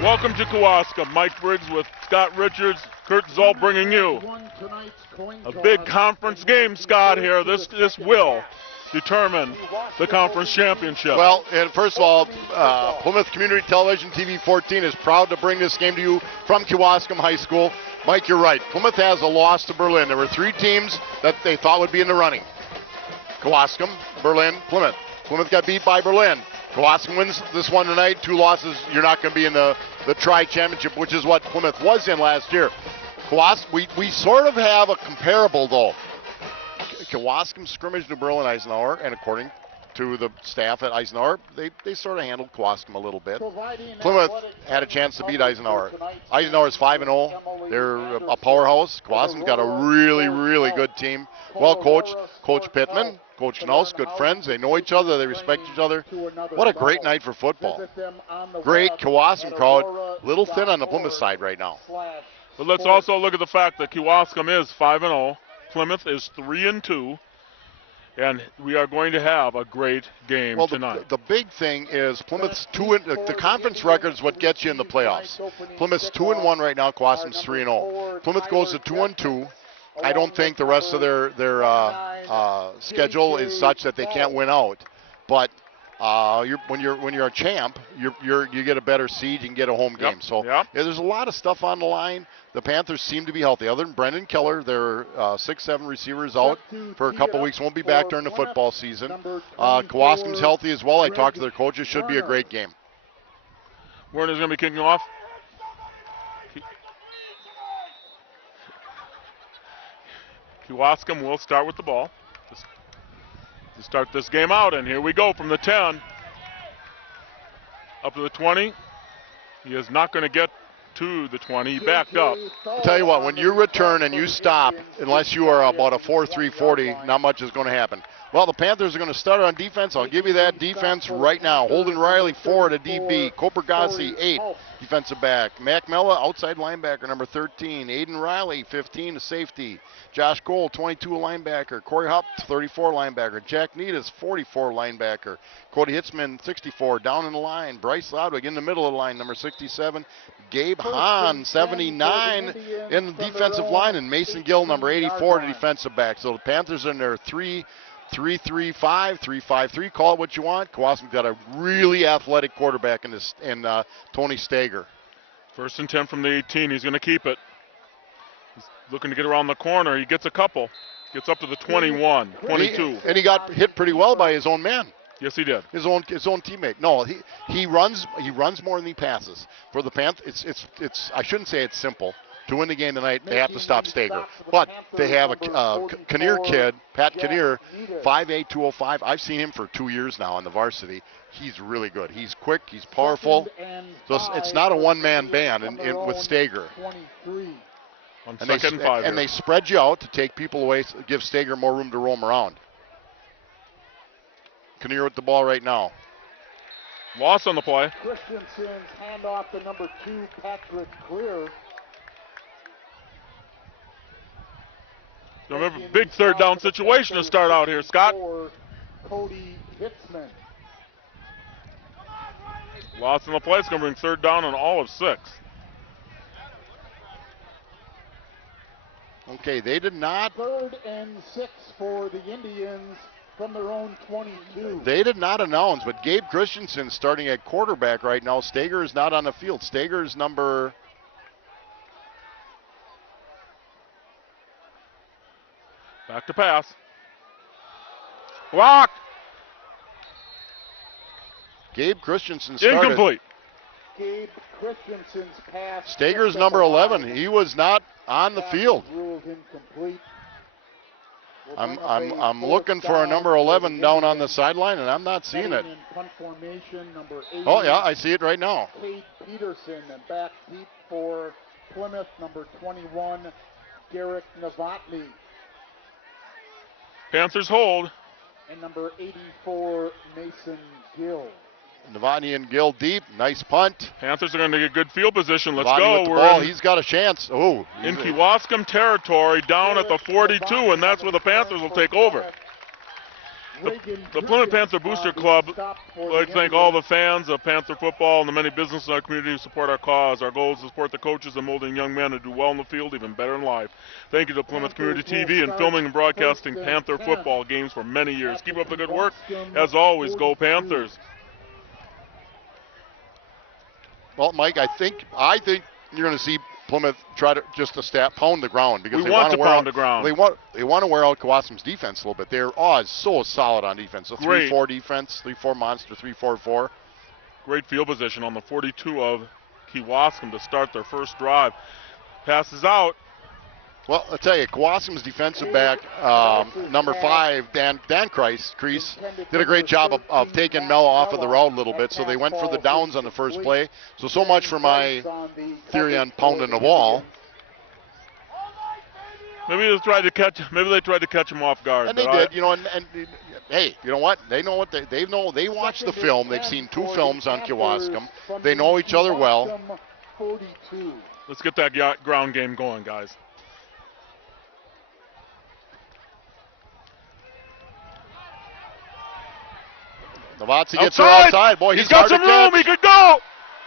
Welcome to Kewaskum. Mike Briggs with Scott Richards, Kurt Zoll bringing you a big conference game, Scott, here. This will determine the conference championship. Well, and first of all, Plymouth Community Television TV 14 is proud to bring this game to you from Kewaskum High School. Mike, you're right. Plymouth has a loss to Berlin. There were three teams that they thought would be in the running. Kewaskum, Berlin, Plymouth. Plymouth got beat by Berlin. Kewaskum wins this one tonight. Two losses, you're not going to be in the tri-championship, which is what Plymouth was in last year. We sort of have a comparable, though. Kewaskum scrimmaged to Berlin Eisenhower, and according to the staff at Eisenhower, they sort of handled Kewaskum a little bit. Plymouth had a chance to beat Eisenhower. Eisenhower's 5-0. They're a powerhouse. Kewaskum's got a really, really good team. Well coached. Coach Pittman, Coach Knaus, good friends. They know each other. They respect each other. What a great night for football. Great Kewaskum crowd. Little thin on the Plymouth side right now. But let's also look at the fact that Kewaskum is 5-0. Plymouth is 3-2. And we are going to have a great game tonight. The big thing is Plymouth's the conference record is what gets you in the playoffs. Plymouth's 2-1 right now. Kewaskum's 3-0. Plymouth goes to 2-2. I don't think the rest of their schedule is such that they can't win out. But when you're a champ, you get a better seed. You can get a home game. So there's a lot of stuff on the line. The Panthers seem to be healthy. Other than Brendan Keller, their 6'7" receivers out for a couple weeks. Won't be back during the football season. Kewaskum's healthy as well. I talked to their coaches. Should be a great game. Werner's going to be kicking off. Kewaskum will start with the ball to start this game out, and here we go from the 10 up to the 20. He is not going to get to the 20. He backed up. I'll tell you what, when you return and you stop, unless you are about a 4.3 40, not much is going to happen. Well, the Panthers are going to start on defense. I'll give you that defense right now. Holden Riley, 4 to DB. Kopergasi, 8, defensive back. Mac Mella, outside linebacker, number 13. Aiden Riley, 15 to safety. Josh Cole, 22, linebacker. Corey Hupp, 34, linebacker. Jack Needis, 44, linebacker. Cody Hitzman, 64, down in the line. Bryce Lodwick in the middle of the line, number 67. Gabe Hahn, 79, in the defensive line. And Mason Gill, number 84, to defensive back. So the Panthers are in their 3-3-5, 3-5-3. Call it what you want. Kewaskum's got a really athletic quarterback in Tony Stager. 1st and 10 from the 18. He's going to keep it. He's looking to get around the corner. He gets a couple. Gets up to the 21, 22. And he got hit pretty well by his own man. Yes, he did. His own teammate. No, he runs more than he passes. For the Panthers, it's I shouldn't say it's simple. To win the game tonight, they have to stop Stager. But they have a Kinnear kid, Pat Kinnear, 5'8", 205. I've seen him for 2 years now on the varsity. He's really good. He's quick. He's powerful. So it's not a one-man band with Stager. On second and 5. And they spread you out to take people away, give Stager more room to roam around. Kinnear with the ball right now. Loss on the play. Christensen's handoff to number 2, Patrick Clear. Remember, big third down situation to start out here, Scott. Cody Hitzman. Loss on the play. It's going to bring third down on all of 6. Okay, they did not. 3rd and 6 for the Indians from their own 22. They did not announce, but Gabe Christensen starting at quarterback right now. Stager is not on the field. Stager is number... Back to pass. Blocked. Gabe Christensen started. Incomplete. Gabe Christensen's pass. Stager's number 11. He was not on the field. Ruled incomplete. I'm looking for a number 11 down on the sideline, and I'm not seeing it. In punt formation, number 80, Oh, yeah, I see it right now. Cade Peterson, and back deep for Plymouth, number 21, Derek Novotny, Panthers hold. and number 84, Mason Gill. Novotny and Gill deep. Nice punt. Panthers are going to get good field position. Let's Novotny go. with the We're ball. in, He's got a chance. Oh, in Kewaskum territory, down at the 42, and that's where the Panthers will take over. The Plymouth Panther Booster Club would like to thank all the fans of Panther football and the many businesses in our community who support our cause. Our goal is to support the coaches and molding young men to do well in the field, even better in life. Thank you to Plymouth Community TV and filming and broadcasting Panther football games for many years. Keep up the good work. As always, go Panthers. Well, Mike, I think you're going to see Plymouth try to just pound the ground because We they want want to pound the ground. They want to wear out Kewaskum's defense a little bit. They're so solid on defense. A Great. 3-4 defense, 3-4 monster, 3-4-4. Great field position on the 42 of Kewaskum to start their first drive. Passes out. Well, I'll tell you, Kewaskum's defensive back, number 5, Dan Kreis, did a great job of taking Mel off of the route a little bit, so they went for the downs on the first play. So much for my theory on pounding the ball. Maybe they tried to catch him off guard. And they did, and hey, you know what? They know what they know. They watch the film. They've seen 2 films on Kewaskum. They know each other well. 42. Let's get that ground game going, guys. Novotny gets her outside. Boy, he's got hard some to room. catch. He could go.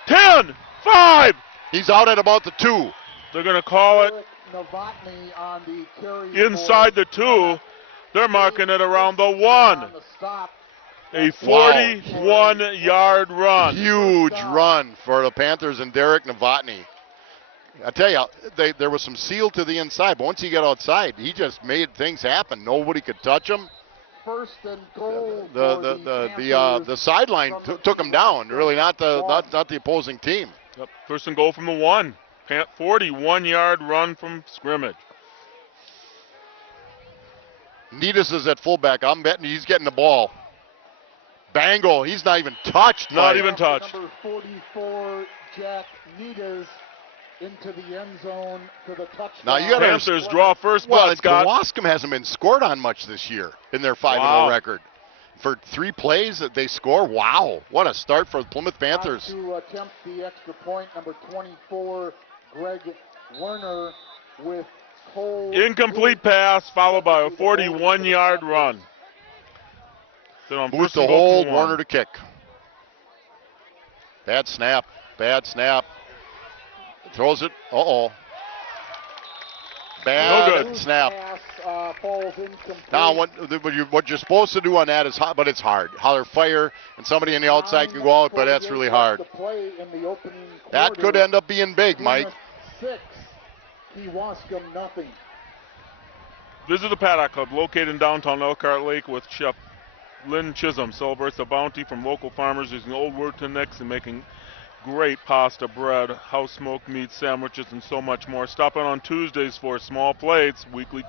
10, 5. He's out at about the 2. They're going to call it Novotny on the carry inside the 2. They're marking it around the 1. on the stop. A 41-yard run. Huge run for the Panthers and Derek Novotny. I tell you, there was some seal to the inside, but once he got outside, he just made things happen. Nobody could touch him. First and goal. The sideline took him down. Really, not the opposing team. Yep. First and goal from the 1. 41-yard run from scrimmage. Needus is at fullback. I'm betting he's getting the ball. Bangle, he's not even touched. Not even touched. Number 44, Jack Needus, into the end zone for the touchdown. Now you got to Panthers draw first Well, blood, Scott. Kewaskum hasn't been scored on much this year in their 5-0 record. For 3 plays that they score, wow, what a start for the Plymouth Panthers. To attempt the extra point, number 24, Greg Werner with Cole. Incomplete pass followed by a 41-yard run. Then on Booth first to and goal hold, from the 1. Werner to kick. Bad snap. Throws it. Uh-oh. Bad snap. Pass, falls incomplete. Now, what you're supposed to do on that is, but it's hard. Holler fire, and somebody on the outside can go out, but that's really hard. The play in the opening That quarter. could end up being big, Mike. 6, Kewaskum nothing. Visit the Paddock Club located in downtown Elkhart Lake with Chef Lynn Chisholm. Celebrates the bounty from local farmers using old Wurtenix and making great pasta, bread, house smoked meat, sandwiches, and so much more. Stop in on Tuesdays for small plates. Weekly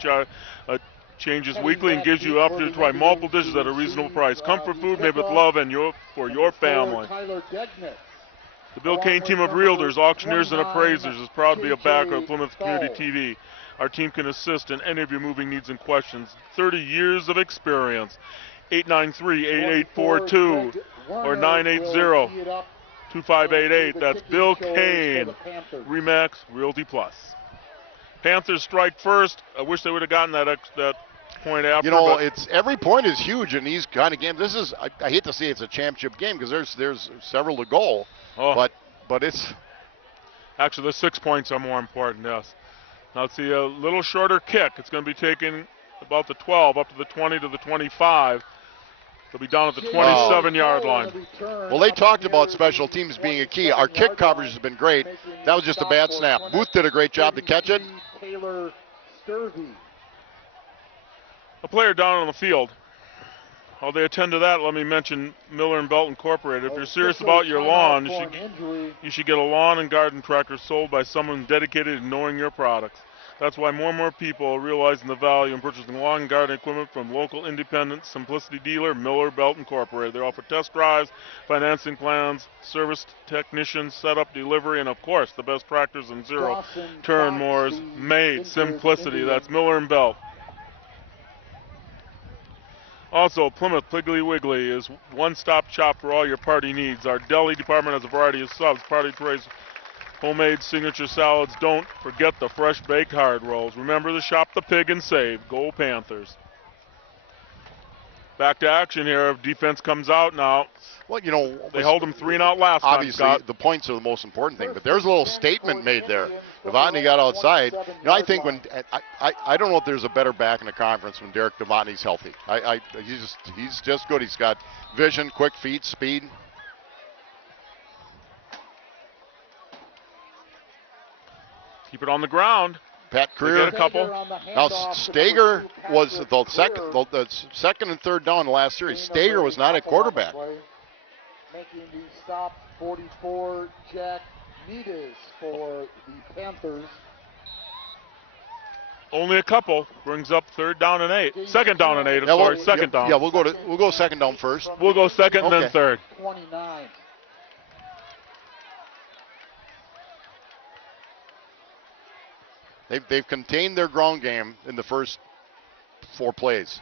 changes weekly and gives you the opportunity to try multiple dishes at a reasonable price. Comfort food made with love and for your family. The Bill Kane team of realtors, auctioneers, and appraisers is proud to be a backer of Plymouth Community TV. Our team can assist in any of your moving needs and questions. 30 years of experience. 893-8842 or 980-2588. That's Bill Kane, Remax Realty Plus. Panthers strike first. I wish they would have gotten that point after. It's every point is huge in these kind of games. This is I hate to say it's a championship game because there's several to go, but it's actually the 6 points are more important. Yes. Now let's see a little shorter kick. It's going to be taken about the 12 up to the 20 to the 25. They'll be down at the 27-yard line. Well, they talked about special teams being a key. Our kick coverage has been great. That was just a bad snap. Booth did a great job to catch it. Taylor Sturvey. A player down on the field. While they attend to that, let me mention Miller and Belt Incorporated. If you're serious about your lawn, you should get a lawn and garden tractor sold by someone dedicated to knowing your products. That's why more and more people are realizing the value in purchasing lawn and garden equipment from local independent Simplicity dealer Miller Belt Incorporated. They offer test drives, financing plans, service technicians, setup, delivery, and of course the best tractors and zero-turn mowers made. Simplicity. That's Miller and Belt. Also, Plymouth Piggly Wiggly is one-stop shop for all your party needs. Our deli department has a variety of subs, party trays, homemade signature salads. Don't forget the fresh baked hard rolls. Remember to shop the pig and save. Go Panthers. Back to action here. Defense comes out now. Well, you know, they held them 3 and out last obviously, time, Scott. The points are the most important thing, but there's a little statement made there. Novotny got outside. You know, I think when I don't know if there's a better back in the conference when Derek Novotny's healthy. He's just good. He's got vision, quick feet, speed. Keep it on the ground. Pat Creer. A couple. Now Stager was the second and third down in the last series. Stager was not at quarterback. Making the stop, 44, Jack Nedes for the Panthers. Only a couple. Brings up third down and 8. Second down and 8. Second down. Yeah, we'll go second down first. We'll go second and then third. 29. They've contained their ground game in the first 4 plays.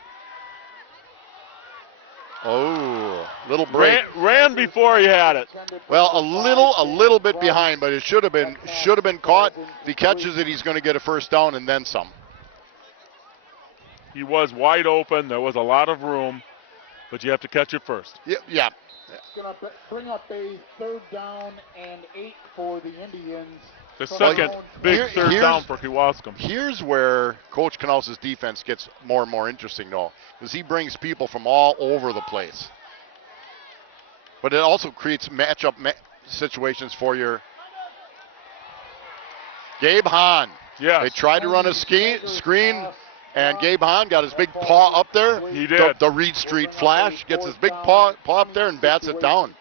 Oh, little break. Ran before he had it. Well, a little bit behind, but it should have been caught. If he catches it, he's going to get a first down and then some. He was wide open. There was a lot of room, but you have to catch it first. Yeah. It's going to bring up a third down and 8 for the Indians. The second big third down for Kewaskum. Here's where Coach Knaus's defense gets more and more interesting, though, because he brings people from all over the place. But it also creates matchup situations for your Gabe Hahn. Yes. They tried to run a screen, and Gabe Hahn got his big paw up there. He did. The Reed Street Flash gets his big paw up there and bats it down.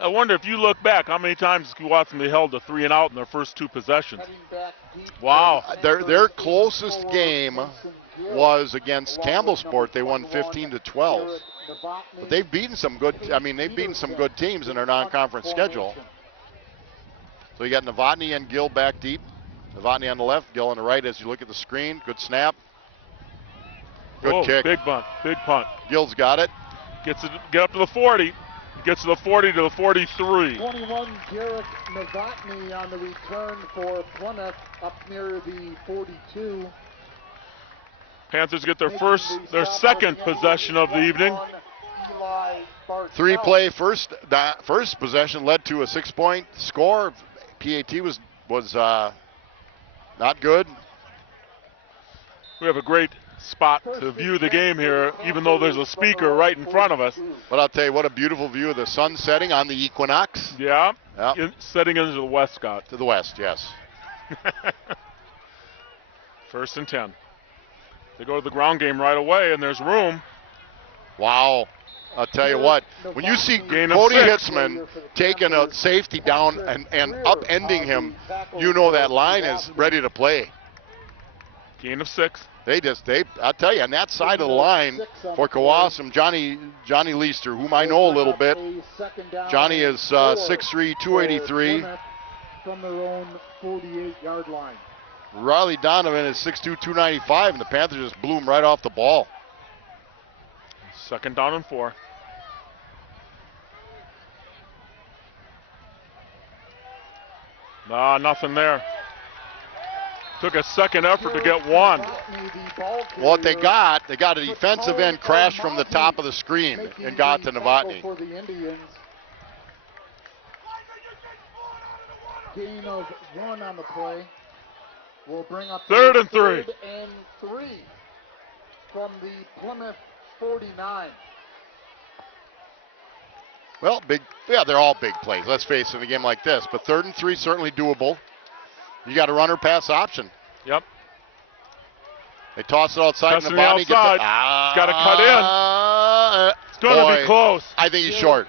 I wonder if you look back, how many times Kewaskum held a 3 and out in their first 2 possessions. Wow. Their closest game was against Campbellsport. They won 15-12. But they've beaten some good. They've beaten some good teams in their non-conference schedule. So you got Novotny and Gill back deep. Novotny on the left, Gill on the right. As you look at the screen, good snap. Good kick. Big bunt, big punt. Gill's got it. Get up to the 40. Gets to the 40 to the 43. 21, Garrett Novotny on the return for Plymouth up near the 42. Panthers get their second possession of the evening. 3-play first possession led to a 6-point score. PAT was not good. We have a great spot to view the game here, even though there's a speaker right in front of us. But I'll tell you what, a beautiful view of the sun setting on the equinox. Yeah, setting into the west, Scott. To the west, yes. First and 10. They go to the ground game right away, and there's room. Wow. I'll tell you what, when you see Cody Hitzman taking a safety down and upending him, you know that line is ready to play. Gain of 6. I'll tell you, on that side of the line for Kewaskum, Johnny Leister, whom I know a little bit. Johnny is 6'3", 283. From their own 48-yard line. Riley Donovan is 6'2", 295, and the Panthers just blew him right off the ball. Second down and 4. Nothing there. Took a second effort to get one. What they got a defensive end crash from the top of the screen and got to Novotny. Gain of 1 on the play will bring up third and 3. Third and 3 from the Plymouth 49. Well, they're all big plays. Let's face it, in a game like this. But 3rd and 3 certainly doable. You got a runner pass option. Yep. They toss it outside. Got to cut It's going to be close. I think he's short.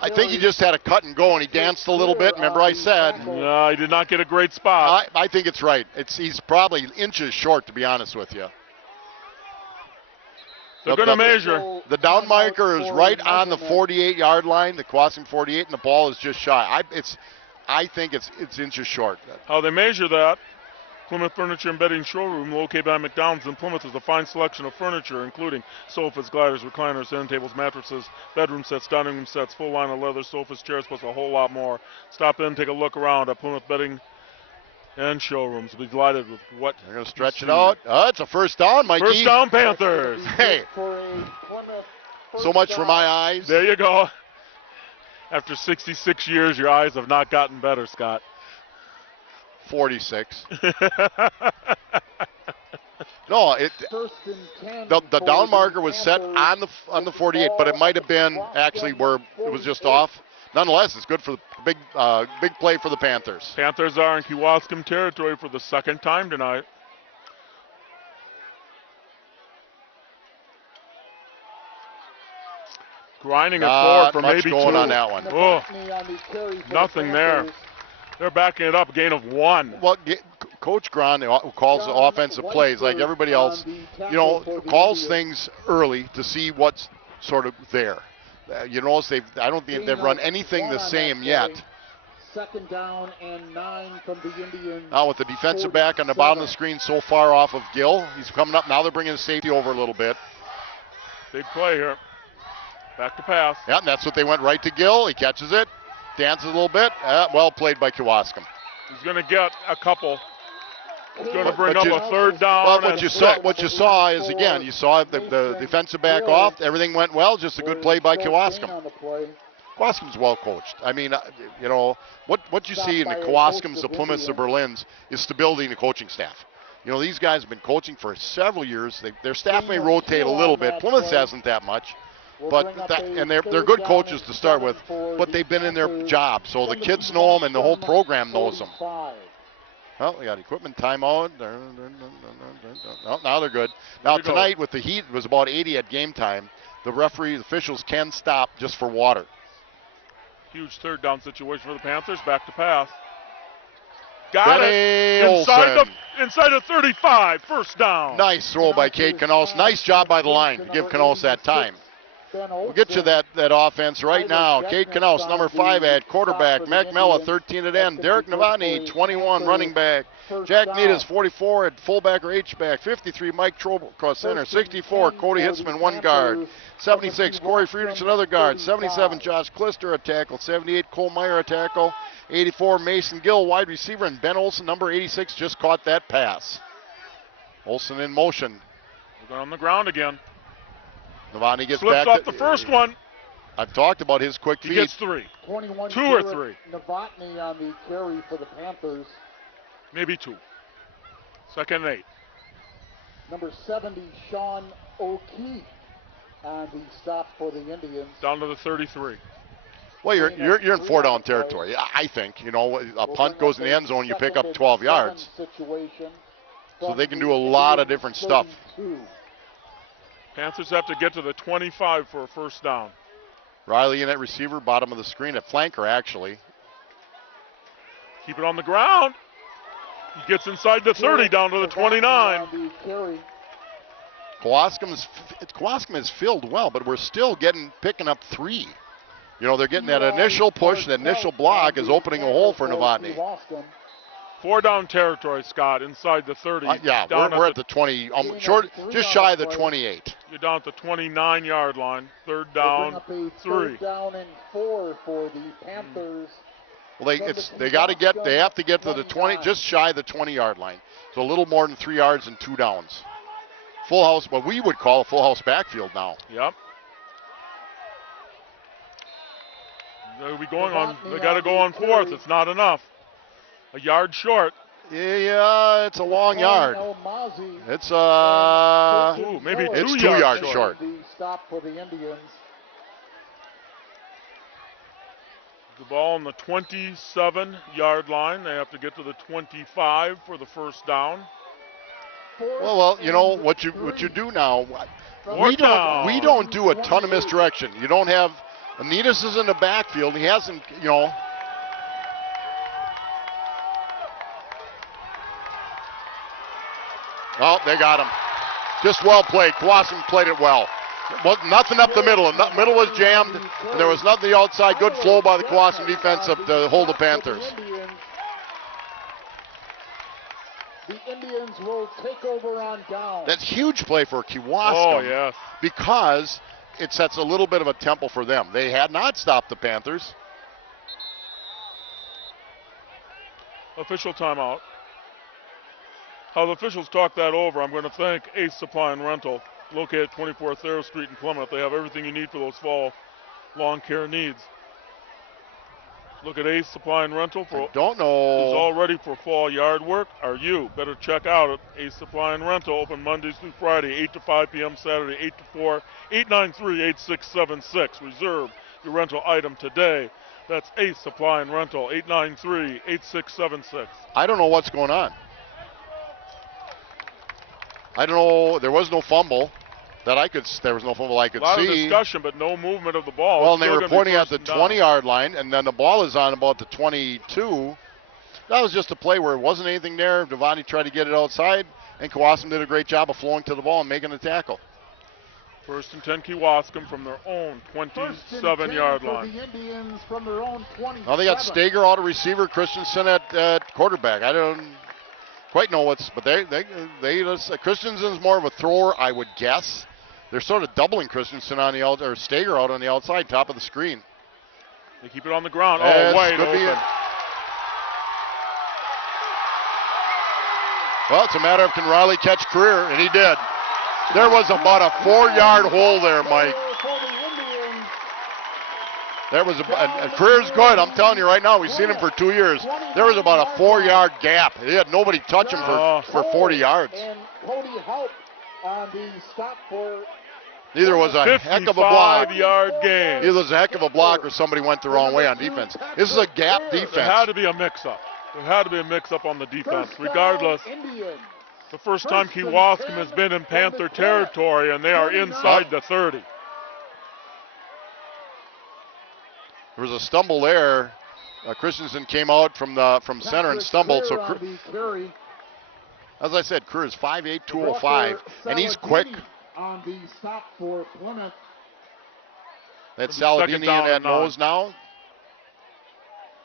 I think he just had a cut and go, and he danced a little bit. Remember I said. No, he did not get a great spot. I think it's right. He's probably inches short, to be honest with you. They're going to measure. The down marker is right on the 48-yard line, the Kewaskum 48, and the ball is just shy. I think it's inches short. How they measure that? Plymouth Furniture and Bedding Showroom, located by McDonald's in Plymouth, is a fine selection of furniture, including sofas, gliders, recliners, end tables, mattresses, bedroom sets, dining room sets, full line of leather sofas, chairs, plus a whole lot more. Stop in, take a look around at Plymouth Bedding and Showrooms. Be delighted with what they're going to stretch it out. It's a first down, Mikey. First down, Panthers. Hey, so much for my eyes. There you go. After 66 years, your eyes have not gotten better, Scott. 46. No, the down marker was set on the 48, but it might have been actually where it was just off. Nonetheless, it's good for the big play for the Panthers. Panthers are in Kewaskum territory for the second time tonight. Grinding it forward for maybe going two. On that one. Oh, nothing there. They're backing it up, a gain of 1. Well, Coach Grahn, who calls the offensive plays, like everybody else, calls things early to see what's sort of there. You notice I don't think they've run anything the same yet. Second down and 9 from the Indians. Now with the defensive back on the bottom of the screen so far off of Gill, he's coming up. Now they're bringing the safety over a little bit. Big play here. Back to pass. Yeah, and that's what they went right to Gill. He catches it, dances a little bit. Well played by Kewaskum. He's going to get a couple. He's going to bring up a third down. Well, what you saw is, again, you saw the defensive back off. Everything went well. Just a good play by Kewaskum. Kewaskum's well coached. I mean, what you see in the Kewaskums, the Plymouths, the Berlins is stability in the coaching staff. These guys have been coaching for several years. Their staff may rotate a little bit. Plymouth hasn't that much. And they're good coaches to start with, but they've been in their job, so the kids know them and the whole program knows them. Well, we got equipment timeout. No, now they're good. Now tonight with the heat, it was about 80 at game time. The officials can stop just for water. Huge third down situation for the Panthers. Back to pass. Got it inside the 35. First down. Nice throw by Cade Knaus. Nice job by the line to give Knaus that time. We'll get you that offense right now. Cade Knaus, number 5 at quarterback. Mac Mella, 13 at end. Derek Novotny, 21, running back. Jack Nitas, 44 at fullback or H-back. 53, Mike Trobe, across center. 64, Cody Hitzman, 1 guard. 76, Corey Friedrich, another guard. 77, Josh Klister, a tackle. 78, Cole Meyer, a tackle. 84, Mason Gill, wide receiver. And Ben Olsen, number 86, just caught that pass. Olsen in motion. We're going on the ground again. Novotny gets Slips back. Off the first one. I've talked about his quick feet. He gets 3. 2 or 3. Novotny on the carry for the Panthers. Maybe 2. Second and 8. Number 70, Sean O'Keefe on the stop for the Indians. Down to the 33. Well, you're in 4-down territory, I think. A punt goes in the end zone, you pick up 12 yards. So they can do a lot of different stuff. Panthers have to get to the 25 for a first down. Riley in at receiver, bottom of the screen, at flanker actually. Keep it on the ground. He gets inside the 30, down to the 29. Kewaskum has filled well, but we're still picking up 3. They're getting that initial push, that initial block is opening a hole for Novotny. 4-down territory, Scott, inside the 30. Yeah, we're at the 20, short, just shy of the 28. You're down at the 29-yard line. Third down, 3. Third down and 4 for the Panthers. Well, they have to get to the 20, just shy of the 20-yard line. So a little more than 3 yards and 2 downs. Full house, what we would call a full house backfield now. Yep. They'll be going on. They got to go on 4th. It's not enough. A yard short. Yeah, it's a long yard. It's maybe it's 2 yards short. The stop for the Indians. The ball on the 27-yard line. They have to get to the 25 for the first down. Well, what you do now. We don't do a ton of misdirection. You don't have, Anitas is in the backfield. He hasn't, Oh, they got him. Just well played. Kewaskum played it well. Nothing up the middle. The middle was jammed, and there was nothing the outside. Good flow by the Kewaskum defense to hold the Panthers. The Indians will take over on down. That's huge play for Kewaskum. Oh, yes. Because it sets a little bit of a tempo for them. They had not stopped the Panthers. Official timeout. How the officials talk that over, I'm going to thank Ace Supply and Rental, located at 24 Thayer Street in Plymouth. They have everything you need for those fall lawn care needs. Look at Ace Supply and Rental. I don't know. Is all ready for fall yard work. Are you? Better check out at Ace Supply and Rental. Open Mondays through Friday, 8 to 5 p.m. Saturday, 8 to 4. 893-8676. Reserve your rental item today. That's Ace Supply and Rental, 893-8676. I don't know what's going on. I don't know. There was no fumble that I could. There was no fumble I could see. A lot of discussion, but no movement of the ball. Well, and they were pointing at the 20-yard line, and then the ball is on about the 22. That was just a play where it wasn't anything there. Devani tried to get it outside, and Kewaskum did a great job of flowing to the ball and making the tackle. First and 10, Kewaskum from their own 27-yard line. The Indians from their own 27. Now they got Stager out of receiver, Christensen at quarterback. I don't quite know but Christensen's more of a thrower, I would guess. They're sort of doubling Christensen on the outside, or Stager out on the outside, top of the screen. They keep it on the ground. Wide open. Well, it's a matter of can Riley catch Career, and he did. There was about a 4-yard hole there, Mike. There was and Career's good. I'm telling you right now, we've seen him for 2 years. There was about a 4-yard gap. He had nobody touch him for 40 yards. And Cody Haupt on the stop for. Either was a heck of a block. 55-yard gain. Either was a heck of a block or somebody went the wrong way on defense. This is a gap defense. There had to be a mix-up. There had to be a mix-up on the defense. Regardless, the first time Kewaskum has been in Panther territory, and they are inside the 30. There was a stumble there. Christensen came out from center and stumbled. So, as I said, Career is 5'8", 205, and he's quick. On the stop for Plymouth. That's Saladini in that nose now.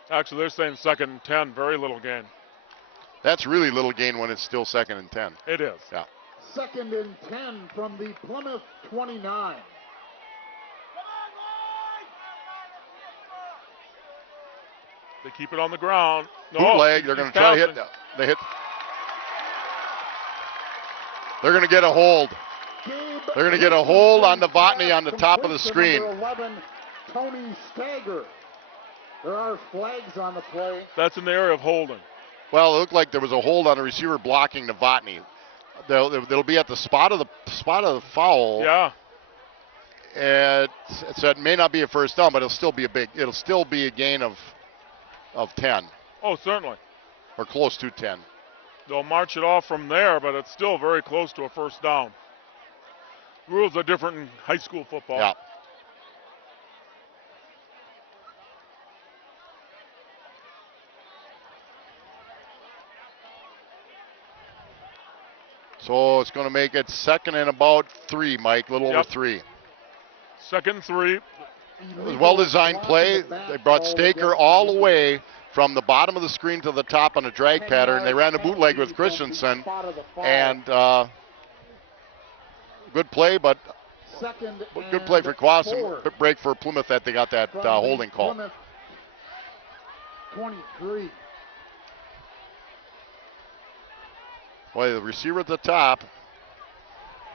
Actually, they're saying 2nd and 10, very little gain. That's really little gain when it's still 2nd and 10. It is. Yeah. 2nd and 10 from the Plymouth 29. They keep it on the ground. Bootleg, they're going to try to hit. They hit. They're going to get a hold. They're going to get a hold on Novotny on the top of the screen. Number 11, Tony Stager. There are flags on the play. That's in the area of holding. Well, it looked like there was a hold on a receiver blocking Novotny. They'll be at the spot of the foul. Yeah. So it may not be a first down, but it'll still be a gain of 10. Oh, certainly. Or close to 10. They'll march it off from there, but it's still very close to a first down. Rules are different in high school football. Yeah. So it's going to make it 2nd and about 3, Mike, a little over 3. 2nd and 3. It was a well-designed play. They brought Staker all the way from the bottom of the screen to the top on a drag pattern. They ran a bootleg with Christensen, and good play, but good play for Kewaskum. Break for Plymouth that they got that holding call. 23. Boy, the receiver at the top.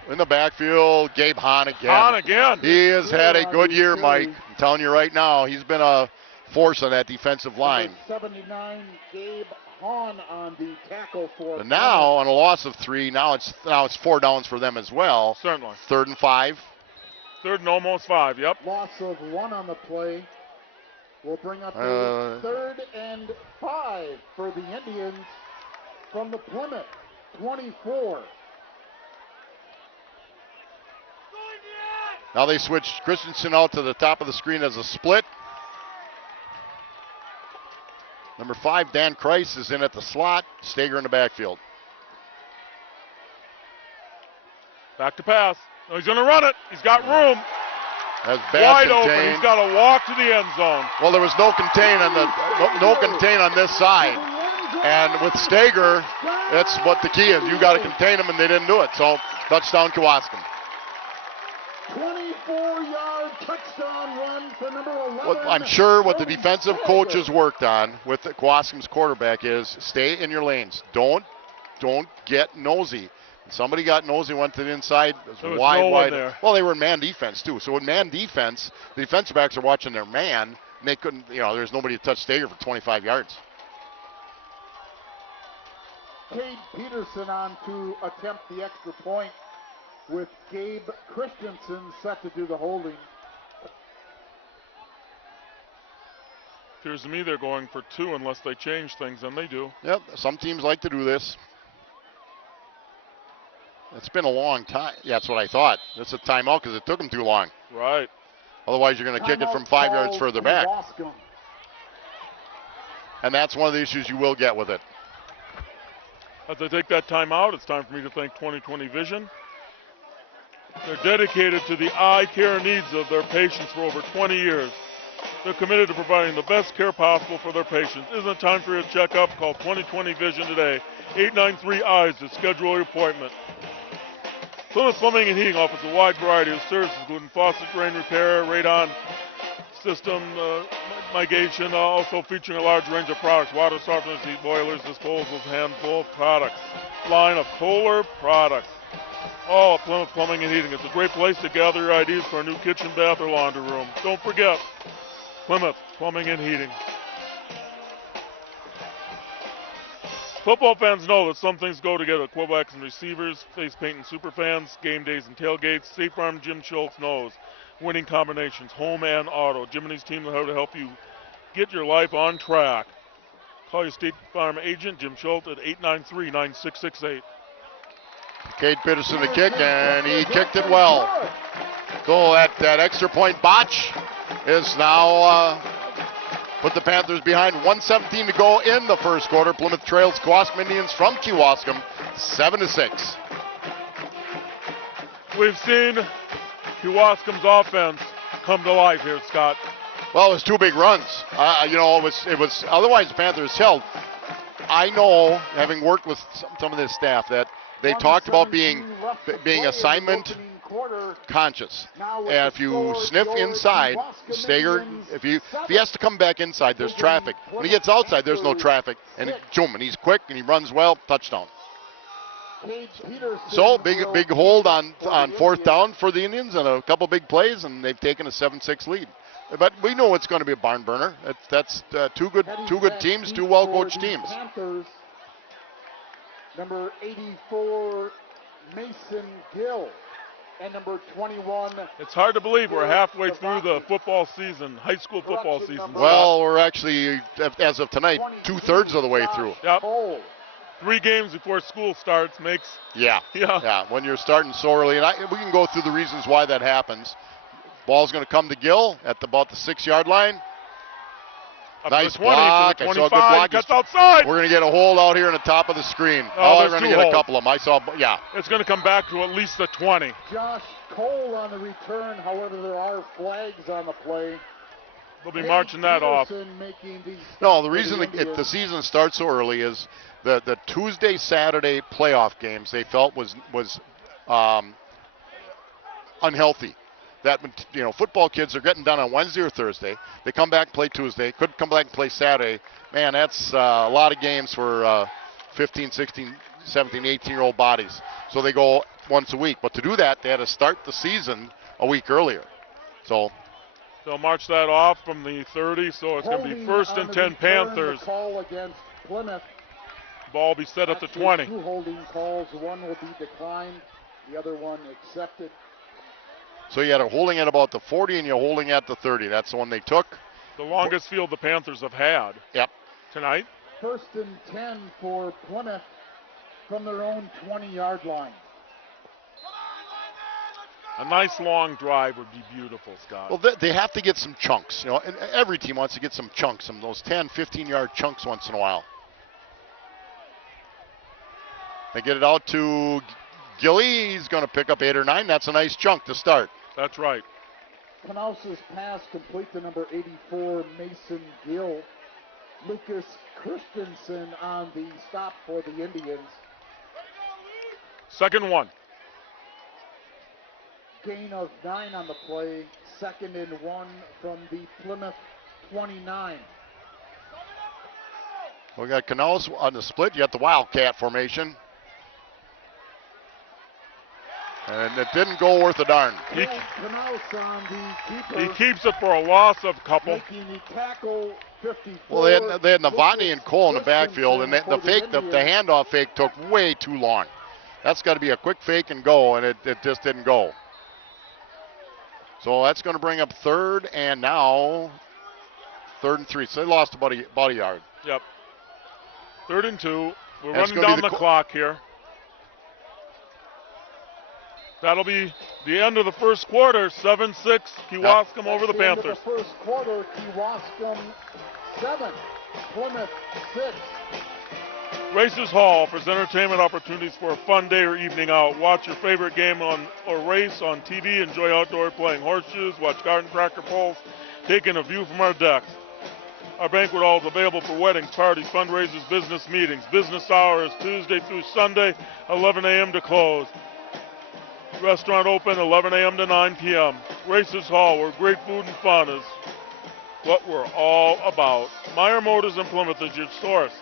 In the backfield, Gabe Hahn again. Hahn again. He has had a good year, Mike. I'm telling you right now, he's been a force on that defensive line. 79, Gabe Hahn on the tackle for. And now, on a loss of 3, now it's 4 downs for them as well. Certainly. 3rd and 5. 3rd and almost 5, yep. Loss of 1 on the play. We'll bring up the 3rd and 5 for the Indians from the Plymouth 24. Now they switch Christensen out to the top of the screen as a split. Number 5, Dan Kreis, is in at the slot. Stager in the backfield. Back to pass. Oh, he's going to run it. He's got room. That's Wide bad open. contain. He's got to walk to the end zone. Well, there was no contain on no contain on this side. And with Stager, that's what the key is. You got to contain them, and they didn't do it. So touchdown, Kewaskum. 24-yard touchdown run for number 11. I'm sure what the defensive coaches worked on with the Kewaskum's quarterback is stay in your lanes. Don't get nosy. Somebody got nosy, went to the inside. It was wide. There. Well, they were in man defense too. So in man defense, the defensive backs are watching their man, and they couldn't. There's nobody to touch Stager for 25 yards. Cade Peterson on to attempt the extra point, with Gabe Christensen set to do the holding. Appears to me they're going for 2 unless they change things, and they do. Yep, some teams like to do this. It's been a long time. Yeah, that's what I thought. It's a timeout because it took them too long. Right. Otherwise, you're going to kick it from 5 yards further back. And that's one of the issues you will get with it. As I take that timeout, it's time for me to thank 20/20 Vision. They're dedicated to the eye care needs of their patients for over 20 years. They're committed to providing the best care possible for their patients. Isn't it time for your checkup? Call 20/20 Vision today. 893-EYES to schedule your appointment. Plymouth Plumbing and Heating offers a wide variety of services, including faucet, drain repair, radon system migration, also featuring a large range of products: water softeners, heat boilers, disposals, handful of products. Line of Kohler products. All at Plymouth Plumbing and Heating. It's a great place to gather your ideas for a new kitchen, bath, or laundry room. Don't forget, Plymouth Plumbing and Heating. Football fans know that some things go together. Quarterbacks and receivers, face paint and superfans, game days and tailgates. State Farm Jim Schultz knows winning combinations, home and auto. Jim and his team know how to help you get your life on track. Call your State Farm agent, Jim Schultz, at 893-9668. Cade Peterson the kick, and he kicked it well. So that extra point botch is now put the Panthers behind. 1:17 to go in the first quarter. Plymouth trails Kewaskum Indians from Kewaskum 7-6. We've seen Kewaskum's offense come to life here, Scott. Well, it was 2 big runs. It was otherwise the Panthers held. I know, having worked with some of this staff, that they talked about being assignment conscious. And if you sniff inside, Stager, if he has to come back inside, there's traffic. When he gets outside, there's no traffic. And he's quick and he runs well, touchdown. So big hold on 4th down for the Indians and a couple big plays, and they've taken a 7-6 lead. But we know it's going to be a barn burner. That's two good teams, 2 well-coached teams. Panthers, number 84, Mason Gill, and number 21. It's hard to believe we're halfway through the football season, high school football season. Well, we're actually, as of tonight, 2/3 of the way through. Yep. 3 games before school starts makes. Yeah. When you're starting so early, and we can go through the reasons why that happens. Ball's going to come to Gill at about the 6-yard line. Up nice to the 20, block. to the I 25, saw a good block. cuts outside. We're going to get a hold out here on the top of the screen. Oh, we're going to get a couple of them. I saw, yeah. It's going to come back to at least the 20. Josh Cole on the return. However, there are flags on the play. They'll be marching that off. No, the reason the season starts so early is the Tuesday, Saturday playoff games they felt was unhealthy. That, football kids are getting done on Wednesday or Thursday. They come back and play Tuesday. Could come back and play Saturday. Man, that's a lot of games for 15, 16, 17, 18-year-old bodies. So they go once a week. But to do that, they had to start the season a week earlier. So they'll march that off from the 30, so it's going to be 1st and 10 Panthers. Call against Plymouth. Ball will be set at the 20. 2 holding calls. One will be declined. The other one accepted. So you had a holding at about the 40 and you're holding at the 30. That's the one they took. The longest field the Panthers have had. Yep. Tonight. 1st and 10 for Plymouth from their own 20-yard line. A nice long drive would be beautiful, Scott. Well, they have to get some chunks, and every team wants to get some chunks, some of those 10, 15-yard chunks once in a while. They get it out to Gilly. He's going to pick up 8 or 9. That's a nice chunk to start. That's right. Knause's pass complete to number 84, Mason Gill. Lucas Christensen on the stop for the Indians. 2nd 1. Gain of 9 on the play. 2nd and 1 from the Plymouth 29. We got Knause on the split. You got the Wildcat formation. And it didn't go worth a darn. Knause on the keeper. He keeps it for a loss of a couple. Making the tackle 54. Well, they had Novotny and Cole in the backfield, and the handoff fake took way too long. That's got to be a quick fake and go, and it just didn't go. So that's going to bring up 3rd and now 3rd and 3. So they lost about a yard. Yep. 3rd and 2. We're running down the clock here. That'll be the end of the first quarter. 7-6, Kewaskum over the Panthers. The first quarter, Kewaskum 7, Plymouth 6. Races Hall offers entertainment opportunities for a fun day or evening out. Watch your favorite game or race on TV. Enjoy outdoor playing horseshoes. Watch garden tractor pulls. Take in a view from our decks. Our banquet hall is available for weddings, parties, fundraisers, business meetings. Business hours Tuesday through Sunday, 11 a.m. to close. Restaurant open 11 a.m. to 9 p.m. Races Hall, where great food and fun is what we're all about. Meyer Motors in Plymouth is your source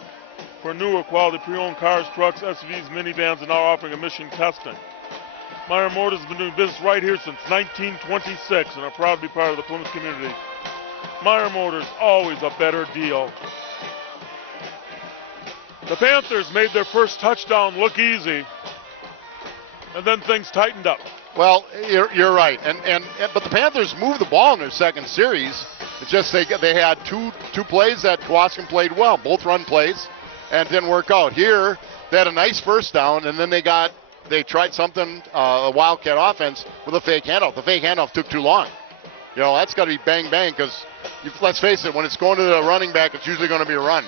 for newer quality pre-owned cars, trucks, SUVs, minivans, and now offering emission testing. Meyer Motors has been doing business right here since 1926 and are proud to be part of the Plymouth community. Meyer Motors, always a better deal. The Panthers made their first touchdown look easy, and then things tightened up. Well, you're right, but the Panthers moved the ball in their second series. It's just they had two plays that Kewaskum played well, both run plays, and didn't work out. Here, they had a nice first down, and then they tried something, a Wildcat offense with a fake handoff. The fake handoff took too long. That's got to be bang bang, because let's face it, when it's going to the running back, it's usually going to be a run.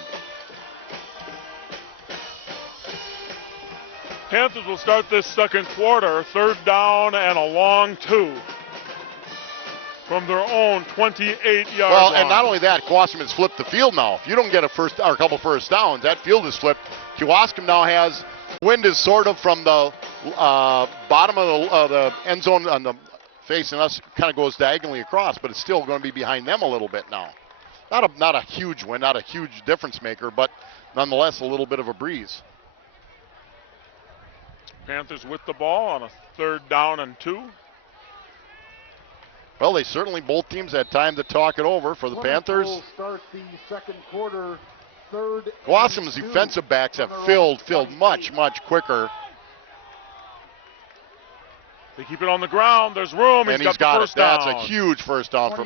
Panthers will start this second quarter, 3rd down and a long 2 from their own 28-yard Well, line. and not only that, Kewaskum has flipped the field now. If you don't get a couple first downs, that field is flipped. Kewaskum now has, wind is sort of from the bottom of the end zone on the facing us, kind of goes diagonally across, but it's still going to be behind them a little bit now. Not a huge wind, not a huge difference maker, but nonetheless a little bit of a breeze. Panthers with the ball on a 3rd down and 2. Well, both teams had time to talk it over. For the Panthers, will start the second quarter, 3rd. Kewaskum's defensive backs have filled much quicker. They keep it on the ground. There's room. And he's got the first down. That's a huge first down for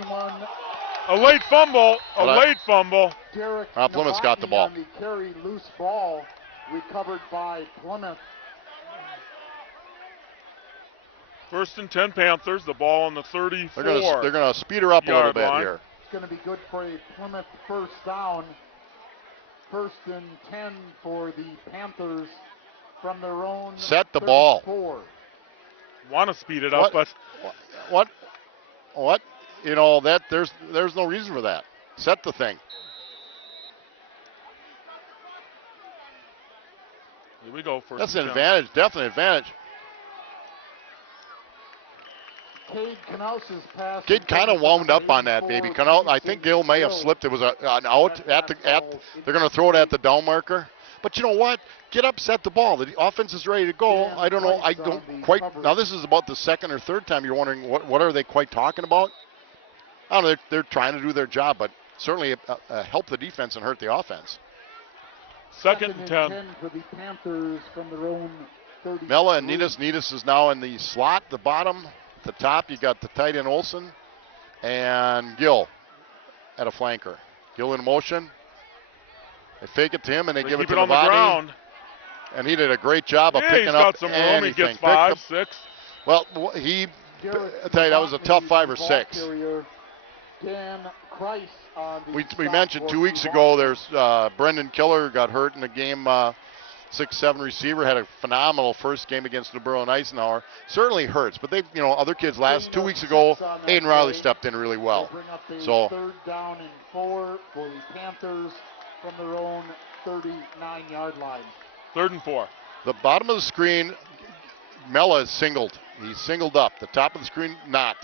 a late fumble. Late fumble. Plymouth's got the ball. On the carry, loose ball recovered by Plymouth. 1st and 10 Panthers. The ball on the 34. They're going to speed her up a little bit here. It's going to be good for a Plymouth first down. 1st and 10 for the Panthers from their own. Set the 34. ball. Want to speed it up, but what? There's no reason for that. Set the thing. Here we go. That's an advantage, definitely an advantage. Cade Knause's pass. Cade kind of wound up on that, baby. I think Gill may have slipped. It was an out they're going to throw it at the down marker. But you know what? Get up, set the ball. The offense is ready to go. I don't know. I don't quite. Now this is about the 2nd or 3rd time you're wondering what are they quite talking about? I don't know. They're trying to do their job, but certainly help the defense and hurt the offense. 2nd and 10 for the Panthers from their own 30. Mella and Nidis is now in the slot, the bottom. At the top, you got the tight end Olson and Gill at a flanker. Gill in motion. They fake it to him and they give it to on the ground. And he did a great job of picking he's up got some room. anything. He gets 5, 6. Well, he I tell you, that was a tough 5 or 6. Dan Kreis on the We mentioned 2 weeks ago, there's Brendan Killer got hurt in the game. 6'7" receiver, had a phenomenal first game against New Berlin Eisenhower. Certainly hurts, but they, other kids 2 weeks ago, Aiden Riley stepped in really well. So 3rd down and 4 for the Panthers from their own 39-yard line. 3rd and 4. the bottom of the screen, Mella is singled. He's singled up. The top of the screen, not.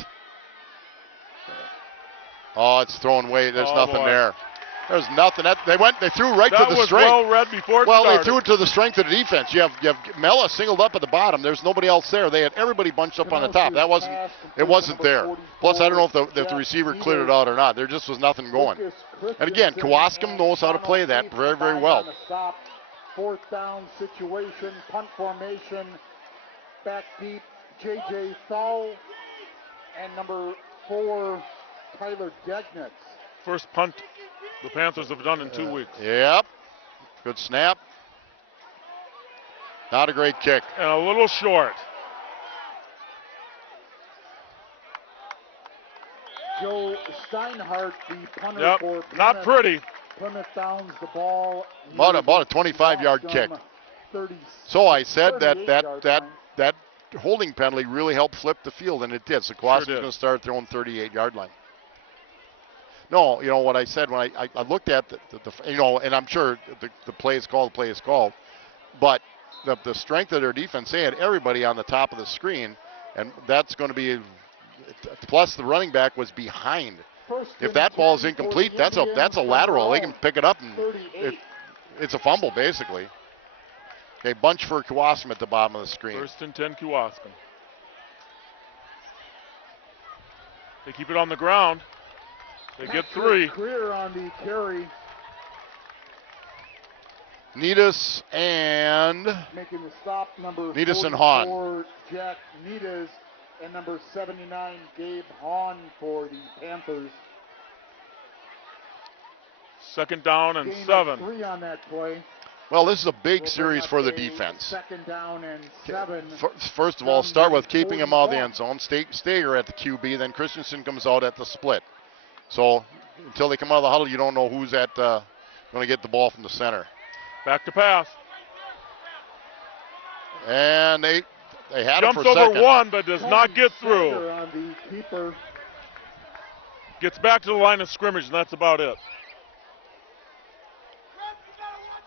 Oh, it's thrown away. There's nothing there. There's nothing. They threw right to the strength. That was well read before it started. They threw it to the strength of the defense. You have Mella singled up at the bottom. There's nobody else there. They had everybody bunched up on the top. It wasn't there. Plus, I don't know if the receiver cleared it out or not. There just was nothing going. And again, Kewaskum knows how to play that very, very well. 4th down situation, punt formation, back deep, J.J. Thal, and number 4, Tyler Degnitz. First punt the Panthers have done in 2 weeks. Yep. Good snap. Not a great kick. And a little short. Joe Steinhardt, the punter for Plymouth. Not pretty. Plymouth downs the ball. About a 25-yard kick. So I said that holding penalty really helped flip the field, and it did. So Kewaskum's going to start their own 38-yard line. No, what I said when I looked at and I'm sure the play is called, but the strength of their defense, they had everybody on the top of the screen, and that's going to be, plus the running back was behind. If that ball is incomplete, that's a lateral. They can pick it up, and it's a fumble, basically. Okay, bunch for Kewaskum at the bottom of the screen. 1st and 10, Kewaskum. They keep it on the ground. They get 3. Clear on the carry. Needus and making the stop, number Needus and Hahn. For Jack Needus and number 79, Gabe Hahn for the Panthers. 2nd down and Gain 7. 3 on that play. Well, this is a big series for the defense. 2nd down and 7. First of all, start with keeping him out of the end zone. Stager at the QB, then Christensen comes out at the split. So until they come out of the huddle, you don't know who's going to get the ball from the center. Back to pass. And they had him for jumps over second. one, but does not get through. On the keeper. Gets back to the line of scrimmage, and that's about it.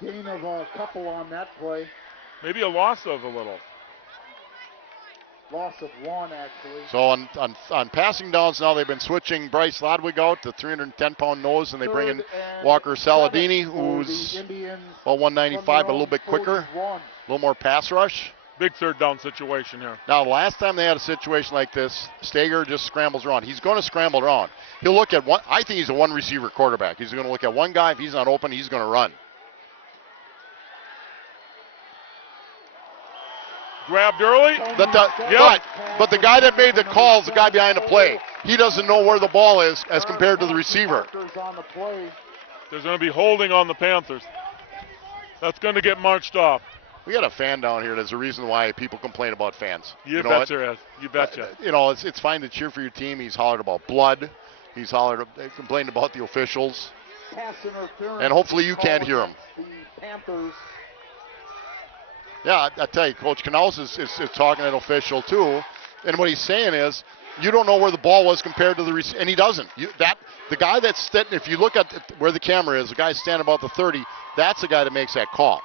Gain of a couple on that play. Maybe a loss of a little. Loss of 1, actually. So on passing downs now, they've been switching Bryce Lodwig out, the 310-pound nose, and they bring in Walker Saladini, who's 195, but a little bit quicker, a little more pass rush. Big 3rd down situation here. Now, the last time they had a situation like this, Stager just scrambles around. He's going to scramble around. He'll look at one. I think he's a one-receiver quarterback. He's going to look at one guy. If he's not open, he's going to run. Grabbed early. But the guy that made the call is the guy behind the play. He doesn't know where the ball is as compared to the receiver. There's going to be holding on the Panthers. That's going to get marched off. We got a fan down here. There's a reason why people complain about fans. You betcha there is. You betcha. It's fine to cheer for your team. He's hollered about blood. They complained about the officials. And hopefully you can't hear him. The Panthers. Yeah, I tell you, Coach Knaus is talking to an official too, and what he's saying is, you don't know where the ball was compared to the receiver, and he doesn't. The guy that's if you look at where the camera is, the guy standing about the 30, that's the guy that makes that call,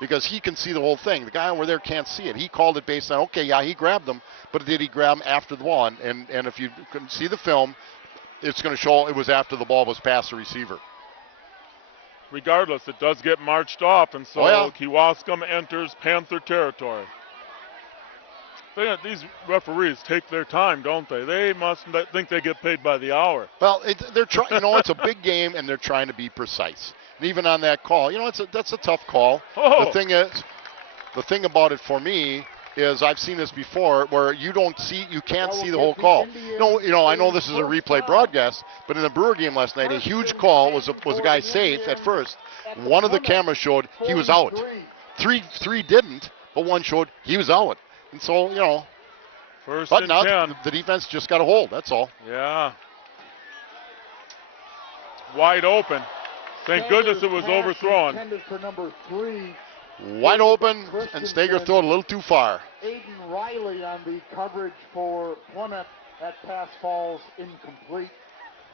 because he can see the whole thing. The guy over there can't see it. He called it based on he grabbed him, but did he grab him after the ball? And if you can see the film, it's going to show it was after the ball was past the receiver. Regardless, it does get marched off, and so Kewaskum enters Panther territory. These referees take their time, don't they? They must think they get paid by the hour. Well, they're trying. It's a big game, and they're trying to be precise. And even on that call, that's a tough call. Oh. The thing about it for me is I've seen this before, where you can't see the whole call. I know this is a replay broadcast, but in the Brewer game last night, a huge call was a guy safe at first. One of the cameras showed he was out. Three didn't, but one showed he was out. And so, First But and now 10. the defense just got a hold. That's all. Yeah. Wide open. Thank goodness it was overthrown. Intended for number 3. Wide open, and Stager threw it a little too far. Aiden Riley on the coverage for Plymouth. That pass falls incomplete.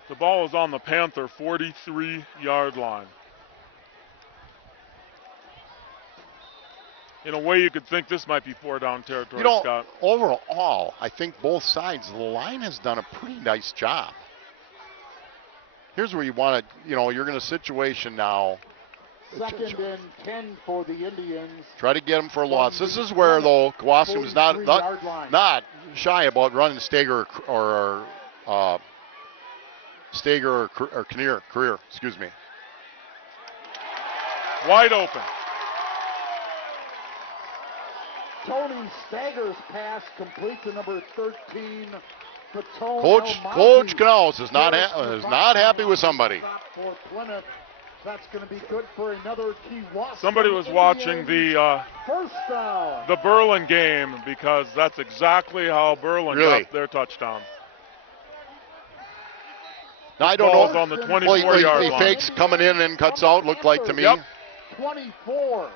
The ball is on the Panther 43-yard line. In a way, you could think this might be 4-down territory, Scott. Overall, I think both sides, the line has done a pretty nice job. Here's where you want to, you're in a situation now. Second and 10 for the Indians. Try to get them for a loss. This is where, though, Kewaskum is not shy about running Stager or Career, excuse me. Wide open. Tony Stager's pass complete to number 13. Coach Knaus is not happy with somebody. For Plymouth. That's going to be good for another Kewaskum. Somebody was watching the first down. The Berlin game, because that's exactly how Berlin got their touchdown. Now, I don't know. On the 24-yard line. He fakes coming in and cuts out, looked like to me. Yep. 24.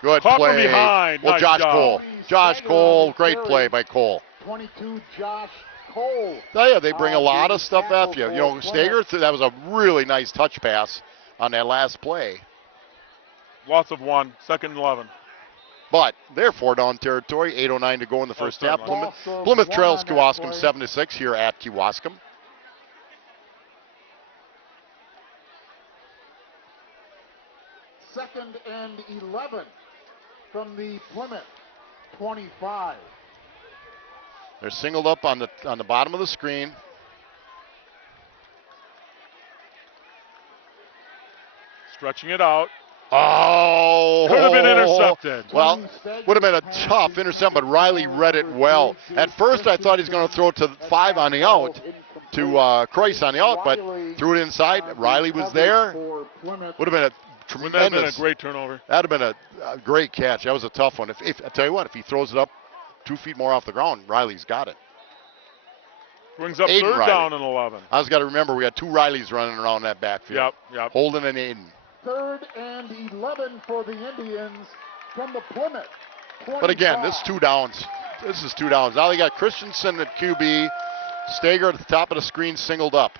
Good Caught play. from behind. Well, Nice Josh job. Cole. Josh Cole, great play by Cole. 22, Josh Cole. Tell you, they bring a lot of stuff at you. Stager, that was a really nice touch pass on that last play. Lots of 1, second and 11. But they're 4-down territory, 8:09 to go in the first half. Plymouth trails Kewaskum 7-6 here at Kewaskum. Second and 11 from the Plymouth 25. They're singled up on the bottom of the screen. Stretching it out. Oh! Could have been intercepted. Well, would have been a tough intercept, but Riley read it well. At first, I thought he was going to throw it to 5 on the out, to Kreis on the out, but threw it inside. Riley was there. Would have been a tremendous. Would that have been a great turnover? That would have been a great catch. That was a tough one. If I tell you what, if he throws it up 2 feet more off the ground, Riley's got it. Brings up Aiden third Riley. down and 11. I was got to remember we had 2 Rileys running around that backfield. Yep. Holden and Aiden. Third and 11 for the Indians from the Plymouth 25. But again, this is 2 downs. This is 2 downs. Now they got Christensen at QB, Stager at the top of the screen singled up.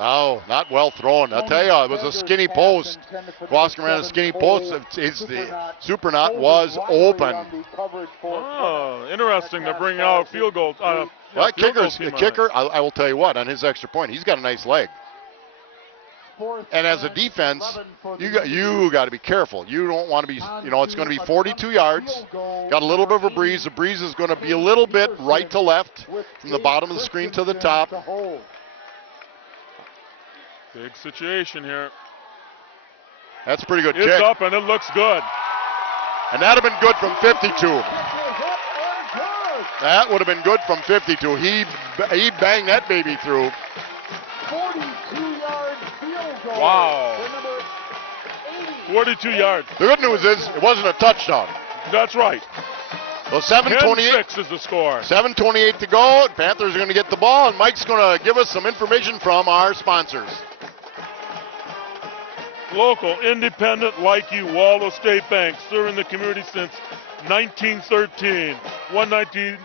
Oh, not well thrown. I'll tell you, it was a skinny post. Kewaskum ran a skinny post. The Supernaut was open. Oh, interesting. They're bringing out a field goal. Well, the kicker, I will tell you what, on his extra point, he's got a nice leg. And as a defense, you got to be careful. You don't want to be, it's going to be 42 yards. Got a little bit of a breeze. The breeze is going to be a little bit right to left from the bottom of the screen to the top. Big situation here. That's a pretty good kick. It's up and it looks good. And that would have been good from 52. That would have been good from 52. He banged that baby through. 42-yard field goal. Wow. 42 yards. The good news is it wasn't a touchdown. That's right. So 7:28 10-6 is the score. 7:28 to go. Panthers are going to get the ball, and Mike's going to give us some information from our sponsors. Local, independent, like you, Waldo State Bank, serving the community since 1913. 119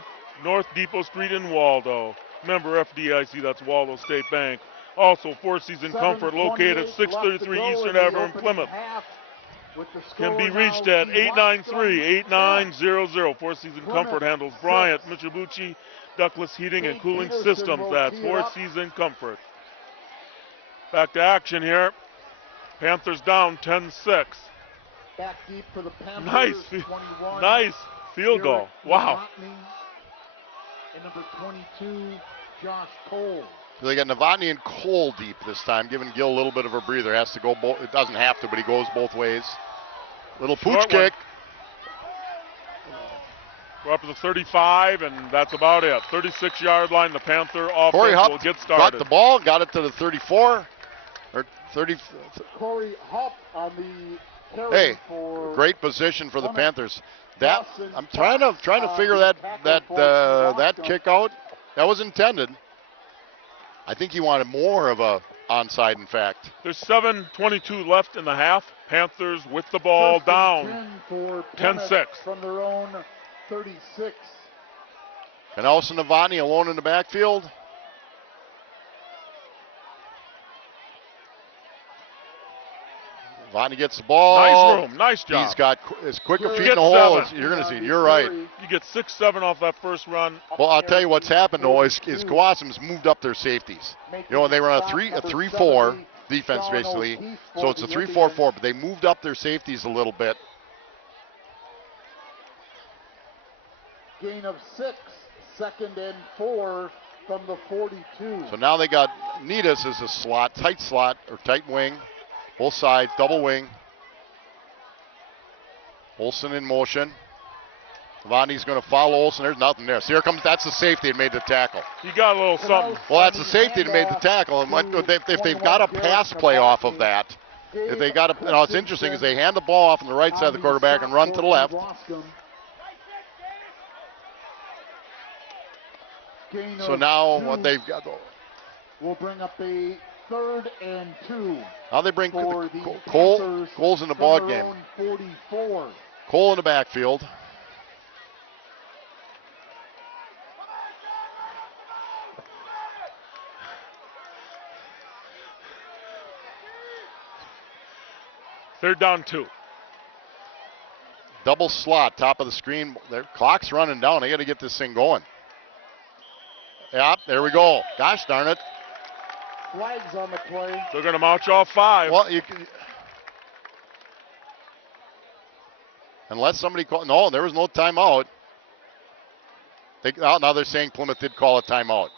North Depot Street in Waldo. Member FDIC, that's Waldo State Bank. Also, Four Season Comfort, located at 633 Eastern Avenue in Plymouth. Can be reached at 893-8900. Four Season Comfort handles Bryant, Mitsubishi, Ductless Heating and Cooling Systems. That's Four Season Comfort. Back to action here. Panthers down 10-6. Back deep for the Panthers. Nice field goal. Wow. And number 22, Josh Cole. So they got Novotny and Cole deep this time, giving Gill a little bit of a breather. Has to go both. It doesn't have to, but he goes both ways. Little pooch kick. We're up to the 35, and that's about it. 36-yard line. The Panther Corey offense Hupp will get got started. the ball, got it to the 34 or 30. Corey Hupp on the carry Hey, for great position for the Plymouth. Panthers. That Dawson I'm trying to figure the that tackle for that Kewaskum. kick out. That was intended. I think he wanted more of a onside. In fact, There's 7:22 left in the half. Panthers with the ball First and down. 10 for 10-6. Plymouth from their own 36. and Nelson Novotny alone in the backfield. Novotny gets the ball. Nice room. Nice job. He's got as quick a Good. feet in the Get hole seven. as you're going to see. You're right. You get 6-7 off that first run. Well, I'll tell you what's happened though is Kewaskum's moved up their safeties. You know, they run a 3-4 defense basically, so it's a 3-4-4. But they moved up their safeties a little bit. Gain of 6. 2nd and 4 from the 42. So now they got Needus as a slot, tight slot or tight wing, both sides, double wing. Olsen in motion. Novotny's going to follow Olsen. There's nothing there. So here comes, that's the safety that made the tackle. You got a little something. Well, that's the safety that made the tackle. And if they've got a pass play off of that, if they got a, what's interesting is they hand the ball off on the right side of the quarterback and run to the left. So now what they've got, will bring up a 3rd and 2 now they bring for the Cole. Panthers Cole's in the from ball their game. own 44. Cole in the backfield. Third down 2. Double slot, top of the screen. Their clock's running down. They got to get this thing going. Yep, there we go. Gosh darn it. Flags on the play. They're going to march off 5. Well, you can, unless somebody call. No, there was no timeout. Now they're saying Plymouth did call a timeout.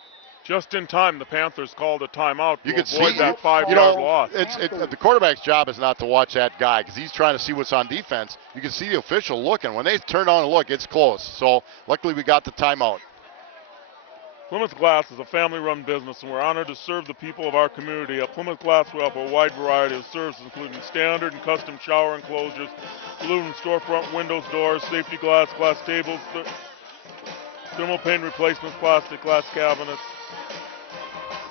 Just in time, the Panthers called a timeout to You could avoid see that 5-yard you know, loss. the quarterback's job is not to watch that guy because he's trying to see what's on defense. You can see the official looking. When they turn on and look, it's close. So luckily we got the timeout. Plymouth Glass is a family-run business, and we're honored to serve the people of our community. At Plymouth Glass, we offer a wide variety of services, including standard and custom shower enclosures, saloon and storefront windows, doors, safety glass, glass tables, thermal pane replacements, plastic glass cabinets.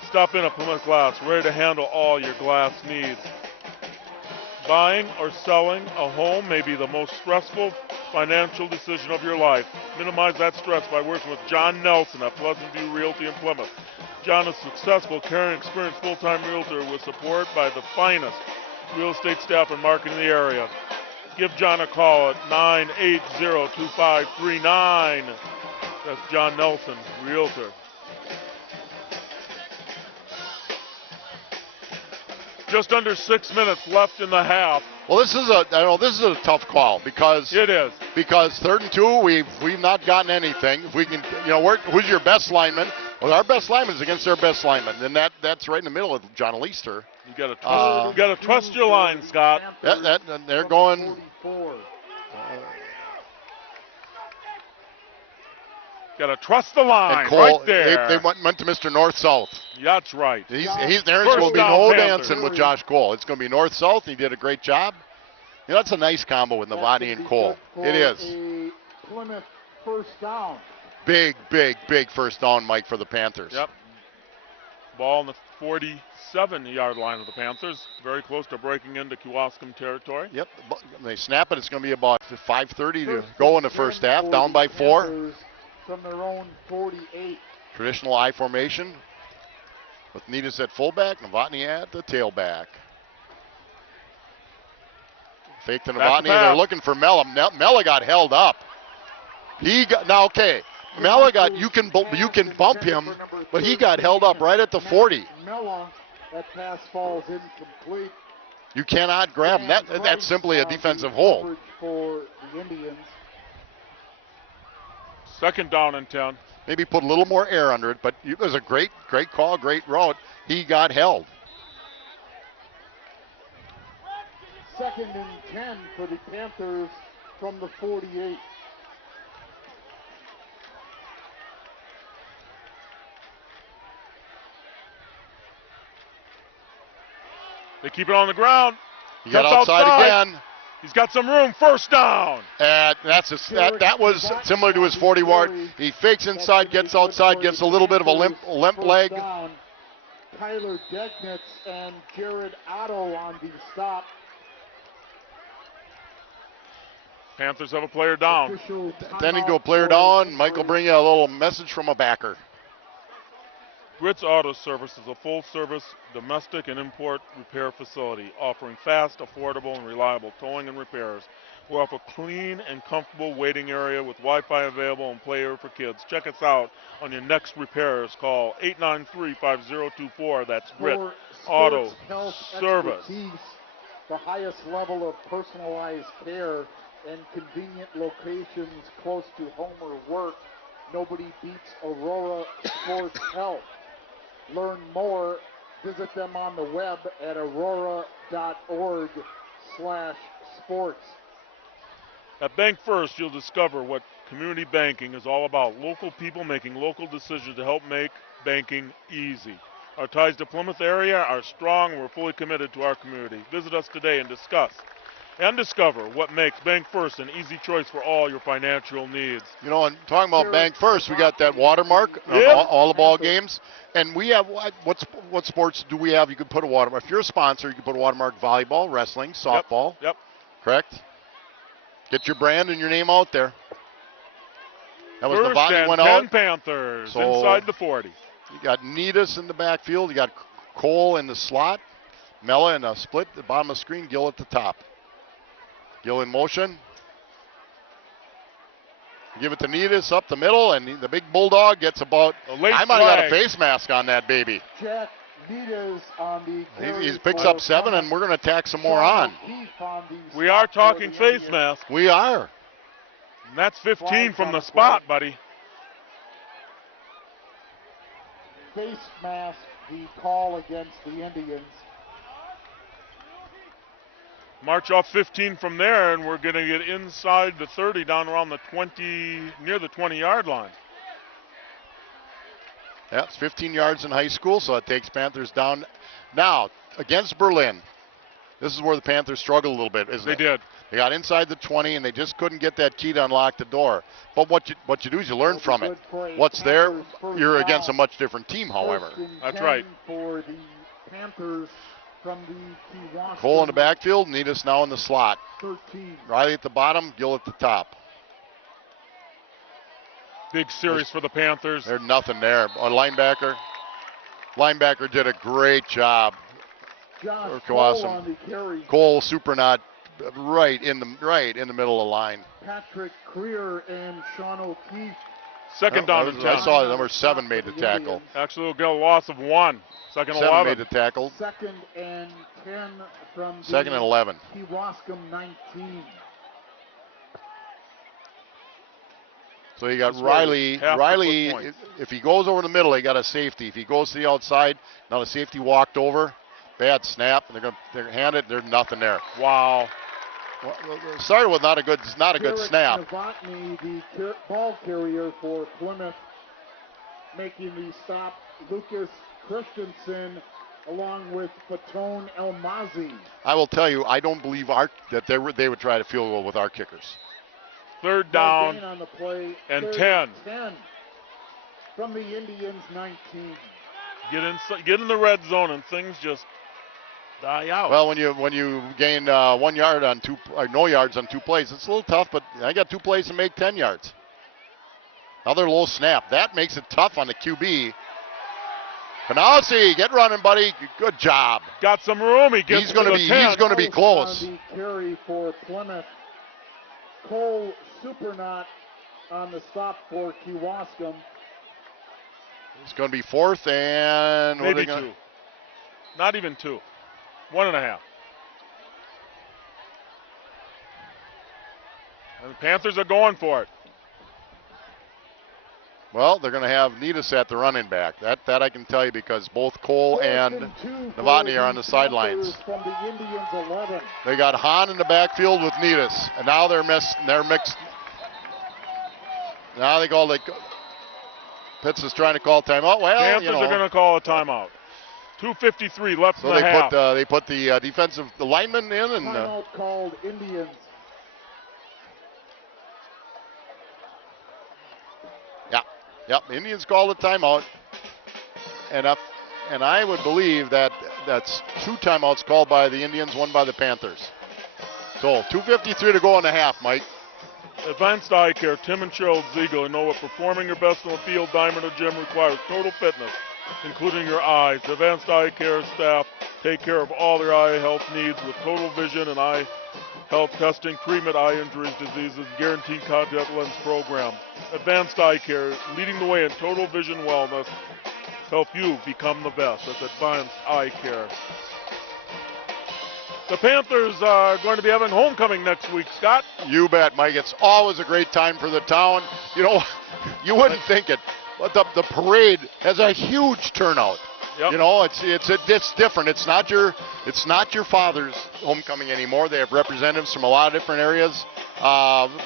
Stop in at Plymouth Glass, ready to handle all your glass needs. Buying or selling a home may be the most stressful financial decision of your life. Minimize that stress by working with John Nelson at Pleasant View Realty in Plymouth. John is a successful, caring, experienced full-time realtor with support by the finest real estate staff and marketing in the area. Give John a call at 980-2539. That's John Nelson, realtor. Just under 6 minutes left in the half. Well, this is a tough call because It is. Because 3rd and 2, we've not gotten anything. If we can, who's your best lineman? Well, our best lineman is against their best lineman, and that's right in the middle of John Leister. You got to trust your line, Scott. And they're going. Got to trust the line And Cole, right there. They went to Mr. North-South. That's right. There's First going to be down, no Panthers. dancing with Josh Cole. It's going to be North-South. He did a great job. That's a nice combo with Novotny and Cole. It is. A Plymouth first down. Big first down, Mike, for the Panthers. Yep. Ball on the 47-yard line of the Panthers. Very close to breaking into Kewaskum territory. Yep. When they snap it, it's going to be about 5:30 to go in the first half. Down by 4. From their own 48. Traditional I formation with Needus at fullback, Novotny at the tailback. Fake to Novotny, they're looking for Mella. Mella got held up. Mella got, you can bump him, but he got held up right at the 40. Mella, that pass falls incomplete. You cannot grab him. That's simply a defensive hold. For the Indians. 2nd down and 10. Maybe put a little more air under it, but it was a great call, great route. He got held. 2nd and 10 for the Panthers from the 48. They keep it on the ground. He got Cuts outside again. He's got some room. First down. And that was similar to his 40-yard. He fakes inside, gets outside, gets a little bit of a limp leg. Tyler Degnitz and Jared Otto on the stop. Panthers have a player down. Tending to a player down. Mike will bring you a little message from a backer. Gritz Auto Service is a full-service domestic and import repair facility offering fast, affordable, and reliable towing and repairs. We offer clean and comfortable waiting area with Wi-Fi available and play area for kids. Check us out on your next repairs. Call 893-5024. That's Gritz Auto Service. The highest level of personalized care and convenient locations close to home or work. Nobody beats Aurora Sports Health. Learn more. Visit them on the web at aurora.org/sports. At Bank First, you'll discover what community banking is all about. Local people making local decisions to help make banking easy. Our ties to Plymouth area are strong, and we're fully committed to our community. Visit us today and discuss and discover what makes Bank First an easy choice for all your financial needs. You know, and talking about Bank First, we got that watermark on all the ball games. And we have, what sports do we have? You can put a watermark. If you're a sponsor, you can put a watermark: volleyball, wrestling, softball. Yep. Correct? Get your brand and your name out there. That was First Novotny and went 10 out. Panthers So inside the 40. You got Needus in the backfield. You got Cole in the slot. Mella in a split at the bottom of the screen. Gill at the top. Gill in motion. Give it to Needus up the middle, and the big bulldog gets about. A late I might have got a flag. face mask on that baby. Jack Needus on the He picks up 7, and we're going to tack some more on. We are talking face mask. We are. And that's 15 from the spot, buddy. Face mask, the call against the Indians. March off 15 from there, and we're going to get inside the 30, down around the 20, near the 20-yard line. Yeah, it's 15 yards in high school, so it takes Panthers down. Now, against Berlin, this is where the Panthers struggled a little bit, isn't it? They did. They got inside the 20, and they just couldn't get that key to unlock the door. But what you do is you learn from it. What's there, you're against a much different team, however. That's right. For the Panthers from the Kewaunee. Cole in the backfield, Needus now in the slot. 13. Riley at the bottom, Gill at the top. Big series for the Panthers. There's nothing there. A linebacker did a great job. Josh For Cole Kewaunee. on the carry. Cole Supernaut right in the middle of the line. Patrick Creer and Sean O'Keefe. Second down and 10. I saw number 7 made the tackle. Actually, we'll get a loss of 1. Second 7 11. made the tackle. Second and 10 from the Second and 11. Kewaskum 19. So you got This way, half the Riley, foot points. if he goes over the middle, they got a safety. If he goes to the outside, now the safety walked over. Bad snap, and they're hand it. There's nothing there. Wow. Well, started with not a good Derek snap. Novotny, the ball carrier for Plymouth, making the stop. Lucas Christensen along with Fatone Elmazi. I will tell you, I don't believe that they would try to field goal with our kickers. Third No down gain on the play. and Third 10. 10 from the Indians 19. Get in the red zone, and things just die out. Well, when you gain 1 yard on no yards on 2 plays, it's a little tough. But I got 2 plays to make 10 yards. Another low snap. That makes it tough on the QB. Panasi, get running, buddy. Good job. Got some room. He gets He's going to be close. On the carry for Plymouth. Cole Supernaut on the stop for Kewaskum. It's going to be 4th and what are maybe they gonna- 2. Not even 2. 1.5. And the Panthers are going for it. Well, they're going to have Needus at the running back. That I can tell you because both Cole and 2 for Novotny are on the sidelines. Panthers From the Indians 11. They got Hahn in the backfield with Needus, and now they're mixed. Now they call Pitts is trying to call timeout. Well, Panthers are going to call a timeout. 2:53 left So in the half. they put the defensive the lineman in, and Timeout called Indians. yep, Indians called a timeout, and I would believe that's 2 timeouts called by the Indians, 1 by the Panthers. So 2:53 to go in the half, Mike. Advanced Eye Care, Tim and Cheryl Ziegler know what performing your best in the field, diamond, or gym requires total fitness, including your eyes. Advanced Eye Care staff take care of all their eye health needs with total vision and eye health testing, treatment, eye injuries, diseases, guaranteed contact lens program. Advanced Eye Care, leading the way in total vision wellness, help you become the best. That's Advanced Eye Care. The Panthers are going to be having homecoming next week, Scott. You bet, Mike. It's always a great time for the town. You know, you wouldn't think it, but the parade has a huge turnout. Yep. You know, it's different. It's not your father's homecoming anymore. They have representatives from a lot of different areas,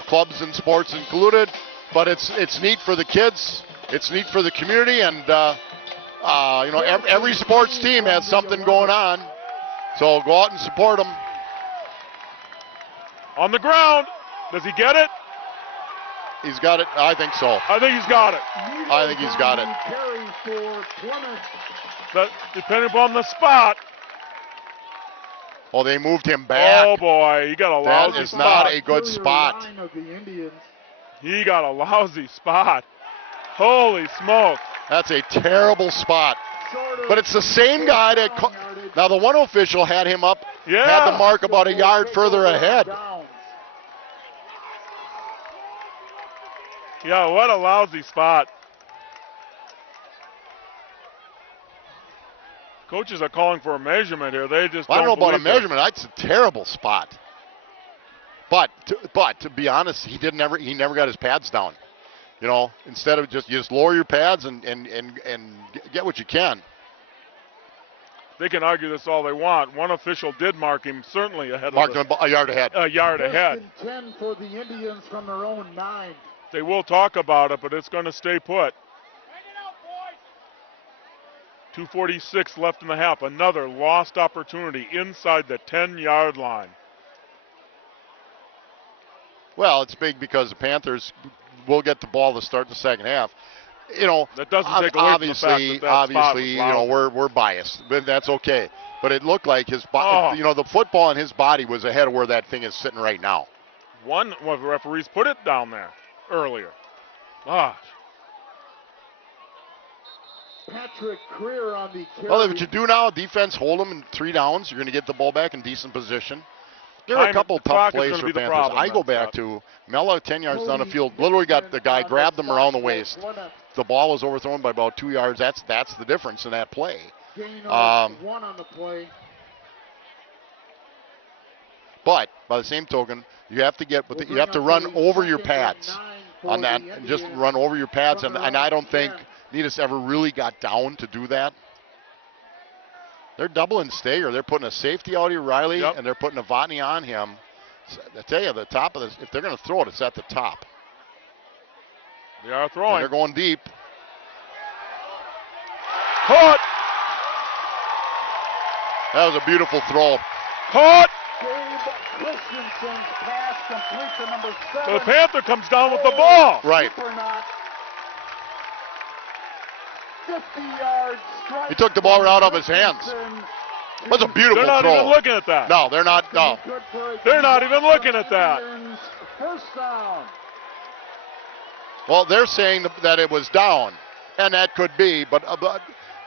clubs and sports included. But it's neat for the kids. It's neat for the community, and you know, every sports team has something going on. So go out and support them. On the ground. Does he get it? He's got it. I think so. I think he's got it. I think he's got it. Carry for Plymouth. But depending upon the spot. Oh, they moved him back. Oh, boy. He got a That lousy is spot. not a good spot. Line of the Indians. He got a lousy spot. Holy smoke. That's a terrible spot. Short of But it's the same guy that. yardage. Now, the one official had him up, Yeah. had the mark about a yard further ahead. Downs. Yeah, what a lousy spot. Coaches are calling for a measurement here. They just I don't know about a believe it. measurement. That's a terrible spot. But to be honest, he never got his pads down. You know, instead of just lower your pads and get what you can. They can argue this all they want. One official did mark him certainly ahead Marked of him a yard ahead. a yard First ahead. and 10 for the Indians from their own 9. They will talk about it, but it's going to stay put. 2:46 left in the half. Another lost opportunity inside the 10-yard line. Well, it's big because the Panthers will get the ball to start the second half. You know, That doesn't take away from the fact that spot obviously, was you know, lousy. we're biased, but that's okay. But it looked like his body, Oh. you know, the football in his body was ahead of where that thing is sitting right now. One of the referees put it down there earlier. Gosh. Patrick Creer on the carry. Well, what you do now, defense, hold them in 3 downs. You're going to get the ball back in decent position. There are a Time- couple the tough clock is plays gonna for be the Panthers. problem, I go then, back Scott. to Mello, 10 yards down the field. Literally got the guy, grabbed him around the waist. The ball was overthrown by about 2 yards. That's the difference in that play. Gain of 1 on the play. But by the same token, you have to you have to run over your pads on that, and just run over your pads. And I don't think Netus ever really got down to do that. They're doubling Stager. They're putting a safety out here, Riley, Yep. and they're putting Novotny on him. So, I tell you, the top of this, if they're going to throw it, it's at the top. They are And throwing. they're going deep. Caught! That was a beautiful throw. Caught! Gabe Christensen's pass complete to number 7. The Panther comes down with the ball. Right. Super knot. 50 yards. He took the ball right out of his hands. That's a beautiful They're not throw. even looking at that. No, they're not. No. They're not even looking at that. First down. Well, they're saying that it was down, and that could be. But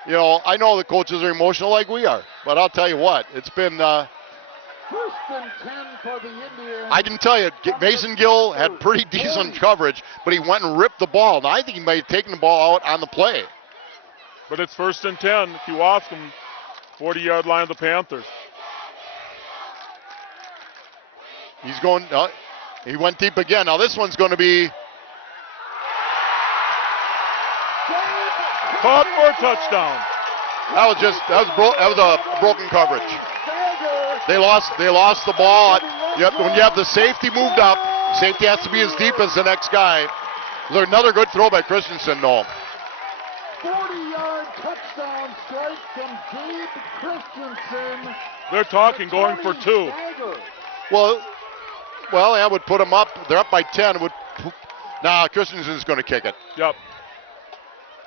you know, I know the coaches are emotional like we are. But I'll tell you what, it's been. First and 10 for the Indians. I can tell you, Mason Gill had pretty decent coverage, but he went and ripped the ball. Now I think he might have taken the ball out on the play. But it's first and 10. Kewaskum, 40-yard line of the Panthers. He's going. He went deep again. Now this one's going to be. Caught for a touchdown. That was a broken coverage. They lost the ball. When you have the safety moved up, safety has to be as deep as the next guy. There's another good throw by Christensen, though. 40 yards 20-yard touchdown strike from Gabe Christensen. They're talking going for 2. Well, that would put them up. They're up by 10. Christensen's going to kick it. Yep.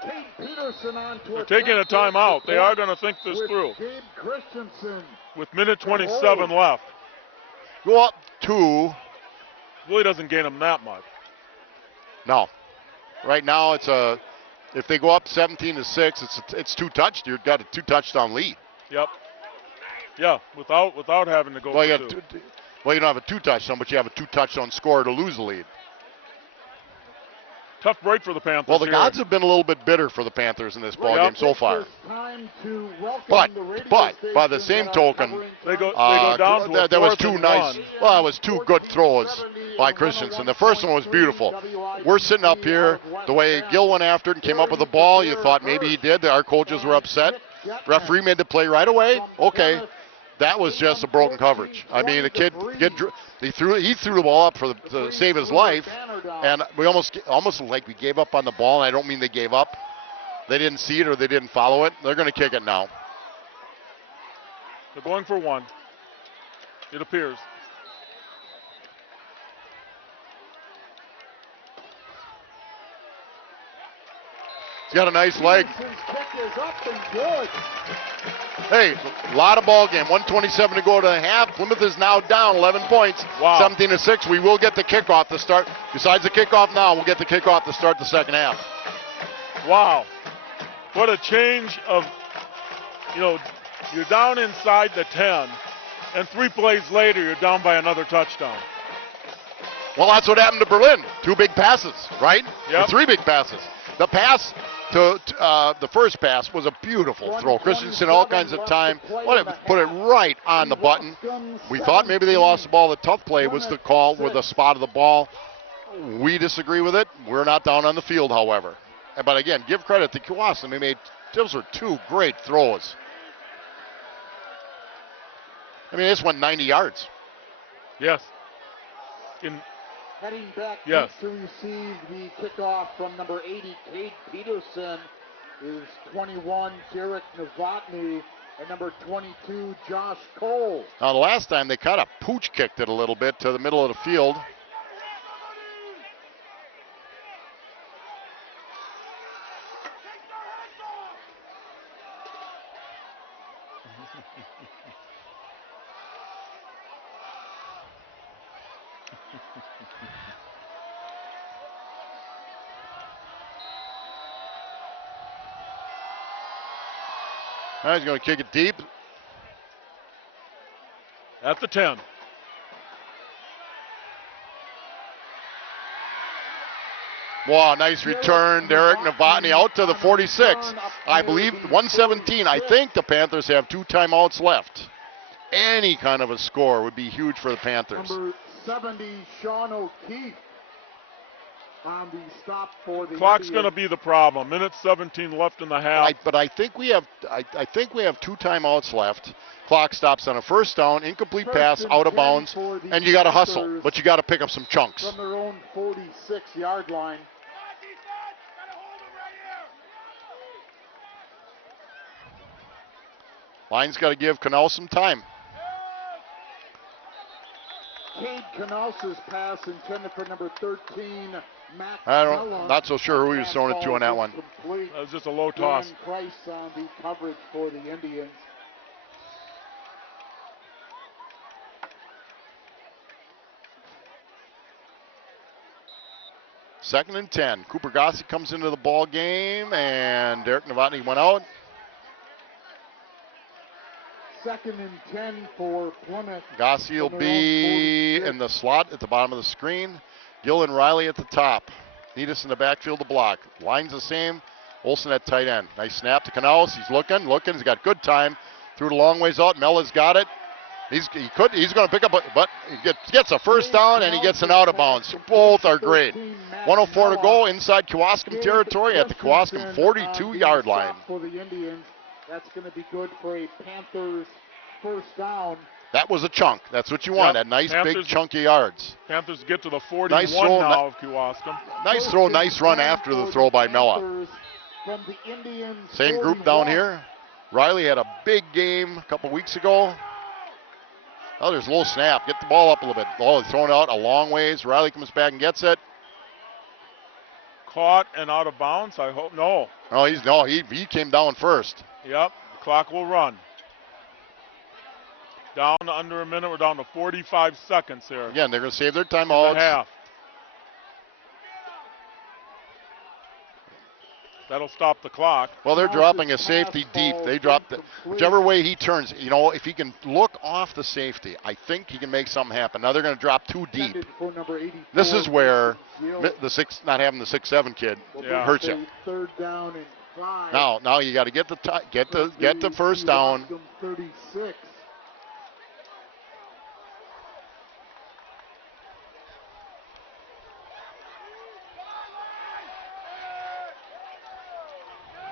Cade Peterson onto They're taking a timeout. They are going to think this through. Gabe Christensen. With minute 27 left. Go up 2. Really doesn't gain them that much. No. Right now, if they go up 17-6, it's 2 touchdowns. You've got a 2 touchdown lead. Yep. Yeah, without having to go for 2. You don't have a 2 touchdown, but you have a 2 touchdown score to lose the lead. Tough break for the Panthers. Well, the odds have been a little bit bitter for the Panthers in this ball game so far. But by the same token, they go down to there was 2 nice. Well, it was 2 good throws by Christensen. The first one was beautiful. We're sitting up here, the way Gill went after it and came up with the ball, you thought maybe he did. Our coaches were upset. Referee made the play right away. Okay. That was just a broken coverage. I mean, the kid he threw the ball up to save his life, and we almost like we gave up on the ball. And I don't mean they gave up. They didn't see it or they didn't follow it. They're going to kick it now. They're going for 1. It appears. He's got a nice leg. Hey, a lot of ball game. 1:27 to go to the half. Plymouth is now down 11 points. Wow. 17-6. We will get the kickoff to start. Besides the kickoff now, we'll get the kickoff to start the second half. Wow. What a change of, you're down inside the 10, and 3 plays later, you're down by another touchdown. Well, that's what happened to Berlin. 2 big passes, right? Yep. Or 3 big passes. The pass to the first pass was a beautiful throw. Christensen all kinds of time. Put it right on the button. We thought maybe they lost the ball. The tough play was the call with the spot of the ball. We disagree with it. We're not down on the field, however. But again, give credit to Kewausee. Those were 2 great throws. This went 90 yards. Yes. Heading back yes. to receive the kickoff from number 80, Cade Peterson, is 21, Derek Novotny, and number 22, Josh Cole. Now, the last time they kind of pooch kicked it a little bit to the middle of the field. Now he's going to kick it deep. At the 10. Wow, nice return. Derek Novotny out to the 46. I believe 117. I think the Panthers have 2 timeouts left. Any kind of a score would be huge for the Panthers. Number 70, Sean O'Keefe on the stop for the Clock's going to be the problem. Minute 17 left in the half. But I think we have 2 timeouts left. Clock stops on a first down, incomplete pass, out of bounds, and you got to hustle, but you got to pick up some chunks. From their own 46-yard line. Line's got to give Canal some time. Cade Canals' pass intended for number 13, Matt not so sure who he was throwing it to on that one. That was just a low toss. Price on the coverage for the Indians. Second and 10. Cooper Gossie comes into the ball game, and Derek Novotny went out. Second and 10 for Plymouth. Gossie will be in the slot at the bottom of the screen. Gill and Riley at the top. Needus in the backfield to block. Line's the same. Olsen at tight end. Nice snap to Canals. He's looking. He's got good time. Threw it a long ways out. Mella's got it. He's going to pick up, but he gets a first down and he gets an out of bounds. Both are great. 104 to go inside Kewaskum territory at the Kewaskum 42-yard line. For the Indians, that's going to be good for a Panthers first down. That was a chunk. That's what you want. That nice Panthers, big chunky yards. Panthers get to the 41 nice throw, now of Kewaskum. Nice throw, nice run after the throw by Mella. from the Indians. Same group down 41. here. Riley had a big game a couple weeks ago. Oh, there's a little snap. Get the ball up a little bit. Ball is thrown out a long ways. Riley comes back and gets it. Caught and out of bounds, I hope. No. Oh, he came down first. Yep, the clock will run. Down to under a minute. We're down to 45 seconds here. Again, they're going to save their in the timeouts. half. That'll stop the clock. Well, they're dropping a safety deep. They dropped it. Whichever way he turns, if he can look off the safety, I think he can make something happen. Now they're going to drop too deep. This is where not having the 6'7" kid hurts him. Third down and 5. Now you got to get the first down. 36.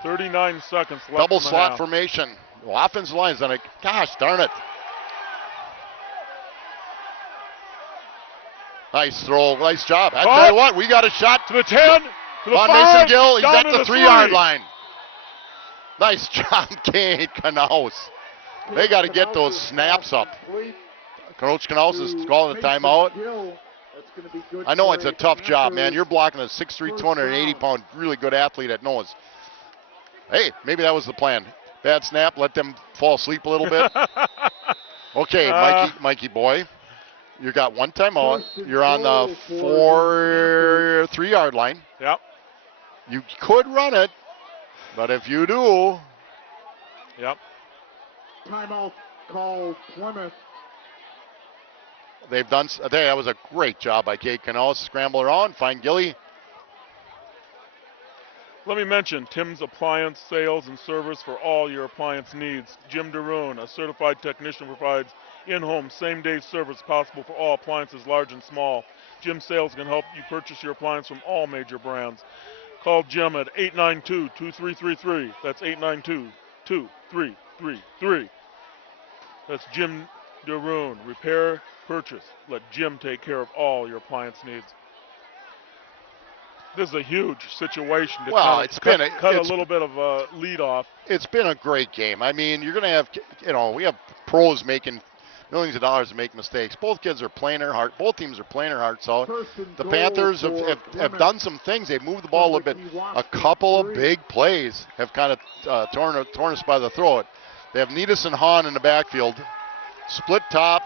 .39 seconds left. Double in the slot half. formation. The offensive line's on it. Gosh darn it. Nice throw. Nice job. I tell you what, we got a shot To the 10. To the on 5. Mason Gill. He's down at to the 3 3-yard line. Nice job, Kate Knaus. They got to get those snaps up. Coach Knaus is calling a timeout. I know it's a tough job, man. You're blocking a 6'3", 280-pound, really good athlete that knows. Hey, maybe that was the plan. Bad snap, let them fall asleep a little bit. Okay, Mikey boy, you got one timeout. You're on the 3-yard line. Yep. You could run it, but if you do, Yep. Timeout call Plymouth. that was a great job by Kate Knaus. Scramble around, find Gilly. Let me mention Tim's Appliance Sales and Service for all your appliance needs. Jim DeRune, a certified technician, provides in-home same-day service possible for all appliances, large and small. Jim Sales can help you purchase your appliance from all major brands. Call Jim at 892-2333. That's 892-2333. That's Jim DeRune. Repair, purchase. Let Jim take care of all your appliance needs. This is a huge situation to cut a little bit of a lead off. It's been a great game. I mean, you're going to have, we have pros making millions of dollars to make mistakes. Both kids are playing their heart. Both teams are playing their hearts out. The Panthers have done some things. They've moved the ball a little bit. A couple of big plays have kind of torn us by the throat. They have Needus and Hahn in the backfield. Split top.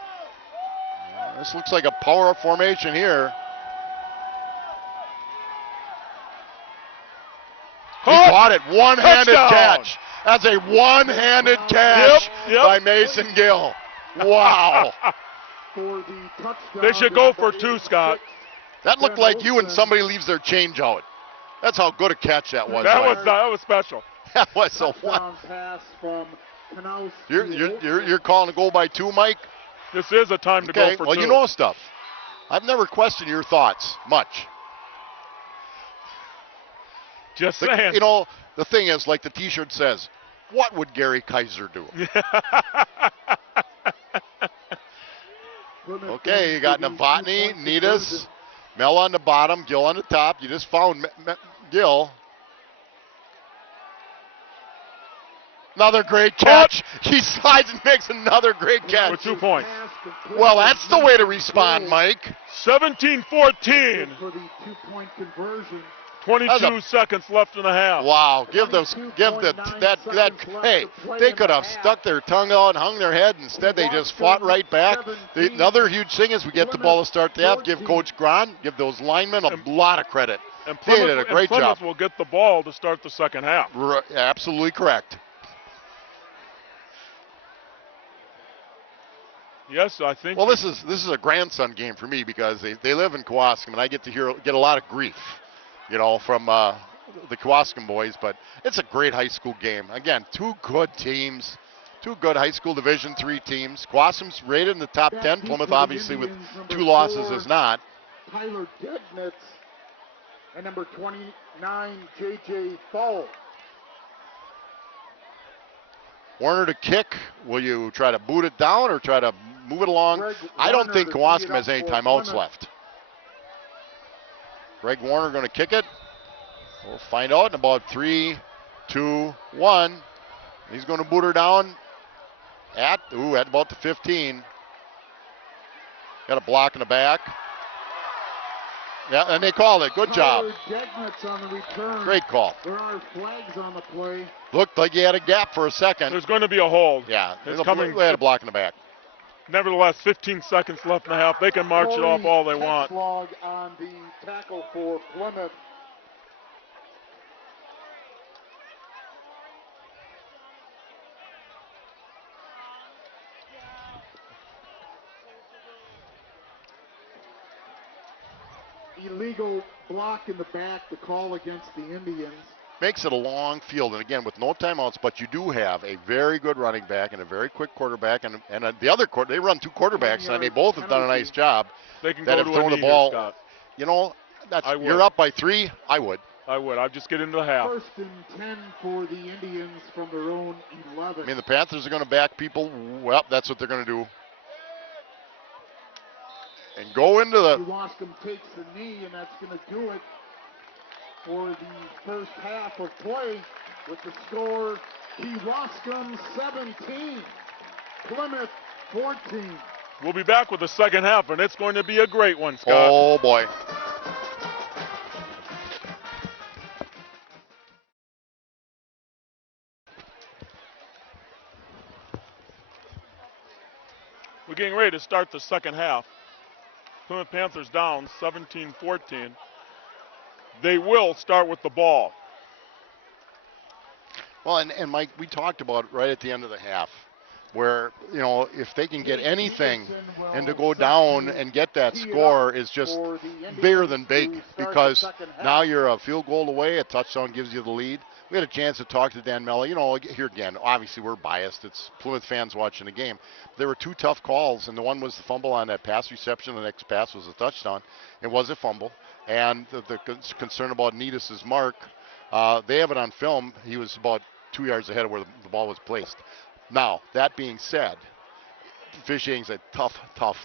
This looks like a power formation here. He caught it. One-handed catch. That's a one-handed catch by Mason Gill. Wow. They should go for 2, Scott. That looked like you when somebody leaves their change out. That's how good a catch that was. That was special. That was so fun. You're calling a goal by 2, Mike? This is a time to go for 2. Well, you know stuff. I've never questioned your thoughts much. Just saying. The thing is, like the T-shirt says, what would Gary Kaiser do? Okay, you got Novotny, Needus, Mel on the bottom, Gill on the top. You just found Gill. Another great catch. He slides and makes another great catch. With 2 points. Well, that's the way to respond, Mike. 17-14. For the 2-point conversion. 22 seconds left in the half. Wow, hey, they could have stuck their tongue out and hung their head. Instead, they just fought right back. Another huge thing is we get the ball to start the half. Give Coach Grant, give those linemen a lot of credit. And They did a great job. Plymouth will get the ball to start the second half. Absolutely correct. Yes, I think. Well, this is a grandson game for me because they live in Kewaskum, and I get a lot of grief, from the Kewaskum boys. But it's a great high school game. Again, 2 good teams, 2 good high school Division III teams. Kewaskum's rated in the top 10. Plymouth, obviously, with 2 losses, is not. Tyler Gednitz and number 29, J.J. Thal. Warner to kick. Will you try to boot it down or try to move it along? I don't think Kewaskum has any timeouts left. Greg Warner going to kick it. We'll find out in about 3 2, 1. He's going to boot her down at about the 15. Got a block in the back. Yeah, and they called it. Good job. On the return. Great call. There are flags on the play. Looked like he had a gap for a second. There's going to be a hold. Yeah, it's coming. They had a block in the back. Nevertheless, 15 seconds left in the half. They can march it off all they want. Log on the tackle for Plymouth. Illegal block in the back, the call against the Indians. Makes it a long field, and again, with no timeouts, but you do have a very good running back and a very quick quarterback, and the other they run 2 quarterbacks, and they both have done a nice job. They can that go have to thrown a the ball. Scott. You know, you're up by 3. I would. I'd just get into the half. 1st and 10 for the Indians from their own 11. I mean, the Panthers are going to back people. Well, that's what they're going to do. And go into the. Kewaskum takes the knee, and that's going to do it for the first half of play with the score Kewaskum 17, Plymouth 14. We'll be back with the second half, and it's going to be a great one, Scott. Oh, boy. We're getting ready to start the second half. Plymouth Panthers down 17-14. They will start with the ball. Well, and Mike, we talked about right at the end of the half where, you know, if they can get anything and to go down and get that score is just bigger than big, because now you're a field goal away, a touchdown gives you the lead. We had a chance to talk to Dan Mello. You know, here again, obviously we're biased. It's Plymouth fans watching the game. There were 2 tough calls, and the one was the fumble on that pass reception. The next pass was a touchdown. It was a fumble. And the concern about Needus' mark, they have it on film. He was about 2 yards ahead of where the ball was placed. Now, that being said, officiating's a tough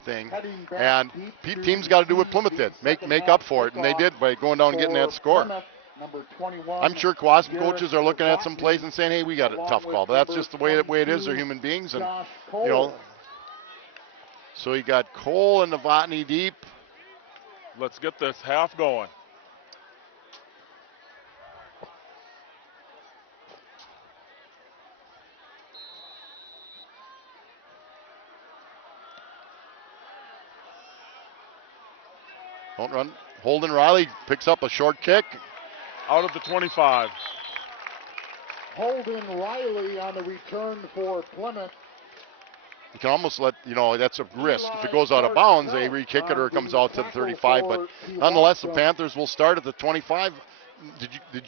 thing. And teams got to do what Plymouth did, make up for it, and they did by going down and getting that score. I'm sure Kewaskum coaches are looking at some plays and saying, hey, we got a tough call. But that's just the way it is. They're human beings. And, you know, so you got Cole and Novotny deep. Let's get this half going. Don't run. Holden Riley picks up a short kick. Out of the 25. Holden Riley on the return for Plymouth. You can almost let, you know, that's a risk. If it goes out of bounds, they re-kick it or it comes out to the 35. But nonetheless, the Panthers will start at the 25. You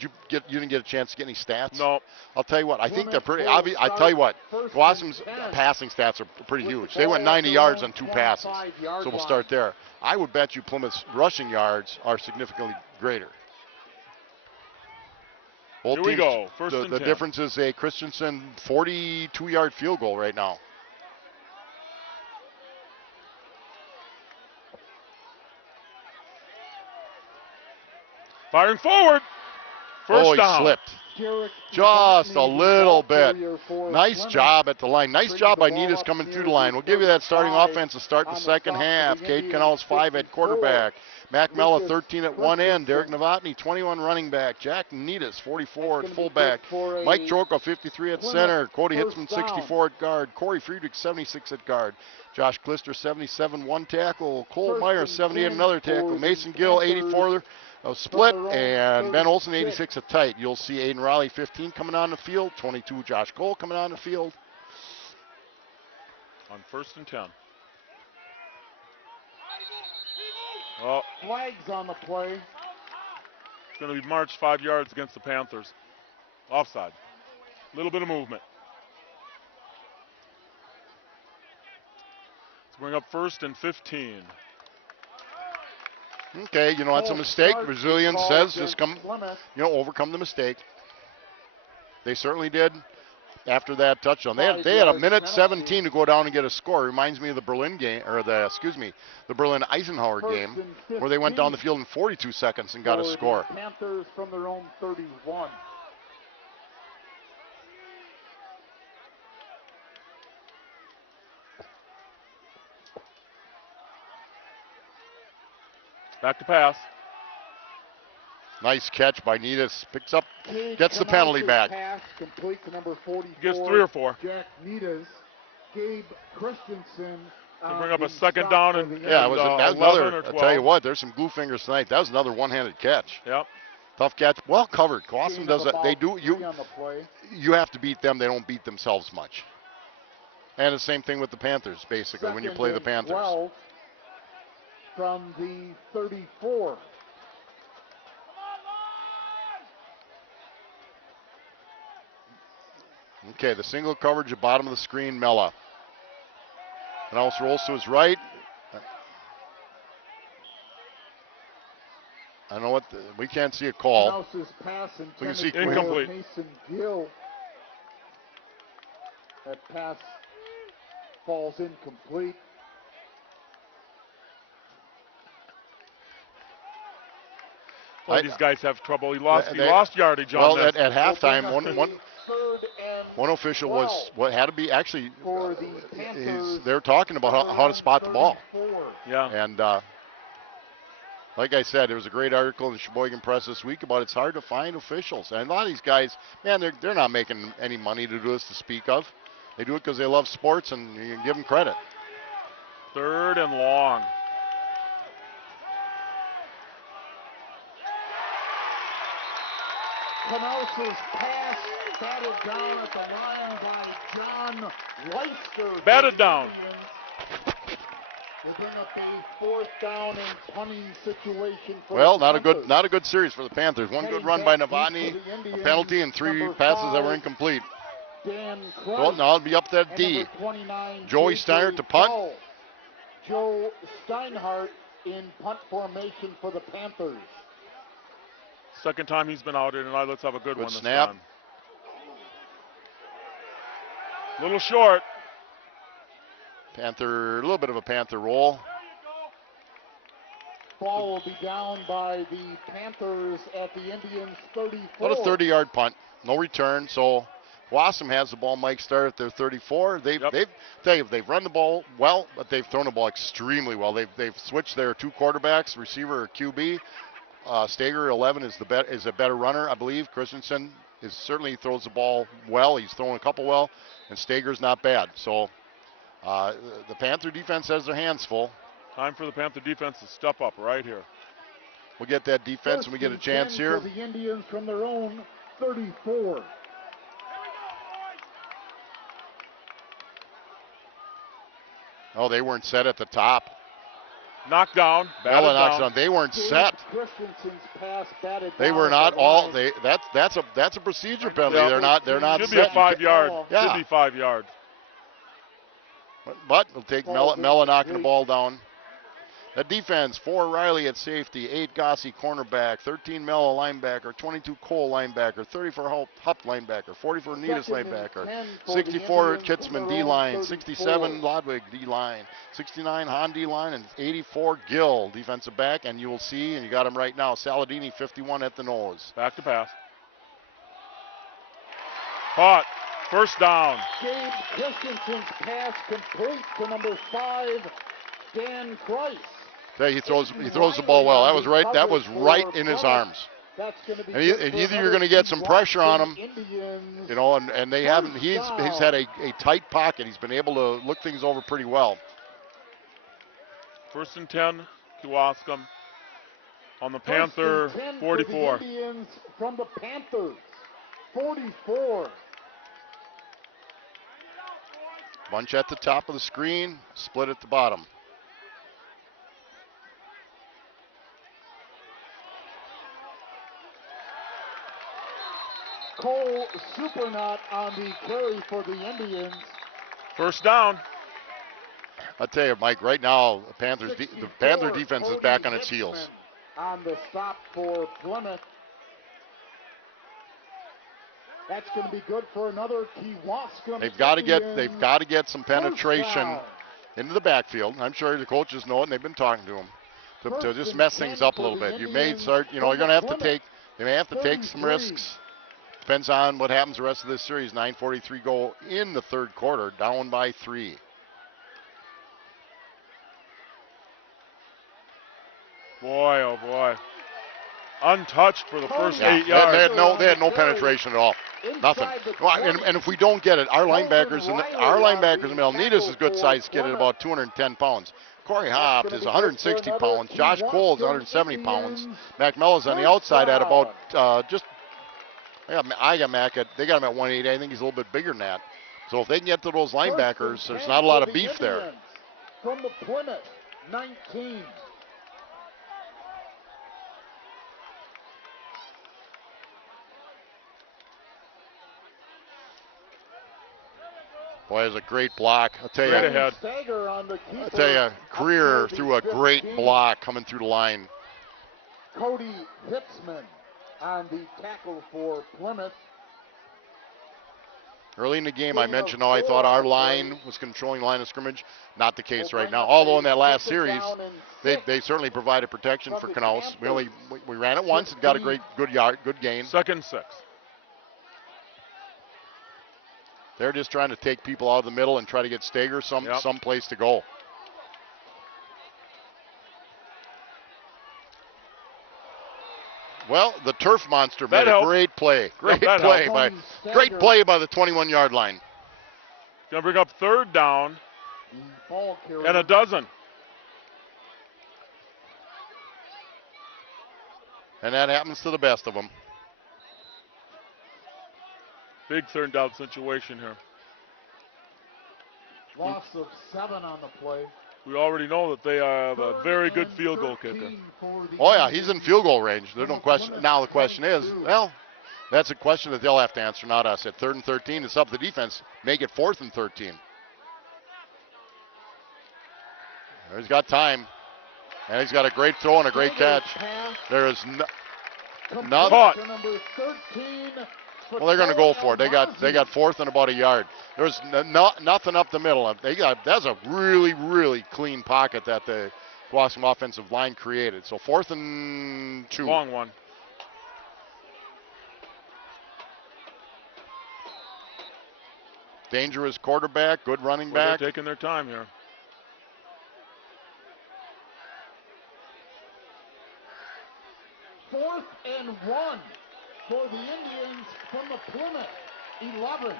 didn't get a chance to get any stats? No. I'll tell you what, I think they're pretty obvious. I tell you what, Kewauskum's passing stats are pretty huge. They went 90 yards on 2 passes. So we'll start there. I would bet you Plymouth's rushing yards are significantly greater. Both Here we teams, go. First and the 10. difference is a Christensen 42-yard field goal right now. Firing forward. First down. He slipped. Just a little bit. Nice job at the line. Nice job by Needus coming through the line. We'll give you that starting offense to start the second half. Cade Canals 5 at quarterback. Mac Mella 13 at one end. Derek Novotny 21 running back. Jack Needus 44 at fullback. Mike Troco 53 at center. Cody Hitzman 64 at guard. Corey Friedrich 76 at guard. Josh Klister 77 one tackle. Cole Meyer 78 another tackle. Mason Gill 84 a split, and Ben Olsen 86 at tight. You'll see Aiden Riley 15 coming on the field. 22 Josh Cole coming on the field. On first and 10. Oh, Flags on the play. it's going to be marched 5 yards against the Panthers. Offside. Little bit of movement. Let's bring up first and 15. Okay, you know, that's a mistake. Brazilian says just come, you know, overcome the mistake. They certainly did after that touchdown. They had a minute 17 to go down and get a score. Reminds me of the Berlin game, or the Berlin Eisenhower game, where they went down the field in 42 seconds and got a score. Panthers from their own 31. Back to pass. Nice catch by Needus. Picks up, Cade gets the penalty Canales' back. Pass complete to number 44. Gets 3 or 4. Jack Nitas. Gabe Christensen. To bring up a second down and Yeah, it was that was 11 another. or I'll 12. tell you what, there's some glue fingers tonight. That was another one-handed catch. Yep. Tough catch, well covered. Clausen does that. They do. You on the play. You have to beat them. They don't beat themselves much. And the same thing with the Panthers, basically, when you play the Panthers. 12 from the 34. Okay, the single coverage at bottom of the screen, Mella. And also rolls to his right. I don't know what, we can't see a call. Canales' pass We can see intended for incomplete. Mason Gill. That pass falls incomplete. Boy, these guys have trouble. He lost yardage on Well, this. at halftime, Third and one official was, 12 what had to be, actually, for the Panthers. they're talking about how to spot the ball. 34. Yeah. And like I said, there was a great article in the Sheboygan Press this week about it's hard to find officials. And a lot of these guys, man, they're not making any money to do this to speak of. They do it because they love sports, and you can give them credit. 3rd and long. Canales' pass batted down at the line by John Leister. Batted down. They bring up a 4th down and punting situation for Well, the Panthers. not a good series for the Panthers. One good run by Novotny, a penalty, and 3 passes that were incomplete. Dan Well, Christ now it'll be up to that and D. number 29, Joey J.J. Steinhardt to punt. Dahl. Joe Steinhardt in punt formation for the Panthers. Second time he's been out here tonight. Let's have a good one this snap. time. Little short. Panther, a little bit of a Panther roll. Ball will be down by the Panthers at the Indians' 34. About a 30-yard punt. No return, so Wassum has the ball. Mike Starr at their 34. They've run the ball well, but they've thrown the ball extremely well. They've switched their 2 quarterbacks, receiver or QB. Stager 11 is a better runner, I believe. Christensen certainly throws the ball well. He's throwing a couple well, and Stager's not bad. So the Panther defense has their hands full. Time for the Panther defense to step up right here. We'll get that defense when we get a chance here. For the Indians from their own 34. Oh, they weren't set at the top. Knocked down. Mella knocks down. They weren't set. Christensen's pass batted They down were at not the all. line. That's a procedure penalty. Yeah. They're not Should set. be a 5-yard. Yeah. Should be 5 yards. But we'll take Mella knocking the ball down. The defense, 4 Riley at safety, 8 Gossi cornerback, 13 Mella linebacker, 22 Cole linebacker, 34 Hupp linebacker, 44 Needus linebacker, 64 Kitzman D-line, 67 Lodwig D-line, 69 Hahn D-line, and 84 Gill defensive back. And you will see, and you got him right now, Saladini 51 at the nose. Back to pass. Caught. First down. Gabe Christensen's pass complete to number 5, Dan Christ. He throws the ball well. That was right in his arms. That's going to be And either you're going to get some pressure on him, you know, and they haven't. He's had a tight pocket. He's been able to look things over pretty well. 1st and 10, Kewaskum on the Panther 44. The Indians from the Panthers 44. Bunch at the top of the screen, split at the bottom. Cole Supernut on the carry for the Indians. First down. I'll tell you, Mike, right now, the Panther defense is back on its heels. On the stop for Plymouth. That's going to be good for another Kewaskum. They've got to get some penetration into the backfield. I'm sure the coaches know it, and they've been talking to them to just mess things up a little bit. You may start, you're going to have to take. They may have to take some risks. Depends on what happens the rest of this series. 9:43 go in the 3rd quarter, down by 3. Boy, oh boy. Untouched for the first Yeah, 8 yards. they had no penetration at all. Nothing. Well, and if we don't get it, our linebackers in the middle, Needus is good sized kid at about 210 pounds. Corey Hobbs is 160 pounds. Josh Cole is 170 pounds. Mac Mello's on the outside at about I got Mac at, they got him at 180. I think he's a little bit bigger than that. So if they can get to those linebackers, there's not a lot of beef there. From the Plymouth 19. Boy, it's a great block. I'll tell Straight you, ahead. Greer threw a great block coming through the line. Cody Hitzman on the tackle for Plymouth. Early in the game, I mentioned how I thought our line was controlling line of scrimmage. Not the case right now. Although in that last series, they certainly provided protection for Knaus. We ran it once and got a good gain. 2nd and 6. They're just trying to take people out of the middle and try to get Stager some place to go. Well, the turf monster made a great play. Great play by the 21-yard line. Gonna bring up 3rd down and a dozen. And that happens to the best of them. Big 3rd down situation here. Loss of 7 on the play. We already know that they have a very good field goal kicker. Oh, yeah, he's in field goal range. There's no question. Now the question is, well, that's a question that they'll have to answer, not us. At 3rd and 13, it's up to the defense. Make it 4th and 13. He's got time. And he's got a great throw and a great catch. There is nothing. Number 13. Well, they're going to go for it. They got 4th and about a yard. There's nothing up the middle. That's a really clean pocket that the Guascom offensive line created. So 4th and 2. Long one. Dangerous quarterback, good running back. They're taking their time here. Fourth and 1 for the Indians from the Plymouth 11.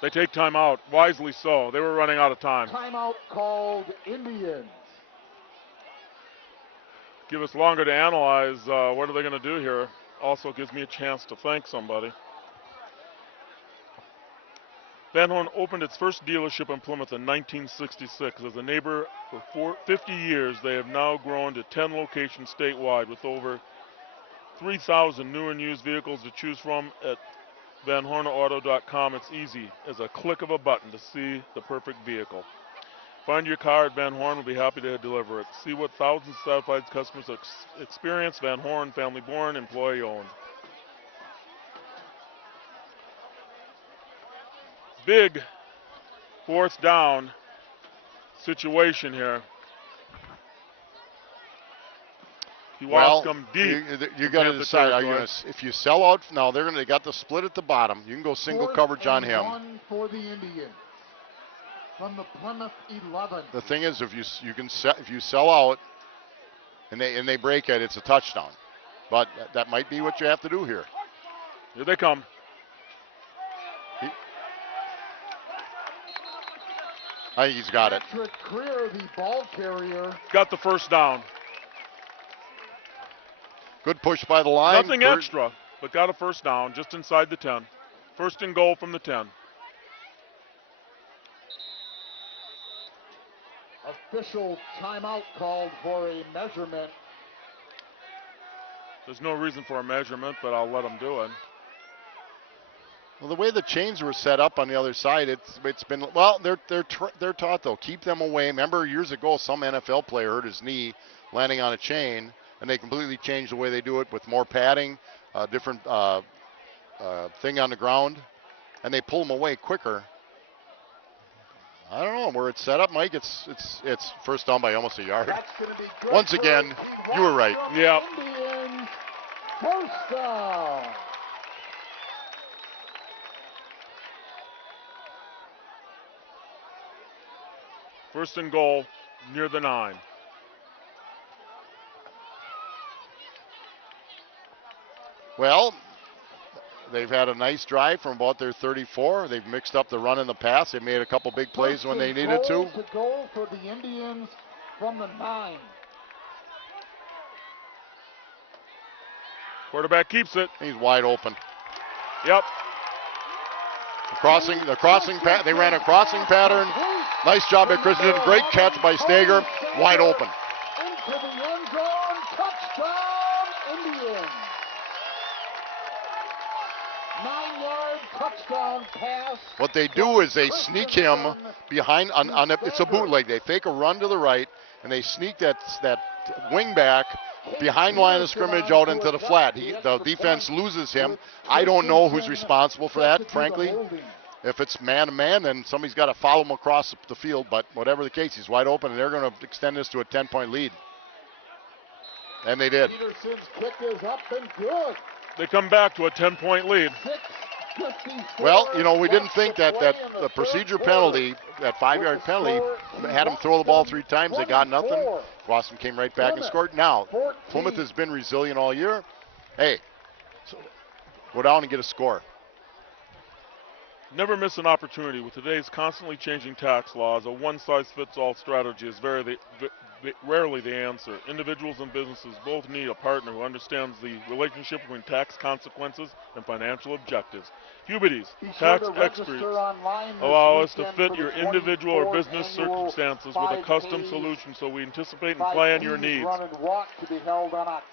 They take timeout, wisely so. They were running out of time. Timeout called Indians. Give us longer to analyze what are they going to do here. Also gives me a chance to thank somebody. Van Horn opened its first dealership in Plymouth in 1966. As a neighbor for 50 years, they have now grown to 10 locations statewide with over 3,000 new and used vehicles to choose from at VanHornAuto.com. It's easy as a click of a button to see the perfect vehicle. Find your car at Van Horn. We'll be happy to deliver it. See what thousands of satisfied customers experience. Van Horn, family born, employee owned. Big 4th down situation here. Deep. You got to decide. Are you gonna, if you sell out now, they got the split at the bottom. You can go single coverage on him. 1 for the Indians from the Plymouth 11. The thing is, if you sell out and they break it, it's a touchdown. But that might be what you have to do here. Here they come. I think he's got it. Patrick Greer, the ball carrier. Got the 1st down. Good push by the line. Nothing extra, but got a 1st down just inside the 10. 1st and goal from the 10. Official timeout called for a measurement. There's no reason for a measurement, but I'll let them do it. Well, the way the chains were set up on the other side, it's been, well, they're taught though, keep them away. Remember years ago, some NFL player hurt his knee landing on a chain, and they completely changed the way they do it with more padding, different thing on the ground, and they pull them away quicker. I don't know where it's set up, Mike. It's 1st down by almost a yard. Once again, you were right. Yeah. 1st down. First and goal near the 9. Well, they've had a nice drive from about their 34. They've mixed up the run and the pass. They made a couple big plays when they needed to. To go for the Indians from the 9. Quarterback keeps it. He's wide open. Yep. The crossing they ran a crossing pattern. Nice job by Christensen. Great catch by Stager. Wide open. Into the end zone. Touchdown, Indians. 9-yard touchdown pass. What they do is they sneak him behind it's a bootleg. They fake a run to the right and they sneak that wing back behind line of scrimmage out into the flat. The defense loses him. I don't know who's responsible for that, frankly. If it's man-to-man, then somebody's got to follow him across the field. But whatever the case, he's wide open, and they're going to extend this to a 10-point lead. And they did. Peterson's kick is up and good. They come back to a 10-point lead. Well, we didn't think that the procedure penalty, that 5-yard penalty, had them throw the ball 3 times. They got nothing. Boston came right back and scored. Now, Plymouth has been resilient all year. Hey, go down and get a score. Never miss an opportunity. With today's constantly changing tax laws, a one-size-fits-all strategy is rarely the answer. Individuals and businesses both need a partner who understands the relationship between tax consequences and financial objectives. Huberty's tax experts allow us to fit your individual or business circumstances with a custom solution so we anticipate and plan your needs.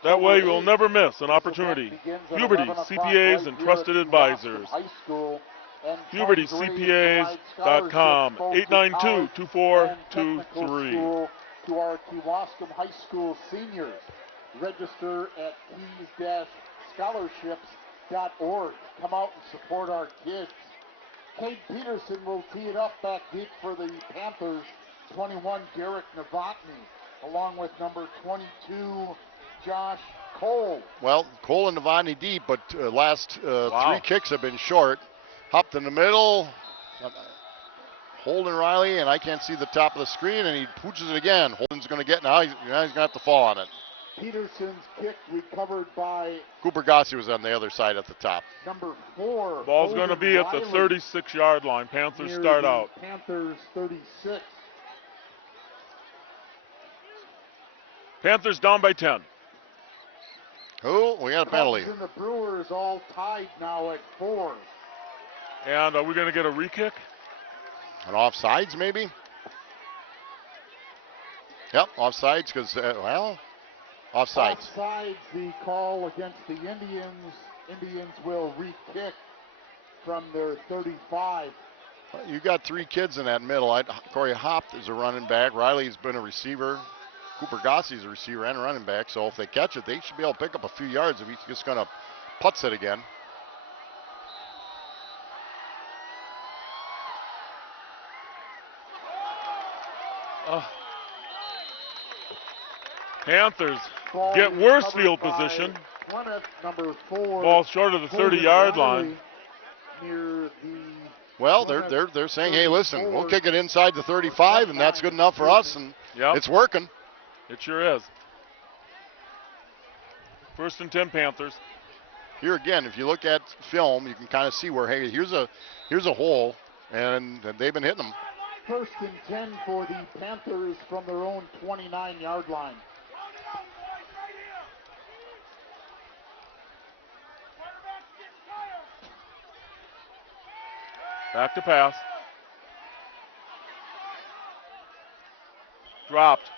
That way you will never miss an opportunity. Huberty's CPAs and trusted advisors. HubertyCPAs.com, 892-2423. To our Kewaskum High School seniors, register at keys-scholarships.org. Come out and support our kids. Cade Peterson will tee it up back deep for the Panthers. 21, Derek Novotny, along with number 22, Josh Cole. Well, Cole and Novotny deep, but last 3 kicks have been short. Hopped in the middle. Holden Riley, and I can't see the top of the screen, and he pooches it again. Holden's going to get now. He's going to have to fall on it. Peterson's kick recovered by Cooper Gossi was on the other side at the top. Number 4. Ball's going to be at the 36-yard line. Panthers start out. Panthers 36. Panthers down by 10. Who? We got a penalty. Cubs and the Brewers all tied now at 4. And are we going to get a re-kick? And offsides, maybe? Yep, offsides, because, offsides. Offsides, the call against the Indians. Indians will re-kick from their 35. You got 3 kids in that middle. Corey Hopp is a running back. Riley's been a receiver. Cooper Gossi's a receiver and a running back. So if they catch it, they should be able to pick up a few yards if he's just going to putz it again. Panthers get worse field position. Ball short of the 30-yard line. Well, they're saying, hey, listen, we'll kick it inside the 35, and that's good enough for us, and it's working. It sure is. 1st and 10 Panthers. Here again, if you look at film, you can kind of see where, hey, here's a hole, and they've been hitting them. 1st and 10 for the Panthers from their own 29-yard line. Back to pass. Dropped.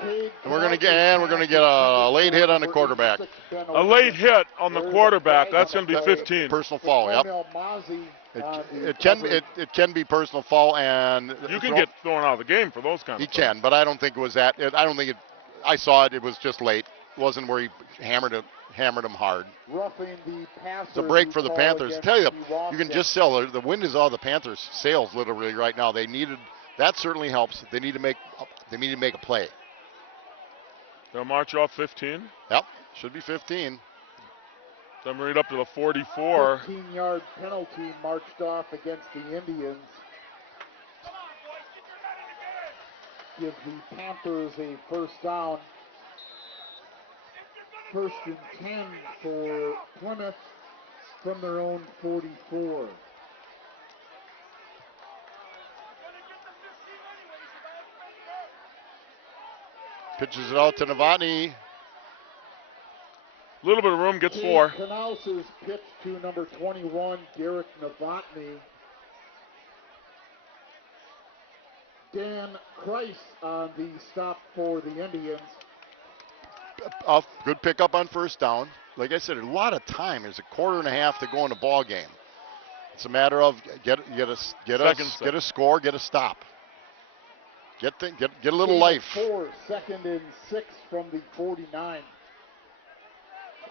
And we're going to get a late hit on the quarterback. A late hit on the quarterback. That's going to be 15. Personal foul. Yep. It can be personal foul, and you can get thrown out of the game for those kinds of things. He can, but I don't think it was that. I saw it. It was just late. It wasn't where he hammered him hard. It's a break for the Panthers. I tell you, you can just tell the wind is out of the Panthers' sails literally right now. That certainly helps. They need to make a play. They'll march off 15. Yep, should be 15. Then right up to the 44. 15-yard penalty marched off against the Indians. Gives the Panthers a 1st down. first and 10 for Plymouth from their own 44. Pitches it out to Novotny. A little bit of room, gets 4. Canals' pitch to number 21, Derek Novotny. Dan Kreis on the stop for the Indians. Good pickup on first down. Like I said, a lot of time. There's a quarter and a half to go in the ball game. It's a matter of get a score, get a stop. Get a little life. 4, second and 6 from the 49.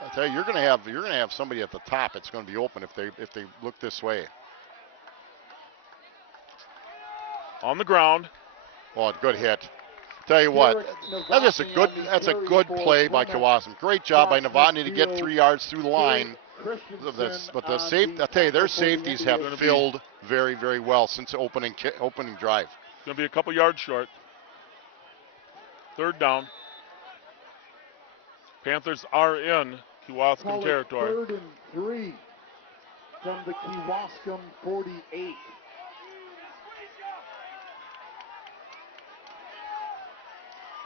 I tell you, you're gonna have somebody at the top. It's going to be open if they look this way. On the ground. Oh, good hit. Tell you what, that's a good play by Kewaskum. Great job by Novotny to get 3 yards through the line. But the I tell you, their safeties have filled very, very well since the opening drive. It's going to be a couple yards short. 3rd down. Panthers are in Kewaskum territory. 3rd and 3 from the Kewaskum 48.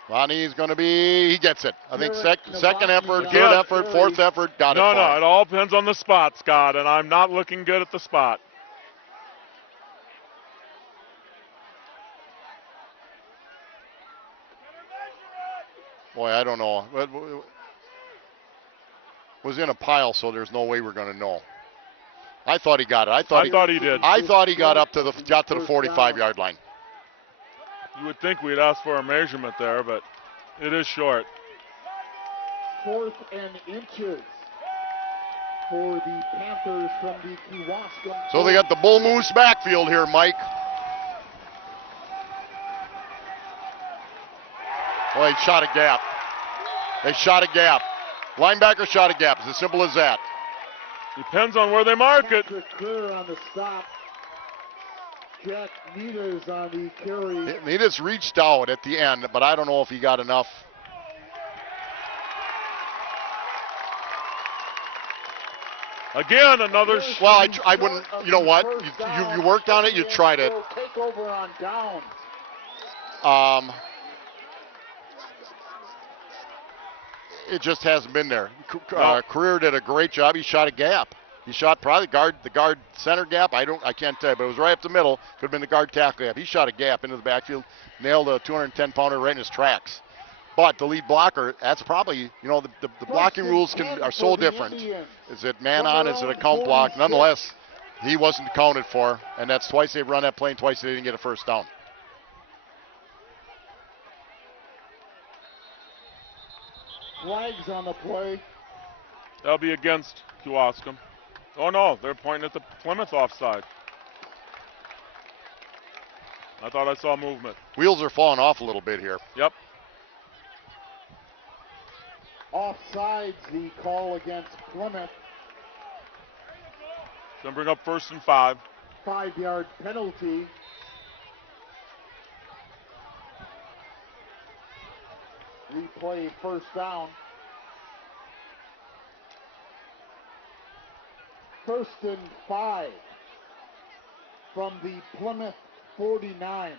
Lonnie's going to he gets it. I think second effort, third effort, fourth effort, got it. No, it all depends on the spot, Scott, and I'm not looking good at the spot. Boy, I don't know. It was in a pile, so there's no way we're going to know. I thought he got it. I thought he did. I thought he got to the 45-yard line. You would think we'd ask for a measurement there, but it is short. 4th and inches for the Panthers from the Kewaskum. So they got the Bull Moose backfield here, Mike. Well, they shot a gap. Linebacker shot a gap. It's as simple as that. Depends on where they mark it. Clear on the stop. Jack Nidas on the carry. Nidas reached out at the end, but I don't know if he got enough. Again, another. Well, I wouldn't. You know what? You worked on it. You tried it. Take over on downs. It just hasn't been there. Career did a great job. He shot a gap. He shot probably the guard center gap. I can't tell you, but it was right up the middle. Could have been the guard tackle gap. He shot a gap into the backfield, nailed a 210-pounder right in his tracks. But the lead blocker, that's probably, the blocking rules are so different. Is it man on? Is it a count block? Nonetheless, he wasn't accounted for, and that's twice they've run that play and twice they didn't get a first down. Flags on the play. That'll be against Kewaskum. Oh no, they're pointing at the Plymouth offside. I thought I saw movement. Wheels are falling off a little bit here. Yep. Offsides, the call against Plymouth. Gonna bring up 1st and 5. 5-yard penalty. Replay first down. 1st and 5 from the Plymouth 49.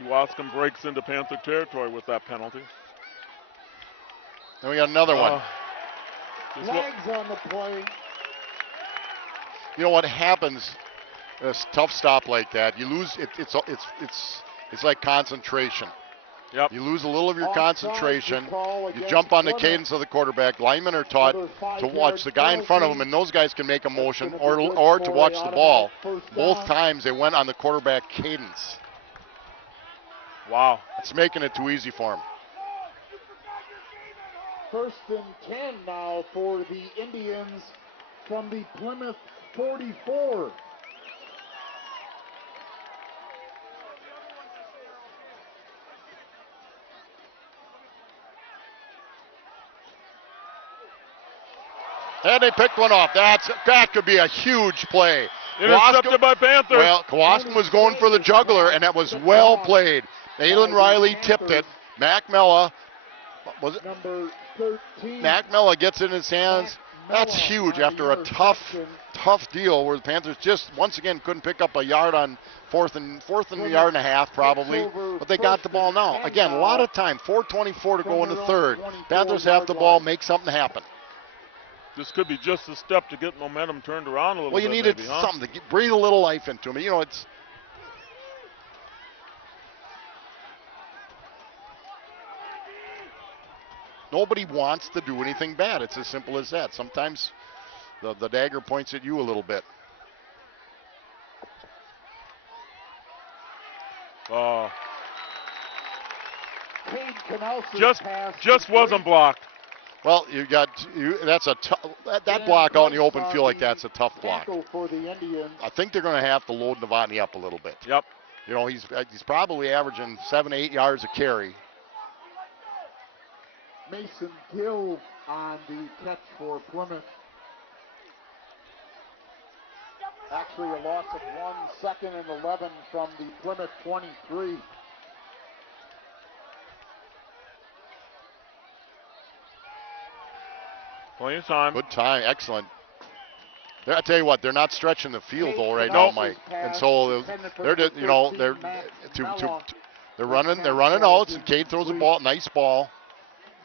Kewaskum breaks into Panther territory with that penalty. Then we got another one. Flags on the play. You know what happens? A tough stop like that, you lose. It's like concentration. Yep. You lose a little of your concentration. You jump on the cadence of the quarterback. Linemen are taught to watch the guy in front of them, and those guys can make a motion or to watch the ball. Both times they went on the quarterback cadence. Wow. It's making it too easy for him. 1st and 10 now for the Indians from the Plymouth 44. And they picked one off. That could be a huge play. Intercepted by Panthers. Well, Kewaskum was going for the juggler, and that was well played. Aiden Riley tipped it. Mac Mella, was it? Number 13. McMillan gets it in his hands. That's McMillan huge on after the a tough interception. deal where the Panthers just once again couldn't pick up a yard on fourth and a yard and a half probably, but they got the ball now. Again, a lot of time, 4:24 to go in the third. Panthers have the ball, make something happen. This could be just a step to get momentum turned around a little Well, bit. you needed maybe, huh? something to breathe a little life into me. You know, it's nobody wants to do anything bad. It's as simple as that. Sometimes the dagger points at you a little bit. Oh, Cade Canelsis just pass wasn't blocked. Well, that's a that block out in the open field like that's a tough block. tackle for the Indians. I think they're going to have to load Novotny up a little bit. Yep. You know, he's probably averaging 7 to 8 yards a carry. Mason Gill on the catch for Plymouth. Actually a loss of 1 second and 11 from the Plymouth 23. Plenty of time. Good time, excellent. I tell you what, they're not stretching the field though right No. now, Mike. And so they're just, you know, they're running outs, and Cade throws a ball, nice ball,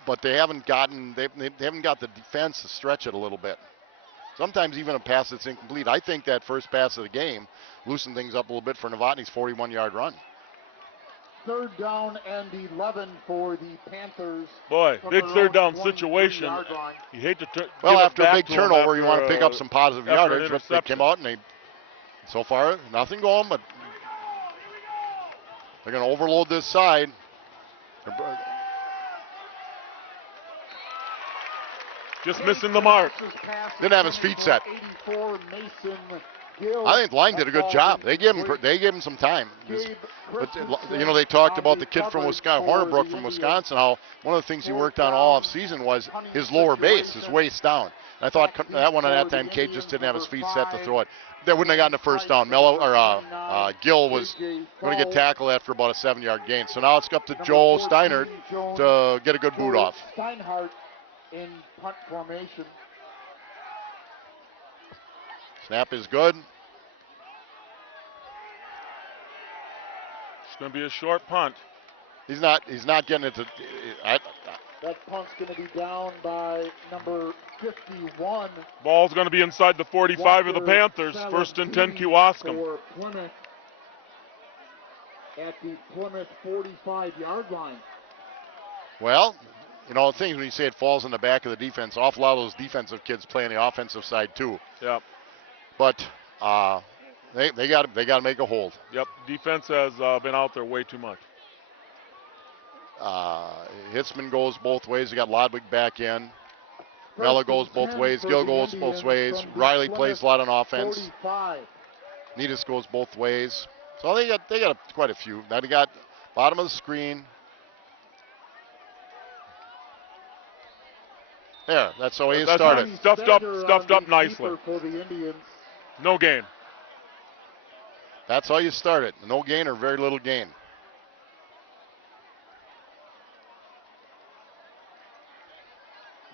but they haven't got the defense to stretch it a little bit. Sometimes even a pass that's incomplete. I think that first pass of the game loosened things up a little bit for Novotny's 41-yard run. Third down and 11 for the Panthers. Boy, from big their third own down situation. 23-yard line. You hate to Well, give it after a back big to 'em turnover, you after, want to pick up some positive after an yardage. But they interception. came out and so far, nothing going, but they're going to overload this side. Just missing the mark. Didn't have his feet set. 84, Mason Gill. I think the line did a good job. They gave him some time. But you know, they talked about the kid from Wisconsin, Hornibrook from Wisconsin, how one of the things he worked on all off season was his lower base, his waist down. I thought that one at that time, Cade just didn't have his feet set to throw it. They wouldn't have gotten the first down. Gill was going to get tackled after about a 7-yard gain. So now it's up to Joe Steinhardt to get a good boot off. Steinhardt in punt formation. Snap is good. It's going to be a short punt. He's not getting it to. That punt's going to be down by number 51. Ball's going to be inside the 45 of the Panthers. First and 10, Kewaskum. For Plymouth at the Plymouth 45-yard line. Well, you know, the things when you say it falls in the back of the defense, awful lot of those defensive kids play on the offensive side too. Yep. But they got to make a hold. Yep. Defense has been out there way too much. Hitzman goes both ways. They got Lodwig back in. Mella goes both ways. Gill goes both ways. Riley plays a lot on offense. 45. Nidis goes both ways. So they got quite a few. Now they got bottom of the screen. There, that's the way you started. Stuffed up nicely. For the Indians. No gain. That's how you start it. No gain or very little gain.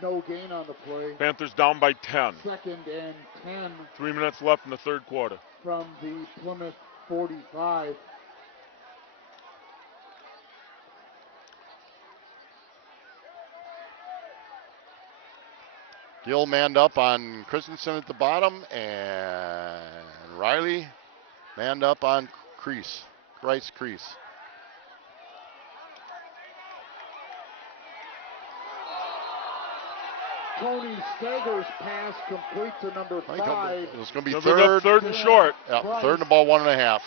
No gain on the play. Panthers down by 10. Second and 10 3 minutes left in the third quarter. from the Plymouth 45. Gill manned up on Christensen at the bottom, and Riley manned up on Bryce Crease. Tony Stager's pass complete to number 5. It's going to be Third and short. Yeah, third and about 1.5.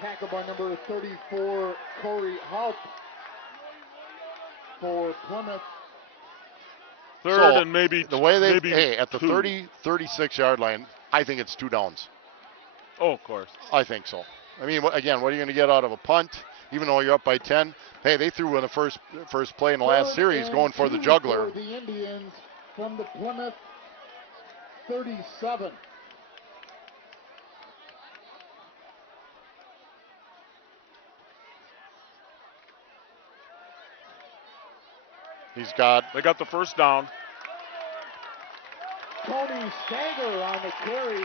Tackle by number 34, Corey Haupt for Plymouth. Third and maybe the way they maybe at the 36-yard line, I think it's 2 downs. Oh, of course. I think so. I mean, again, what are you going to get out of a punt? Even though you're up by 10, hey, they threw in the first play in the last series, going for the juggler. For the Indians from the Plymouth 37. They got the first down. Tony Stanger on the carry.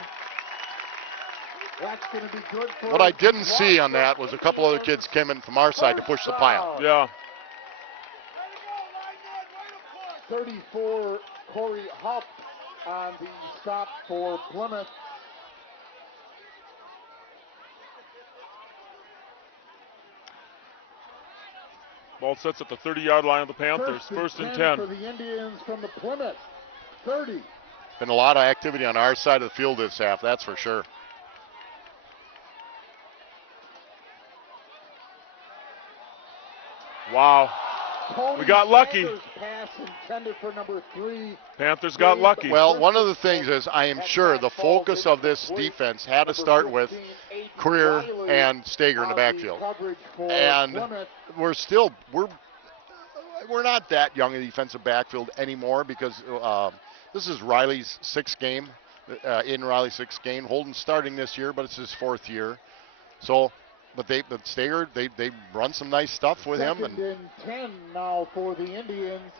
That's going to be good for What I didn't see on that was a couple other kids came in from our side to push the pile. Yeah. 34, Corey Huff on the stop for Plymouth. Ball sets at the 30-yard line of the Panthers. First and 10. For the Indians from the Plymouth 30. Been a lot of activity on our side of the field this half, that's for sure. Wow. We got lucky. Pass intended for number 3. Panthers got lucky. Well, one of the things is I am sure the focus of this defense had to start with Creer and Stager in the backfield. And we're not that young in the defensive backfield anymore because this is Riley's 6th game, Riley's 6th game. Holden's starting this year, but it's his 4th year. So, but Stager, they run some nice stuff with him. And 10 now for the Indians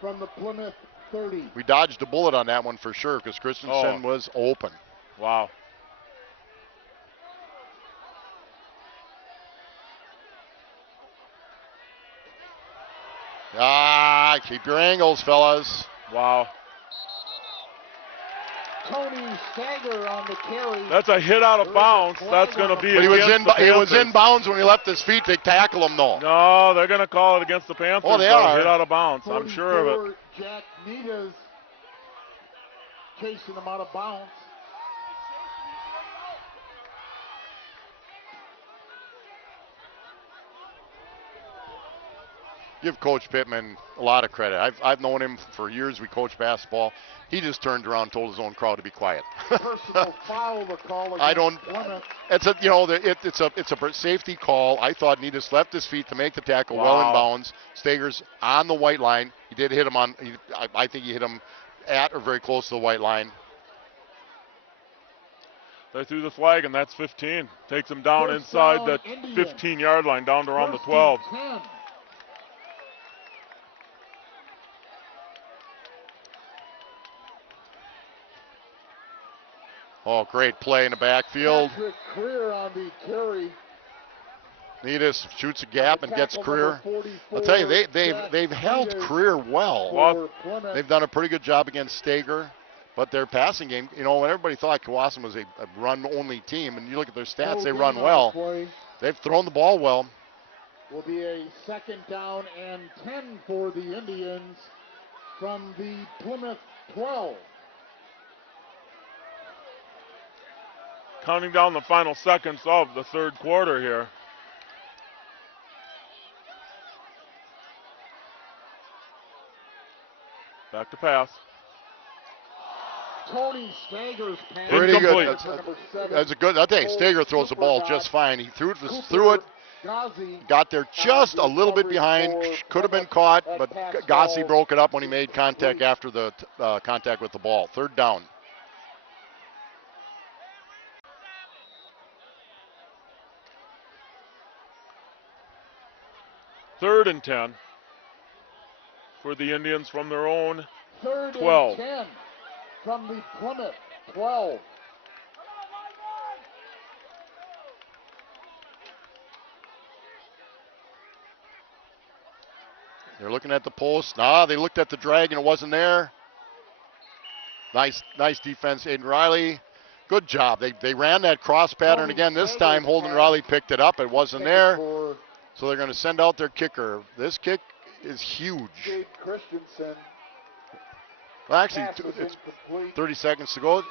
from the Plymouth 30. We dodged a bullet on that one for sure because Christensen was open. Wow. Keep your angles, fellas. Wow. Tony Stanger on the carry. That's a hit out of bounds. That's going to be But he was in bounds when he left his feet. They tackle him, though. No, they're going to call it against the Panthers. Oh, they are. Hit out of bounds. I'm sure of it. Jack Nita's chasing him out of bounds. Give Coach Pittman a lot of credit. I've known him for years. We coached basketball. He just turned around and told his own crowd to be quiet. Personal foul the call Plymouth. It's a safety call. I thought Nitas left his feet to make the tackle well in bounds. Stager's on the white line. He did hit him on. I think he hit him at or very close to the white line. They threw the flag, and that's 15. Takes him down inside that 15-yard line, down to around the 12. Oh, great play in the backfield. Patrick Creer on the carry. Nitas shoots a gap and gets Creer. I'll tell you, they've held Creer well. They've done a pretty good job against Stager, but their passing game, when everybody thought Kewausee was a run-only team, and you look at their stats, they run well. They've thrown the ball well. Will be a 2nd down and 10 for the Indians from the Plymouth 12. Counting down the final seconds of the third quarter here. Back to pass. Tony Stager's pass. Pretty good. That's a good. I think Stager throws the ball just fine. He threw it. Got there just a little bit behind. Could have been caught, but Gossi broke it up when he made contact after the contact with the ball. 3rd down. Third and 10 for the Indians from their own 3rd 12. and 10 from the Plymouth 12. They're looking at the post. They looked at the drag and it wasn't there. Nice defense, Aiden Riley. Good job. They ran that cross pattern again. This time Holden Riley picked it up. It wasn't there. So they're going to send out their kicker. This kick is huge. Jake Christensen. Well, actually, it's 30 seconds to go.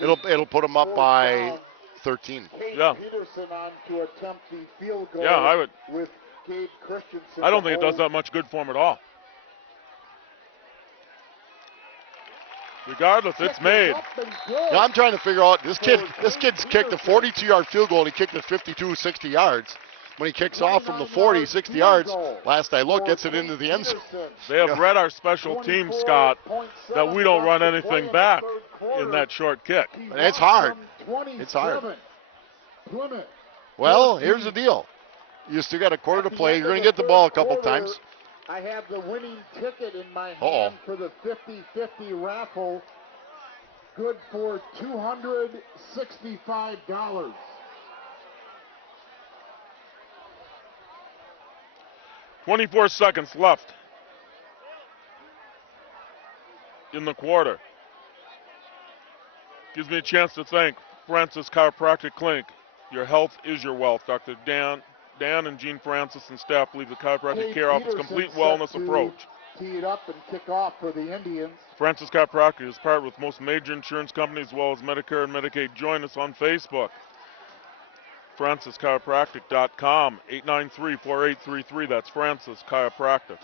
It'll put them up by 13. Yeah. Peterson on to attempt the field goal. Yeah, I would. With Gabe Christensen. I don't think it does that much good for him at all. Regardless, it's made. Now I'm trying to figure out this kid's kicked a 42-yard field goal. He kicked it 52, 60 yards. When he kicks off from the 40, 60 yards, last I looked, gets it into the end zone. They have read our special team, Scott, that we don't run anything back in that short kick. And it's hard. It's hard. Well, here's the deal. You still got a quarter to play. You're going to get the ball a couple times. I have the winning ticket in my hand for the 50-50 raffle. Good for $265. 24 seconds left in the quarter. Gives me a chance to thank Francis Chiropractic Clinic. Your health is your wealth. Dr. Dan and Gene Francis and staff believe the chiropractic care offers complete wellness approach. Tee it up and kick off for the Indians. Francis Chiropractic is partnered with most major insurance companies as well as Medicare and Medicaid. Join us on Facebook. FrancisChiropractic.com, 893-4833. That's Francis Chiropractic.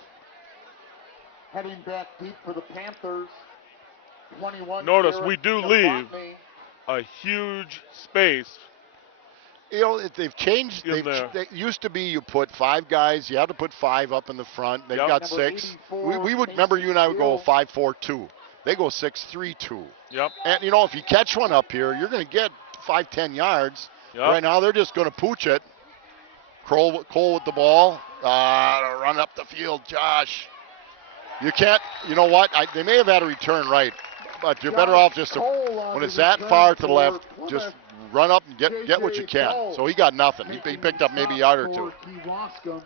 Heading back deep for the Panthers. 21. Notice we do leave a huge space. You know, they've changed. They used to be you put 5 guys. You have to put 5 up in the front. They've got 6. We would remember you and I would go 5-4-2. They go 6-3-2. Yep. And you know, if you catch one up here, you're going to get 5-10 yards. Yep. Right now, they're just going to pooch it. Cole with the ball. Run up the field, Josh. You can't. You know what? They may have had a return right, but you're better off just to, when it's that far to the left, just run up and get what you can. So he got nothing. He picked up maybe a yard or 2.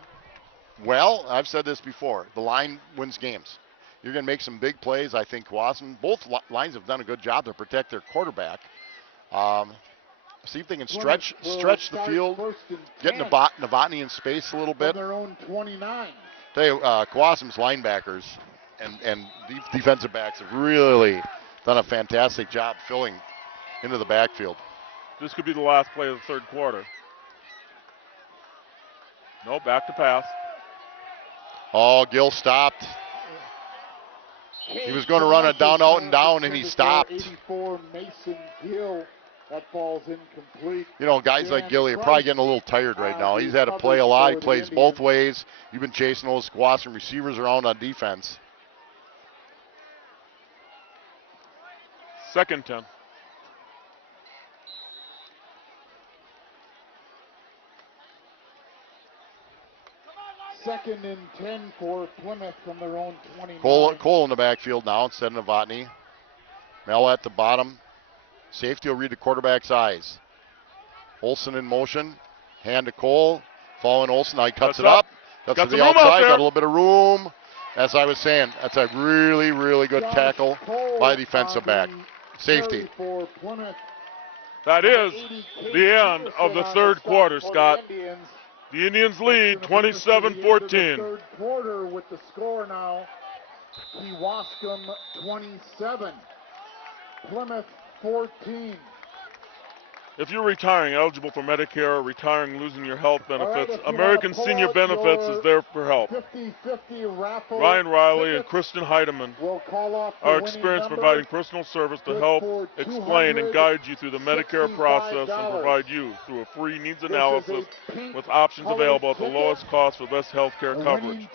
Well, I've said this before. The line wins games. You're going to make some big plays. I think Kewaskum, both lines have done a good job to protect their quarterback. See if they can stretch the field, get Novotny in space a little bit. Their own 29. Tell you, Kewaskum's linebackers and defensive backs have really done a fantastic job filling into the backfield. This could be the last play of the third quarter. No, back to pass. Oh, Gill stopped. He was going to run it down, out, and down, and he stopped. 84 Mason Gill. That falls incomplete. You know, guys like Gill are probably getting a little tired right now. He's had to play a lot. He plays both ways. You've been chasing those Kewaskum receivers around on defense. 2nd and 10. Second and 10 for Plymouth from their own 29. Cole in the backfield now instead of Novotny. Mel at the bottom. Safety will read the quarterback's eyes. Olsen in motion. Hand to Cole. Following Olsen. Now he cuts it up. Cuts to the outside. Got a little bit of room. As I was saying, that's a really, really good tackle by the defensive back. Safety. That is the end of the third quarter, Scott. The Indians lead 27-14. Third quarter with the score now. Kewaskum 27. Plymouth 14. If you're retiring, eligible for Medicare, retiring, losing your health benefits, right, American Senior Benefits is there for help. 50-50 raffle. Ryan Riley and Kristen Heidemann are experienced providing personal service to help explain and guide you through the Medicare process and provide you through a free needs analysis with options available at the lowest cost for best health care coverage.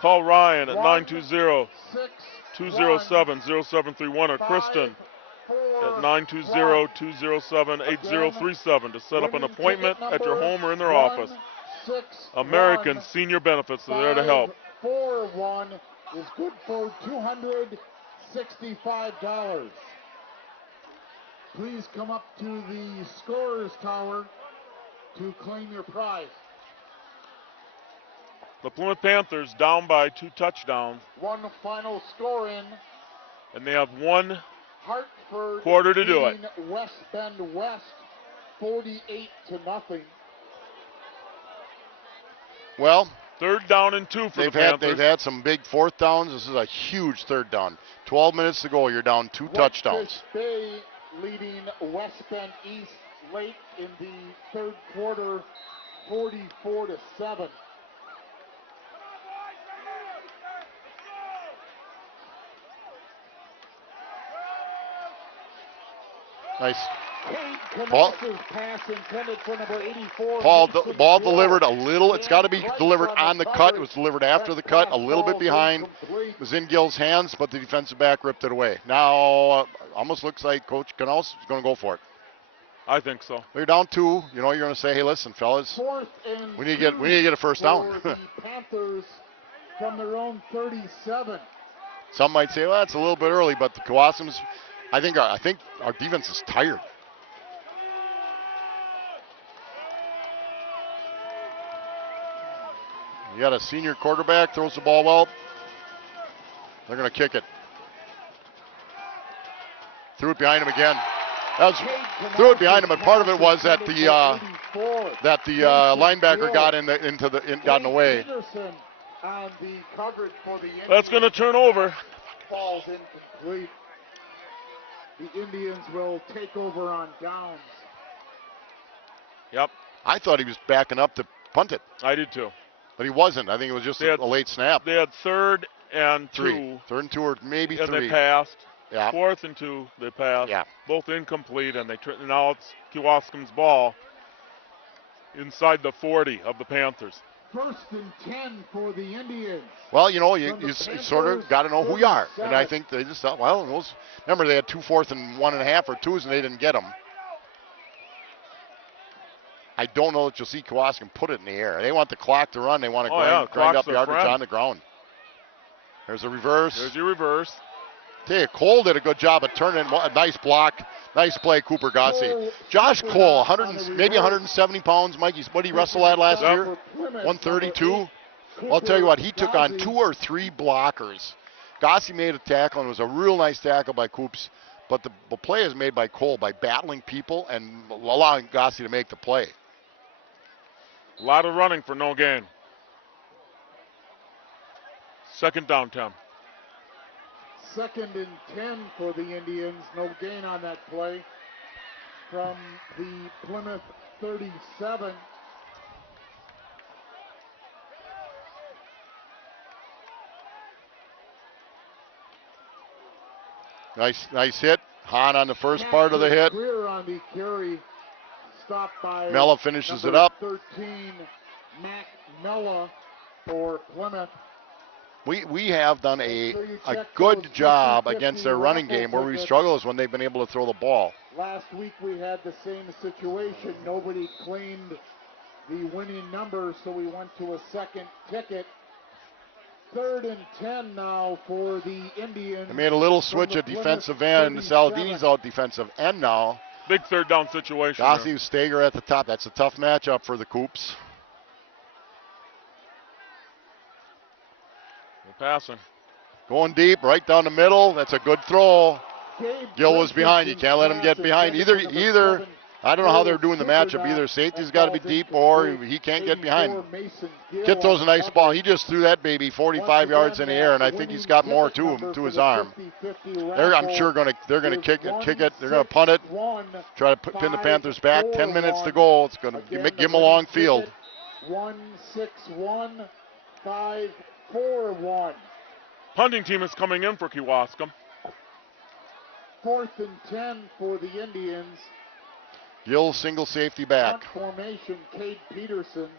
Call Ryan at 920-207-0731 or Kristen at 920-207-8037 to set up an appointment at your home or in their office. American Senior Benefits are there to help. 4-1 is good for $265. Please come up to the scorer's tower to claim your prize. The Plymouth Panthers down by 2 touchdowns. One final score in. And they have 1 Hartford quarter to do it. West Bend West 48-0. Well, 3rd down and 2 for the Panthers. They've had some big 4th downs. This is a huge 3rd down. 12 minutes to go. You're down 2 touchdowns. Bay leading West Bend East late in the 3rd quarter, 44-7. Nice. Paul delivered a little. It's got to be delivered on the cut. It was delivered after the cut, a little bit behind. It was in Gill's hands, but the defensive back ripped it away. Now, almost looks like Coach Knaus is going to go for it. I think so. You're down 2. You know, you're going to say, hey, listen, fellas, we need to get a first down. Panthers from their own 37. Some might say, well, that's a little bit early, but the Kewaskum's, I think our defense is tired. You got a senior quarterback, throws the ball well. They're going to kick it. Threw it behind him again. Threw it behind him, but part of it was that the linebacker got in the way. That's going to turn over. Falls incomplete. The Indians will take over on downs. Yep. I thought he was backing up to punt it. I did too. But he wasn't. I think it was just a late snap. They had 3rd and 2. 3rd and 2 or maybe and 3. And they passed. Yeah. 4th and 2, they passed. Yeah. Both incomplete, and now it's Kewaskum's ball inside the 40 of the Panthers. 1st and 10 for the Indians. Well, you sort of got to know who you are. And I think they just thought, well, remember they had 2 4th and 1.5 or 2s, and they didn't get them. I don't know that you'll see Kewaskum put it in the air. They want the clock to run. They want to grind up yardage on the ground. There's a reverse. There's your reverse. Tell you, Cole did a good job of turning. A nice block. Nice play, Cooper Gossi. Josh Cole, maybe 170 pounds. Mikey, what did he wrestle at last year? 132? Well, I'll tell you what, he took on 2 or 3 blockers. Gossi made a tackle, and it was a real nice tackle by Coops. But the play is made by Cole by battling people and allowing Gossi to make the play. A lot of running for no gain. 2nd down, Tim. 2nd and 10 for the Indians. No gain on that play from the Plymouth 37. Nice hit. Hahn on the first part of the hit. Greer on the carry. Stopped by Mella finishes it up. 13, Mac Mella for Plymouth. We have done a good job against their running game. Where we struggle is when they've been able to throw the ball. Last week we had the same situation. Nobody claimed the winning number, so we went to a second ticket. 3rd and 10 now for the Indians. They made a little switch at defensive end. Saladini's out defensive end now. Big 3rd down situation. Gossi, Stager at the top. That's a tough matchup for the Coops. They're passing. Going deep, right down the middle. That's a good throw. Gill was behind. You can't let him get behind. Either, I don't know how they're doing the matchup. Either safety's got to be deep or he can't get behind. Kit throws a nice ball. He just threw that baby 45 yards in the air, and I think he's got more to his arm. I'm sure they're going to kick it. They're going to punt it. Try to pin the Panthers back. 10 minutes to go. It's going to give them a long field. 1-6-1, 5-4-1. Punting team is coming in for Kewaskum. 4th and 10 for the Indians. Gill single safety back. Formation, Cade Peterson.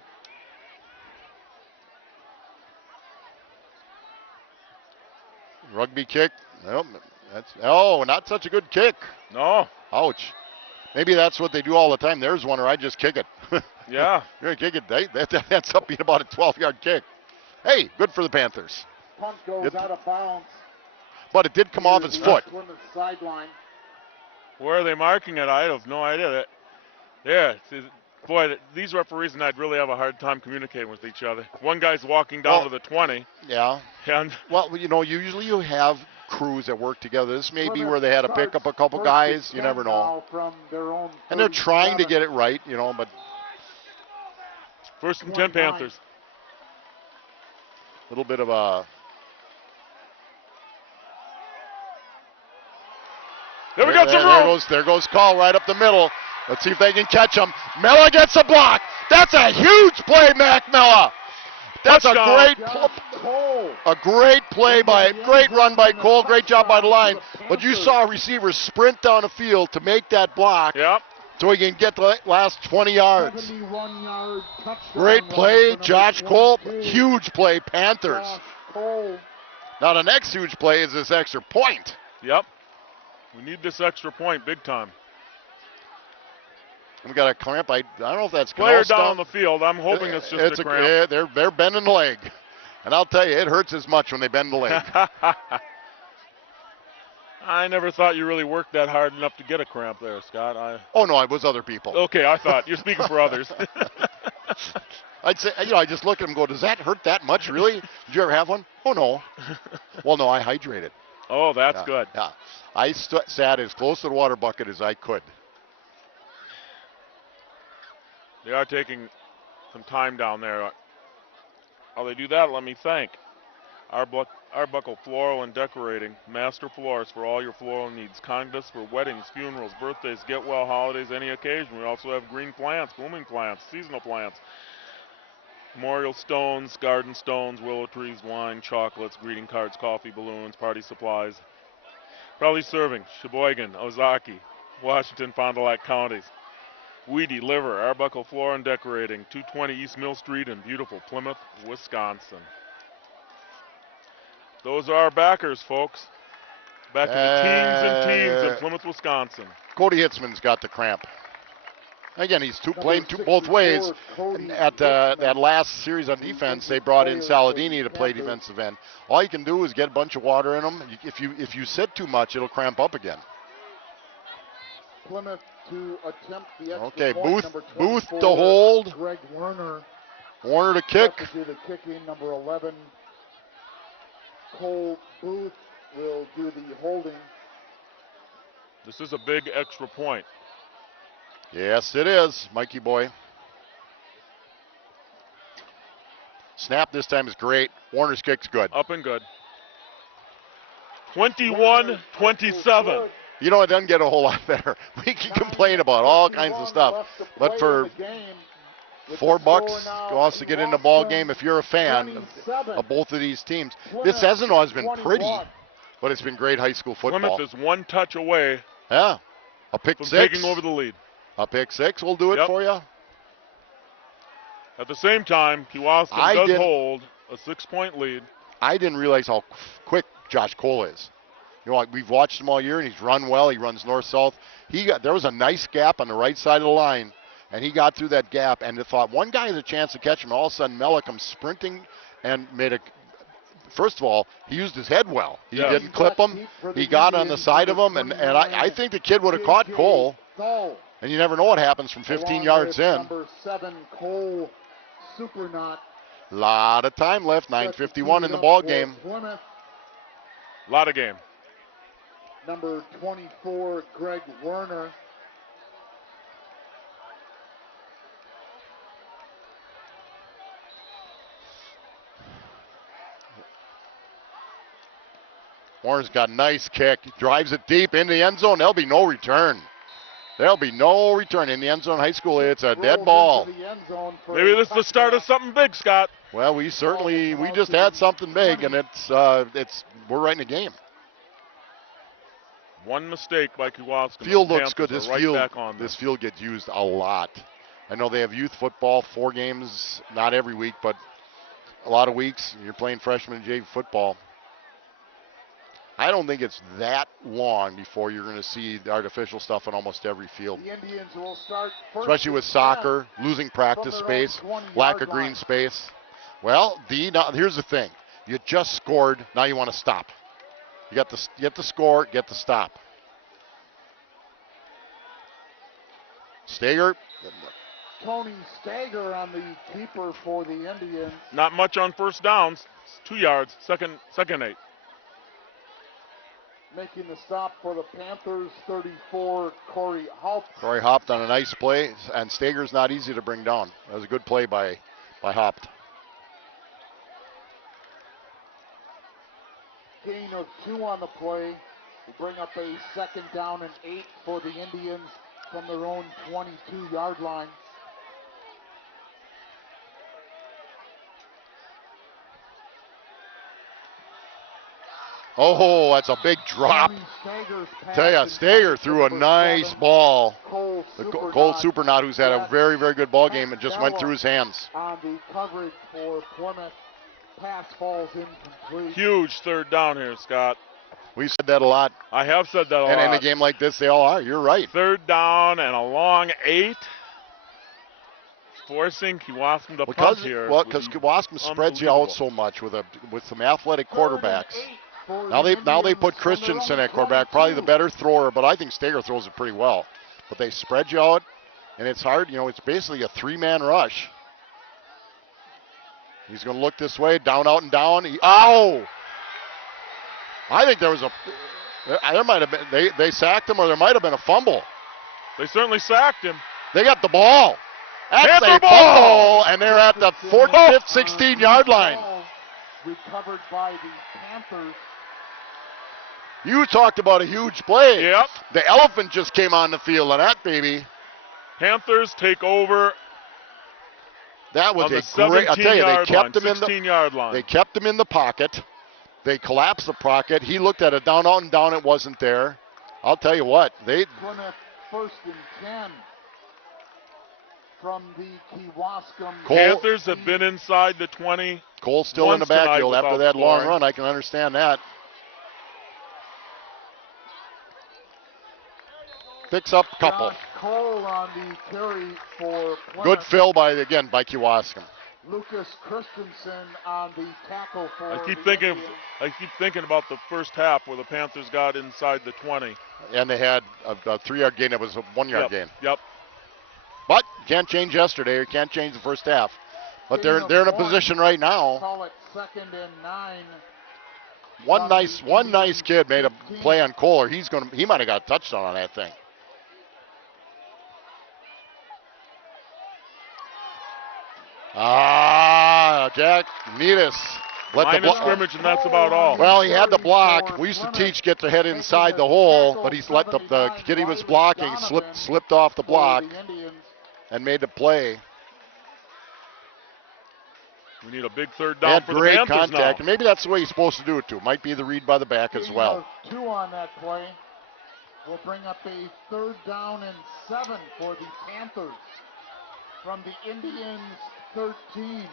Rugby kick. Nope, not such a good kick. No. Ouch. Maybe that's what they do all the time. There's one, or I just kick it. Yeah. You're going to kick it. That ends up being about a 12-yard kick. Hey, good for the Panthers. Punt goes out of bounds. But it did come off his foot. Sideline. Where are they marking it? I have no idea. Boy, these referees and I'd really have a hard time communicating with each other. One guy's walking down to the 20. Yeah. And usually you have crews that work together. This may be where they had to pick up a couple guys. You never know. And they're trying to get it right, but 1st and 10 Panthers. A little bit of a... There we got some room. There goes Call right up the middle. Let's see if they can catch him. Mella gets a block. That's a huge play, Mac Mella. That's a great run by Cole. Great job by the line. But you saw a receiver sprint down the field to make that block. Yep. So he can get the last 20 yards. Great play, Josh Cole. Huge play, Panthers. Now the next huge play is this extra point. Yep. We need this extra point big time. We got a cramp. I don't know if that's player down on the field. I'm hoping it's just a cramp. They're bending the leg. And I'll tell you, it hurts as much when they bend the leg. I never thought you really worked that hard enough to get a cramp there, Scott. Oh, no, it was other people. Okay, I thought. You're speaking for others. I'd say, I just look at him and go, does that hurt that much, really? Did you ever have one? Oh, no. Well, no, I hydrated. Oh, that's good. Yeah. I sat as close to the water bucket as I could. They are taking some time down there. While they do that, let me thank Arbuckle Floral and Decorating, master florist for all your floral needs. Contests for weddings, funerals, birthdays, get well, holidays, any occasion. We also have green plants, blooming plants, seasonal plants, memorial stones, garden stones, willow trees, wine, chocolates, greeting cards, coffee, balloons, party supplies. Proudly serving Sheboygan, Ozaki, Washington, Fond du Lac counties. Weedy Liver, Arbuckle Floor and Decorating, 220 East Mill Street in beautiful Plymouth, Wisconsin. Those are our backers, folks. Back in the teams in Plymouth, Wisconsin. Cody Hitzman's got the cramp. Again, he's playing both ways. At that last series on defense, they brought in Saladini to play defensive end. All you can do is get a bunch of water in them. If you sit too much, it'll cramp up again. Plymouth to attempt the extra okay, point. Booth to hold. Greg Werner. Warner to kick. To do the kicking. Number 11, Cole Booth will do the holding. This is a big extra point. Yes, it is, Mikey boy. Snap this time is great. Warner's kick's good. Up and good. 21-27. You know, it doesn't get a whole lot better. We can complain about all kinds of stuff. But for $4 costs to get in the ball game, if you're a fan of both of these teams. This hasn't always been pretty, but it's been great high school football. Plymouth is one touch away. Yeah. A pick from six. Taking over the lead. A pick six will do it for you. At the same time, Kewaskum does hold a 6-point lead. I didn't realize how quick Josh Cole is. You know, we've watched him all year, and he's run well. He runs north-south. There was a nice gap on the right side of the line, and he got through that gap and thought one guy has a chance to catch him. All of a sudden, Mella comes sprinting and made a. First of all, he used his head well. He didn't clip him. He got on the side of him, and I think the kid would have caught Cole. And you never know what happens from 15 yards in. Number 7, Cole Supernaut. Lot of time left, 9:51 in the ball game. Lot of game. Number 24, Greg Werner. Warner's got a nice kick. He drives it deep into the end zone. There'll be no return. There'll be no return in the end zone. High school, it's a dead ball. Maybe this is the start of something big, Scott. Well, we just had something big, and we're right in the game. One mistake by Kewaskum. Field looks good. This field gets used a lot. I know they have youth football, 4 games, not every week, but a lot of weeks. You're playing freshman and JV football. I don't think it's that long before you're going to see the artificial stuff on almost every field. The Indians will start first, especially with soccer, losing practice space, lack of green space. Well, now here's the thing. You just scored. Now you want to stop. You got to get the score, get the stop. Stager. Tony Stager on the keeper for the Indians. Not much on first downs. 2 yards, second 8. Making the stop for the Panthers, 34, Corey Haupt. Corey Haupt on a nice play, and Stager's not easy to bring down. That was a good play by Haupt. Gain of 2 on the play. We bring up a 2nd down and 8 for the Indians from their own 22-yard line. Oh, that's a big drop. Tell you, Stager threw a nice ball. Cole Supernaut, who's had a very, very good ball game, and just went through his hands. On the coverage for Plymouth, pass falls incomplete. Huge 3rd down here, Scott. We've said that a lot. I have said that a lot. And in a game like this, they all are. You're right. 3rd down and a long 8. forcing Kewaskum to Because punt here. because Kewaskum spreads you out so much with some athletic quarterbacks. Now they put Christensen at quarterback, probably the better thrower, but I think Steger throws it pretty well. But they spread you out, and it's hard. It's basically a 3-man rush. He's going to look this way, down, out, and down. Ow! I think there might have been, they sacked him, or there might have been a fumble. They certainly sacked him. They got the ball. That's Panther a ball! fumble, and they're at the 5th, 16-yard line. Recovered by the Panthers. You talked about a huge play. Yep. The elephant just came on the field on that baby. Panthers take over. That was on the a great. I tell you, they kept him in the 16-yard line. They kept him in the pocket. They collapsed the pocket. He looked at it down, out, and down. It wasn't there. I'll tell you what. Plymouth 1st and 10 from the Kewaskum. Panthers have been inside the 20. Cole's still in the backfield after that long scoring. run. I can understand that. Picks up a couple. Josh Cole on the carry for Plymouth. Good fill by Kewaskum. Lucas Christensen on the tackle for I keep the thinking about the first half where the Panthers got inside the 20. And they had a 3-yard gain. It was a 1-yard gain. Yep. But can't change yesterday. Or can't change the first half. But they're in a position right now. Call it 2nd and 9. One nice kid made a play on Cole, or he might have got a touchdown on that thing. Jack Netus. Line of scrimmage, and that's about all. Well, he had the block. We used to teach get to head inside the hole, but he's let the kid he was blocking slipped off the block and made the play. We need a big third down for the Panthers contact, now. and maybe that's the way he's supposed to do it too. Might be the read by the back as well. 2 on that play will bring up a 3rd down and 7 for the Panthers from the Indians 13.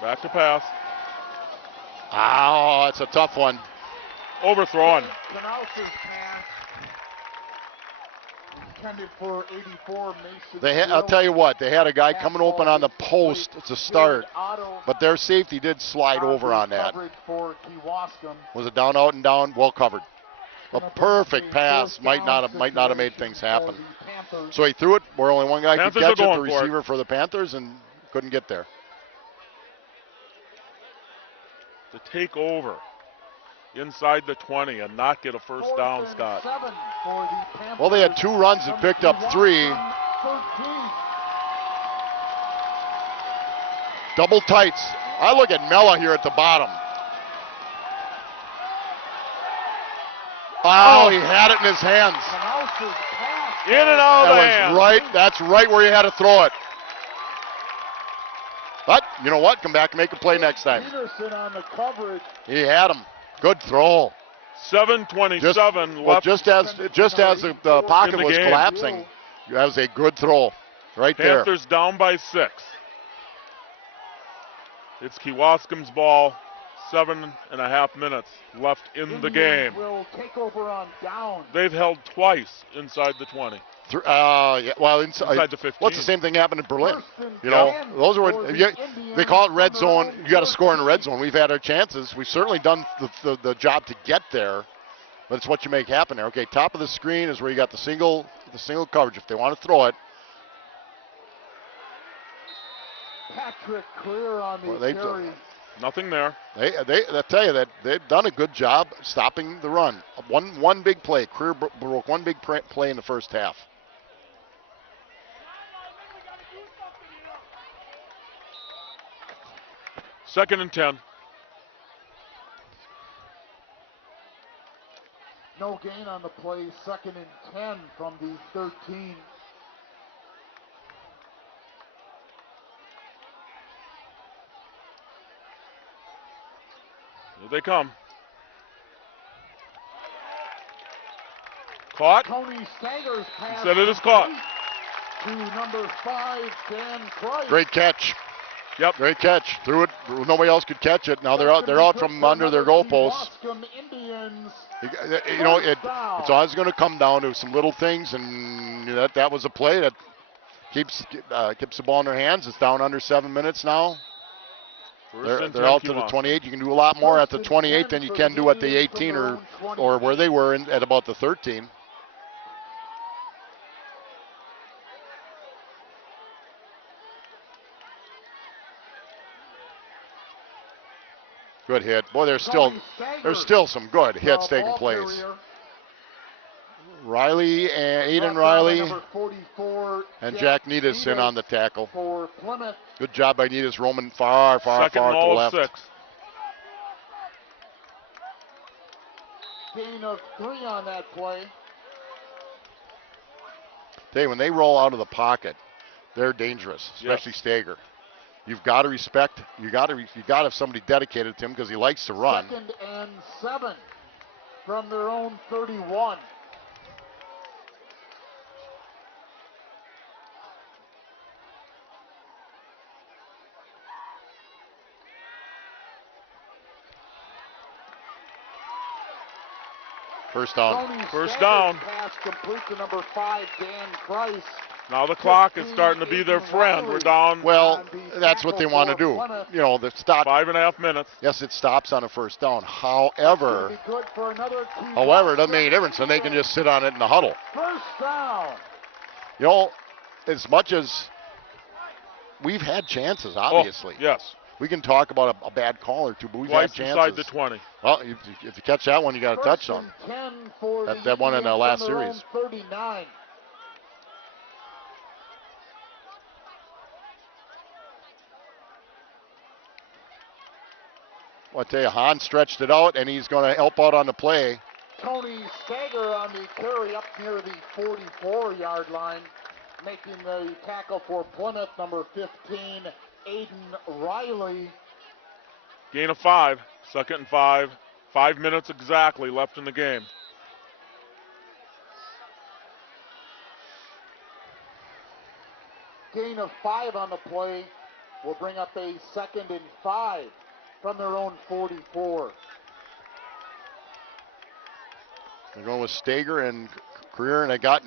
Back to pass. Oh, that's a tough one. Overthrown. Canalsa's pass intended for 84 Mason. I'll tell you what, they had a guy coming open on the post to start, but their safety did slide over on that. Was it down, out, and down? Well covered. A perfect pass might not have made things happen. So he threw it where only one guy could catch it, the receiver for the Panthers, and couldn't get there. To take over inside the 20 and not get a first down, Scott. Well, they had 2 runs and picked up 3. Double tights. I look at Mella here at the bottom. Oh, he had it in his hands. In and out of the hands. That's right where you had to throw it. But you know what? Come back and make a play next time. Peterson on the coverage. He had him. Good throw. 7:27 left. Just as the pocket was collapsing, that was a good throw right there. Panthers down by 6. It's Kewaskum's ball. 7.5 minutes left in the game. Will take over on down. They've held twice inside the 20. Inside the 15. What's the same thing happened in Berlin? Those are they call it red zone. You got to score in the red zone. We've had our chances. We've certainly done the job to get there, but it's what you make happen there. Okay, top of the screen is where you got the single coverage. If they want to throw it, Patrick clear on the carry. Nothing there. I tell you that they've done a good job stopping the run. One big play. Career broke one big play in the first half. Second and 10. No gain on the play. 2nd and 10 from the 13. Here they come. Caught. Tony Stagger's pass. Said it is caught. To number 5, Dan Price. Great catch. Yep. Great catch. Threw it. Nobody else could catch it. Now they're out from under their goalposts. Indians. You know, it's always going to come down to some little things, and that was a play that keeps the ball in their hands. It's down under 7 minutes now. They're out to the 28. You can do a lot more at the 28 than you can do at the 18 or where they were at about the 13. Good hit. Boy, there's still some good hits taking place. Riley and Aiden Riley and Jack Needus in on the tackle. Good job by Needus, roaming far to the left. 6. Gain of 3 on that play. Tell you, when they roll out of the pocket, they're dangerous, especially Stager. You've got to respect. You got to have somebody dedicated to him because he likes to run. 2nd and 7 from their own 31. First down. First down. Pass complete to number 5, Dan Price. Now the clock is starting to be their friend. We're down. Well, that's what they want to do. You know, the stop. 5.5 minutes. Yes, it stops on a first down. However, it doesn't make any difference, and they can just sit on it in the huddle. First down. You know, as much as we've had chances, obviously. Oh, yes. We can talk about a bad call or two, but we've had chances. Inside the 20. Well, if you catch that one, you got to touch them. That one in the last series. 39. Well, I tell you, Hahn stretched it out, and he's going to help out on the play. Tony Stager on the carry up near the 44-yard line, making the tackle for Plymouth, number 15, Aiden Riley. Gain of 5. 2nd and 5. 5 minutes exactly left in the game. Gain of 5 on the play will bring up a 2nd and 5 from their own 44. They're going with Stager and Career, and they got.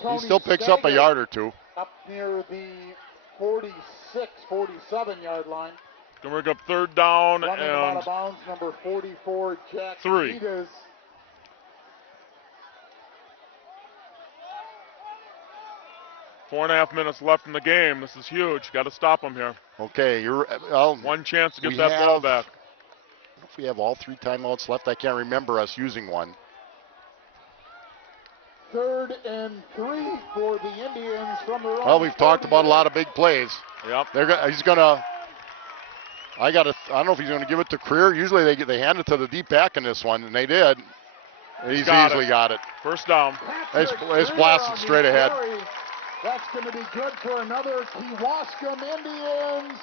He still picks up a yard or two. Up near the 46, 47-yard line. Going to bring up 3rd down Running and out of bounds, number 44, Jack 3. Peters. Four 4.5 minutes left in the game. This is huge. Got to stop them here. Okay, one chance to get that ball back. I don't know if we have all 3 timeouts left. I can't remember us using one. 3rd and 3 for the Indians from their own. Well, we've talked about a lot of big plays. Yep. He's gonna. I don't know if he's gonna give it to Career. Usually they hand it to the deep back in this one, and they did. He's easily got it. First down. It's blasted straight ahead. That's going to be good for another Kewaskum Indians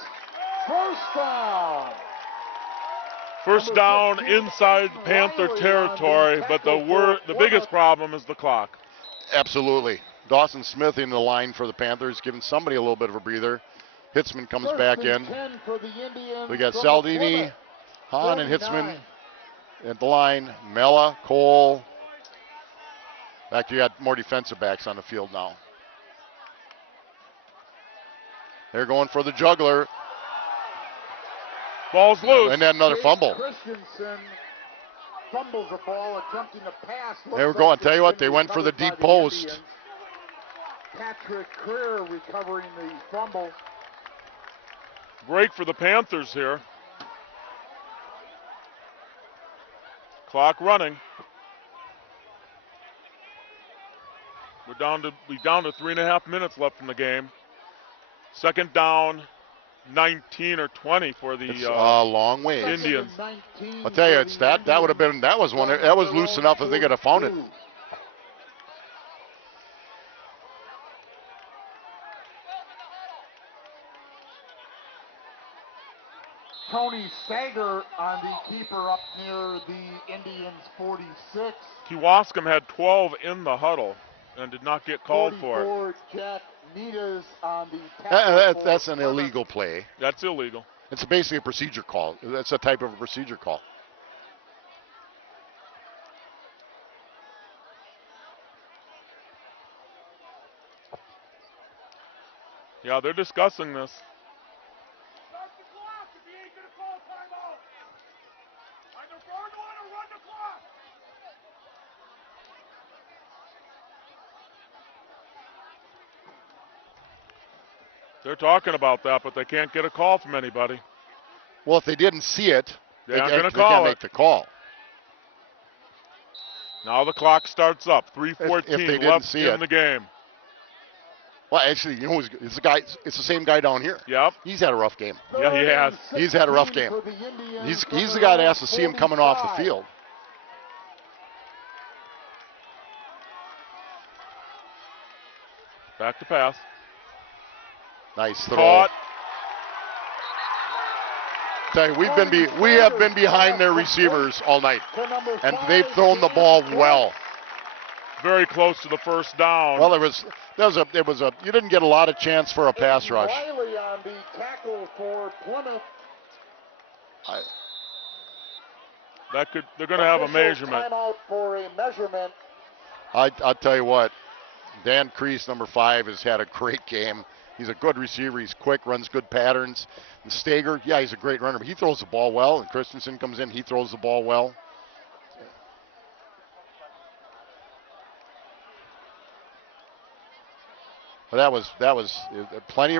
first down. First down inside Panther territory, but the biggest problem is the clock. Absolutely. Dawson Smith in the line for the Panthers, giving somebody a little bit of a breather. Hitzman comes back in. We got Saldini, Hahn, and Hitzman at the line. Mella, Cole. Back, you got more defensive backs on the field now. They're going for the juggler. Ball's loose. And then another fumble. Christensen fumbles the ball, attempting to pass. They were going, tell you what, they went for the deep post. Patrick Creer recovering the fumble. Break for the Panthers here. Clock running. We're down to 3.5 minutes left in the game. 2nd down, 19 or 20 for the long way. Indians. I'll tell you, that was loose enough if they could have found it. Tony Sager on the keeper up near the Indians 46. Kewaskum had 12 in the huddle and did not get called for it. Jack Nita's on the tackle. That's an illegal play. That's illegal. It's basically a procedure call. That's a type of a procedure call. Yeah, they're discussing this. They're talking about that, but they can't get a call from anybody. Well, if they didn't see it, They aren't they gonna can't call make it. the call. Now the clock starts up. If they 3:14 didn't left see in it. the game. Well, actually, you know, it's the guy. It's the same guy down here. Yep. He's had a rough game. Yeah, he has. He's had a rough game. He's the guy that has to see him coming off the field. Back to pass. Nice throw. Caught. Tell you, we have been behind their receivers all night, and they've thrown the ball well. Very close to the first down. Well, you didn't get a lot of chance for a pass rush. Riley on the tackle for Plymouth. They're going to have a measurement. Timeout for a measurement. I'll tell you what, Dan Kreese, number 5, has had a great game. He's a good receiver. He's quick, runs good patterns. And Stager, yeah, he's a great runner, but he throws the ball well. And Christensen comes in, he throws the ball well. But that was plenty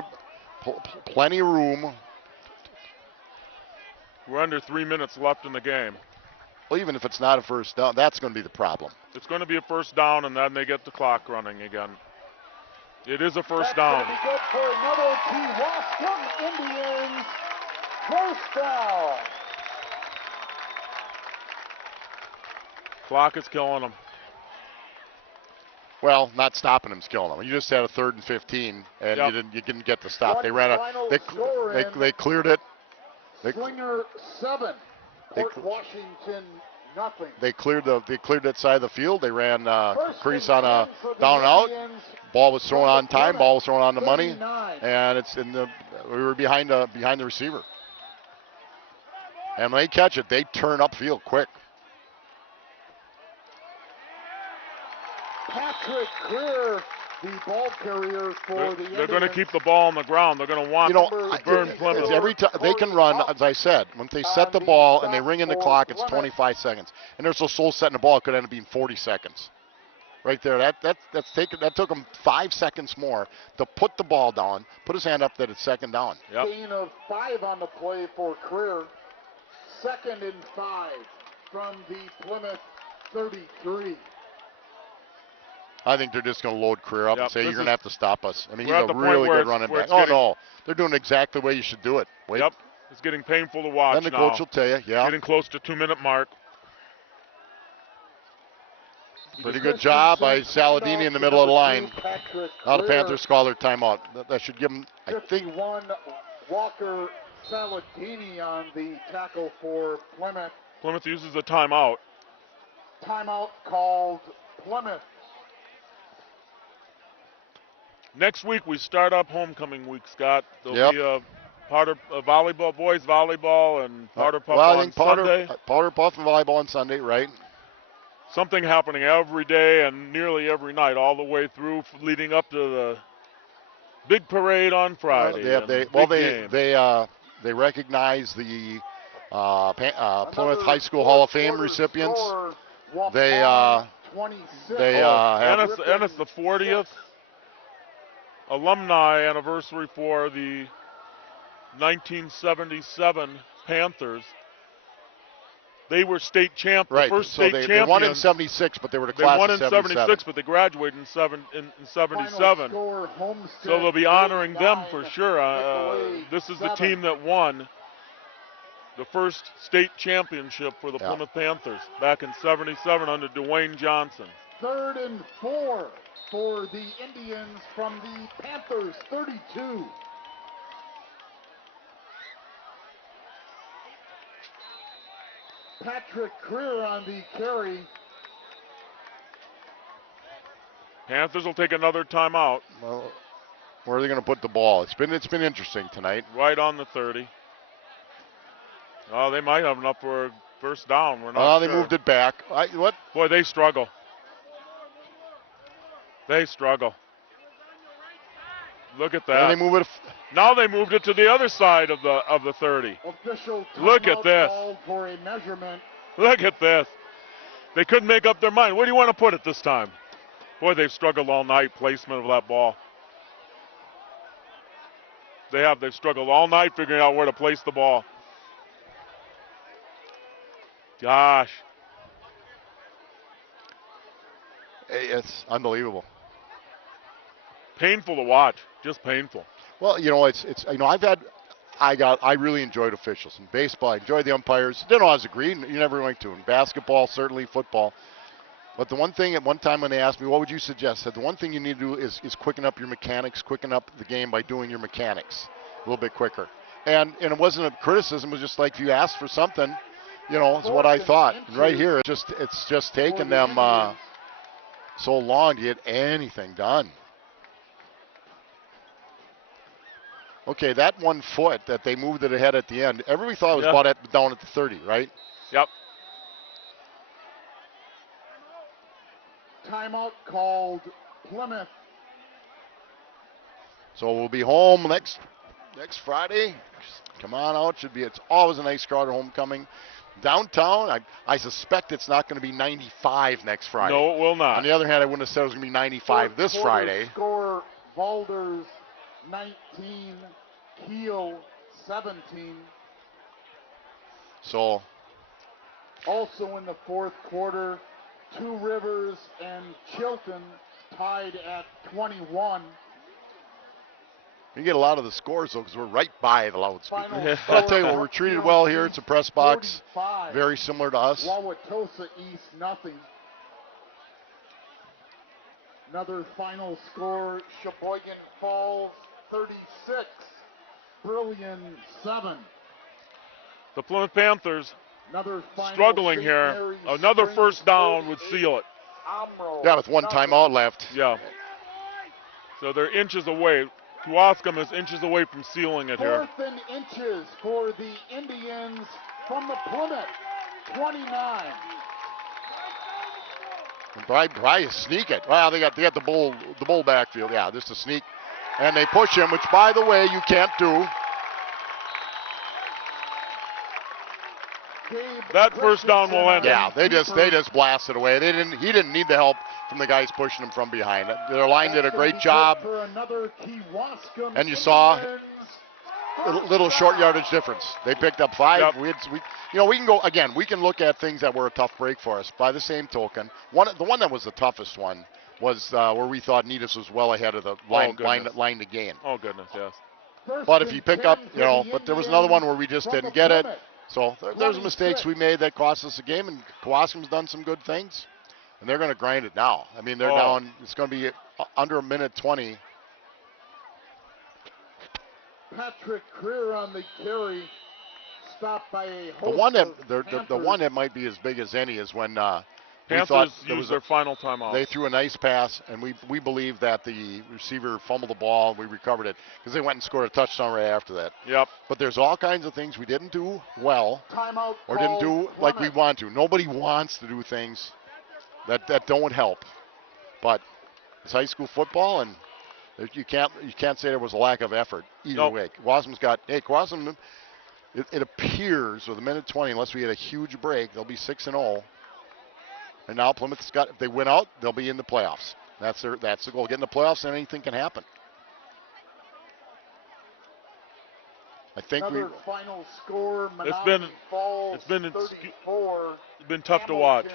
of room. We're under 3 minutes left in the game. Well, even if it's not a first down, that's going to be the problem. It's going to be a first down, and then they get the clock running again. It is a first down. That's going to be good for another Kewaskum Indians first down. Clock is killing them. Well, not stopping him's killing them. You just had a 3rd and 15, and Yep. you didn't get the stop. They ran they cleared it. Springer 7, Port Washington nothing. They cleared that side of the field. They ran Kreese on a 10 for the down and out. Indians. Ball was thrown on time. Ball was thrown on the money, 39. and we were behind the receiver. And when they catch it, they turn upfield quick. Patrick Greer, the ball carrier for the They're going to Indians. keep the ball on the ground. They're going to want to burn Plymouth. It's every time they can run, as I said, when they set the ball and they ring in the clock, it's 25 seconds. And there's a soul setting the ball, it could end up being 40 seconds. Right there, that took him 5 seconds more to put the ball down, put his hand up that it's second down. Yep. Gain of 5 on the play for Greer. 2nd and 5 from the Plymouth 33. I think they're just going to load Greer up and say, you're going to have to stop us. I mean, he's we're at a the point really where good it's- running where back. it's Oh, getting- no. They're doing exactly the way you should do it. Wait. Yep. It's getting painful to watch Then the now. coach will tell you, yeah. Getting close to 2-minute mark. Pretty good job by Saladini in the middle of the line. Now the Panthers call their timeout. That should give them, I think, 51 Walker Saladini on the tackle for Plymouth. Plymouth uses a timeout. Timeout called Plymouth. Next week we start up homecoming week, Scott. There'll Yep. be a Powder volleyball, boys volleyball, and Powder Puff well, I on think Powder, Sunday. Powder Puff and volleyball on Sunday, right? Something happening every day and nearly every night, all the way through, leading up to the big parade on Friday. They recognize the Plymouth High School Hall of Fame recipients. They have and it's the 40th alumni anniversary for the 1977 Panthers. They were state champ, right. the first So state they champions. won in '76, but they were the They class won of in 76, but they graduated in 77. So they'll be honoring them for sure. This is the team that won the first state championship for the Plymouth Panthers back in 77 under Dwayne Johnson. 3rd and 4 for the Indians from the Panthers 32. Patrick Greer on the carry. Panthers will take another timeout. Well, Where are they going to put the ball? It's been interesting tonight. Right on the 30. Oh, they might have enough for a first down. We're not They sure. moved it back. What? Boy, they struggle. They struggle. Look at that. And they move it. Now they moved it to the other side of the 30. Official Look at this. called for a measurement. Look at this. They couldn't make up their mind. Where do you want to put it this time? Boy, they've struggled all night, placement of that ball. They've struggled all night figuring out where to place the ball. Gosh. It's unbelievable. Painful to watch. Just painful. Well, it's I really enjoyed officials. In baseball, I enjoyed the umpires. Didn't always agree. You never going to. In basketball, certainly football. But the one thing at one time when they asked me, what would you suggest? I said the one thing you need to do is quicken up your mechanics, quicken up the game by doing your mechanics a little bit quicker. And it wasn't a criticism. It was just like if you asked for something, it's what I thought. And right here, it's just taken them so long to get anything done. Okay, that 1 foot that they moved it ahead at the end, everybody thought it was down at the 30, right? Yep. Timeout called Plymouth. So we'll be home next Friday. Come on out. It's always a nice crowd at homecoming. Downtown, I suspect it's not going to be 95 next Friday. No, it will not. On the other hand, I wouldn't have said it was going to be 95 this Friday. Score, Valders 19, Kiel 17. So. Also in the fourth quarter, Two Rivers and Chilton tied at 21. You get a lot of the scores, though, because we're right by the loudspeaker. But I'll tell you what, we're treated well here. It's a press box, 45. very similar to us. Wauwatosa East, nothing. Another final score, Sheboygan Falls 36, Brillion 7. The Plymouth Panthers Another final struggling St. here. Mary's Another Springs first down would 48, seal it. Amro, Yeah, with one nothing. timeout left. Yeah. So they're inches away. Kewaskum is inches away from sealing it here. 4th and inches for the Indians from the Plymouth 29. And Bryce sneak it. Well, they got the bull backfield. Yeah, just a sneak. And they push him, which, by the way, you can't do. That first down will end it. Yeah, they just blasted away. He didn't need the help from the guys pushing him from behind. Their line did a great job. And you saw a little short yardage difference. They picked up 5. Yep. We can go again. We can look at things that were a tough break for us. By the same token, the one that was the toughest one was where we thought Needus was well ahead of the line to gain. Oh goodness, yes. But if you pick up, but there was another one where we just didn't get it. So there's mistakes we made that cost us the game, and Kewaskum's done some good things, and they're going to grind it now. I mean, they're down. It's going to be under a minute 20. Patrick Creer on the carry, stopped by a host The one that might be as big as any is when Panthers used their final timeout. They threw a nice pass, and we believe that the receiver fumbled the ball. We recovered it because they went and scored a touchdown right after that. Yep. But there's all kinds of things we didn't do well Timeout or didn't do like we want to. Nobody wants to do things that don't help. But it's high school football, and you can't say there was a lack of effort either way. Kewaskum, it appears with a minute 20, unless we had a huge break, they'll be 6-0. And now Plymouth's if they win out, they'll be in the playoffs. That's the goal. Get in the playoffs, and anything can happen. I think final score. It's been tough to watch.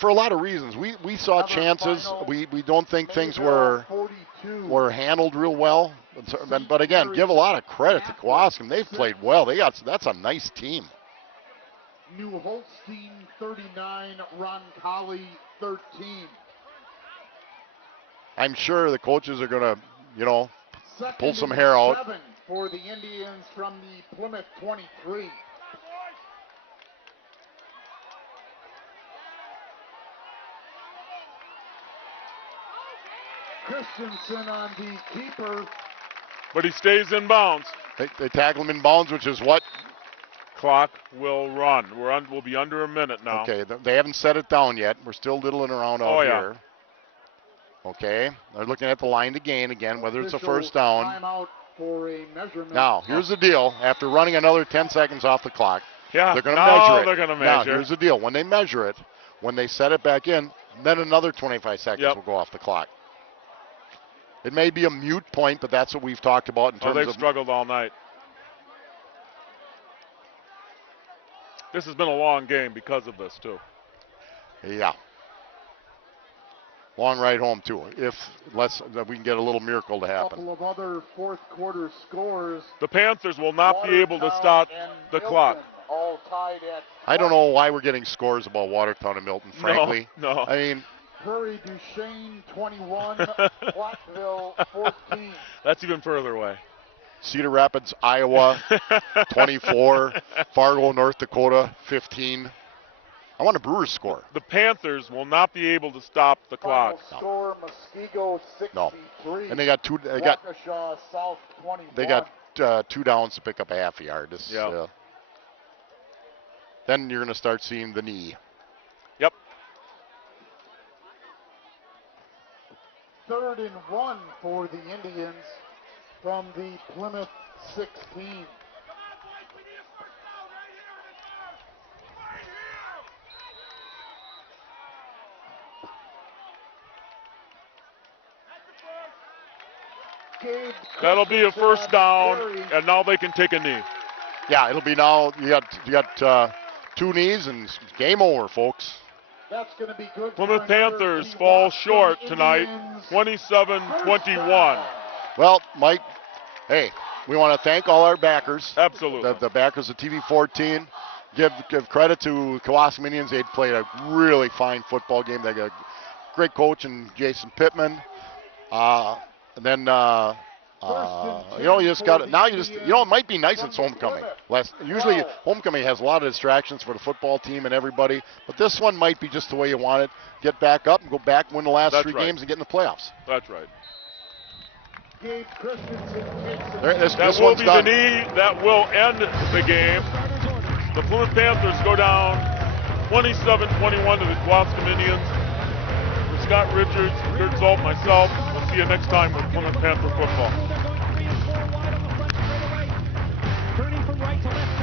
For a lot of reasons. We saw chances. We don't think things were handled real well. But again, give a lot of credit to Kewaskum. They've played well. That's a nice team. New Holstein 39, Roncalli 13. I'm sure the coaches are going to, pull some Second hair out. 7 for the Indians from the Plymouth 23. Christensen on the keeper. But he stays in bounds. They tackle him in bounds, which is what? Clock will run. We'll be under a minute now. Okay, they haven't set it down yet. We're still diddling around out here. Okay, they're looking at the line to gain again, whether it's a first down. Timeout for a measurement. Now, here's the deal. After running another 10 seconds off the clock, yeah, they're going to measure it. They're going to measure. Now, here's the deal. When they measure it, when they set it back in, then another 25 seconds will go off the clock. It may be a mute point, but that's what we've talked about in terms they've of. struggled all night. This has been a long game because of this, too. Yeah. Long ride home, too, unless we can get a little miracle to happen. A couple of other fourth quarter scores. The Panthers will not be able to stop the clock. All tied at I don't know why we're getting scores about Watertown and Milton, frankly. No. I mean, Prairie du Chien 21, Platteville 14. That's even further away. Cedar Rapids, Iowa, 24. Fargo, North Dakota, 15. I want a Brewers score. The Panthers will not be able to stop the clock. Final score, Muskego 63. No. And they got two. Waukesha South 21. They got 2 downs to pick up a half a yard. Then you're going to start seeing the knee. Yep. 3rd and 1 for the Indians from the Plymouth 16. That'll be a first down, and now they can take a knee. Yeah, it'll be now. You got 2 knees and game over, folks. That's going to be good. Plymouth Panthers fall short tonight, 27-21. Well, Mike, hey, we want to thank all our backers. Absolutely. The backers of TV14. Give credit to Kewaskum Indians. They played a really fine football game. They got a great coach in Jason Pittman. And then, you just got it. Now it might be nice it's homecoming. Usually homecoming has a lot of distractions for the football team and everybody, but this one might be just the way you want it. Get back up and go back, win the last 3 games and get in the playoffs. That's right. This will one's be done. the knee that will end the game. The Plymouth Panthers go down 27-21 to the Kewaskum Indians. For Scott Richards, Kurt Zolt, myself, we'll see you next time with Plymouth Panther football. Turning from right to left.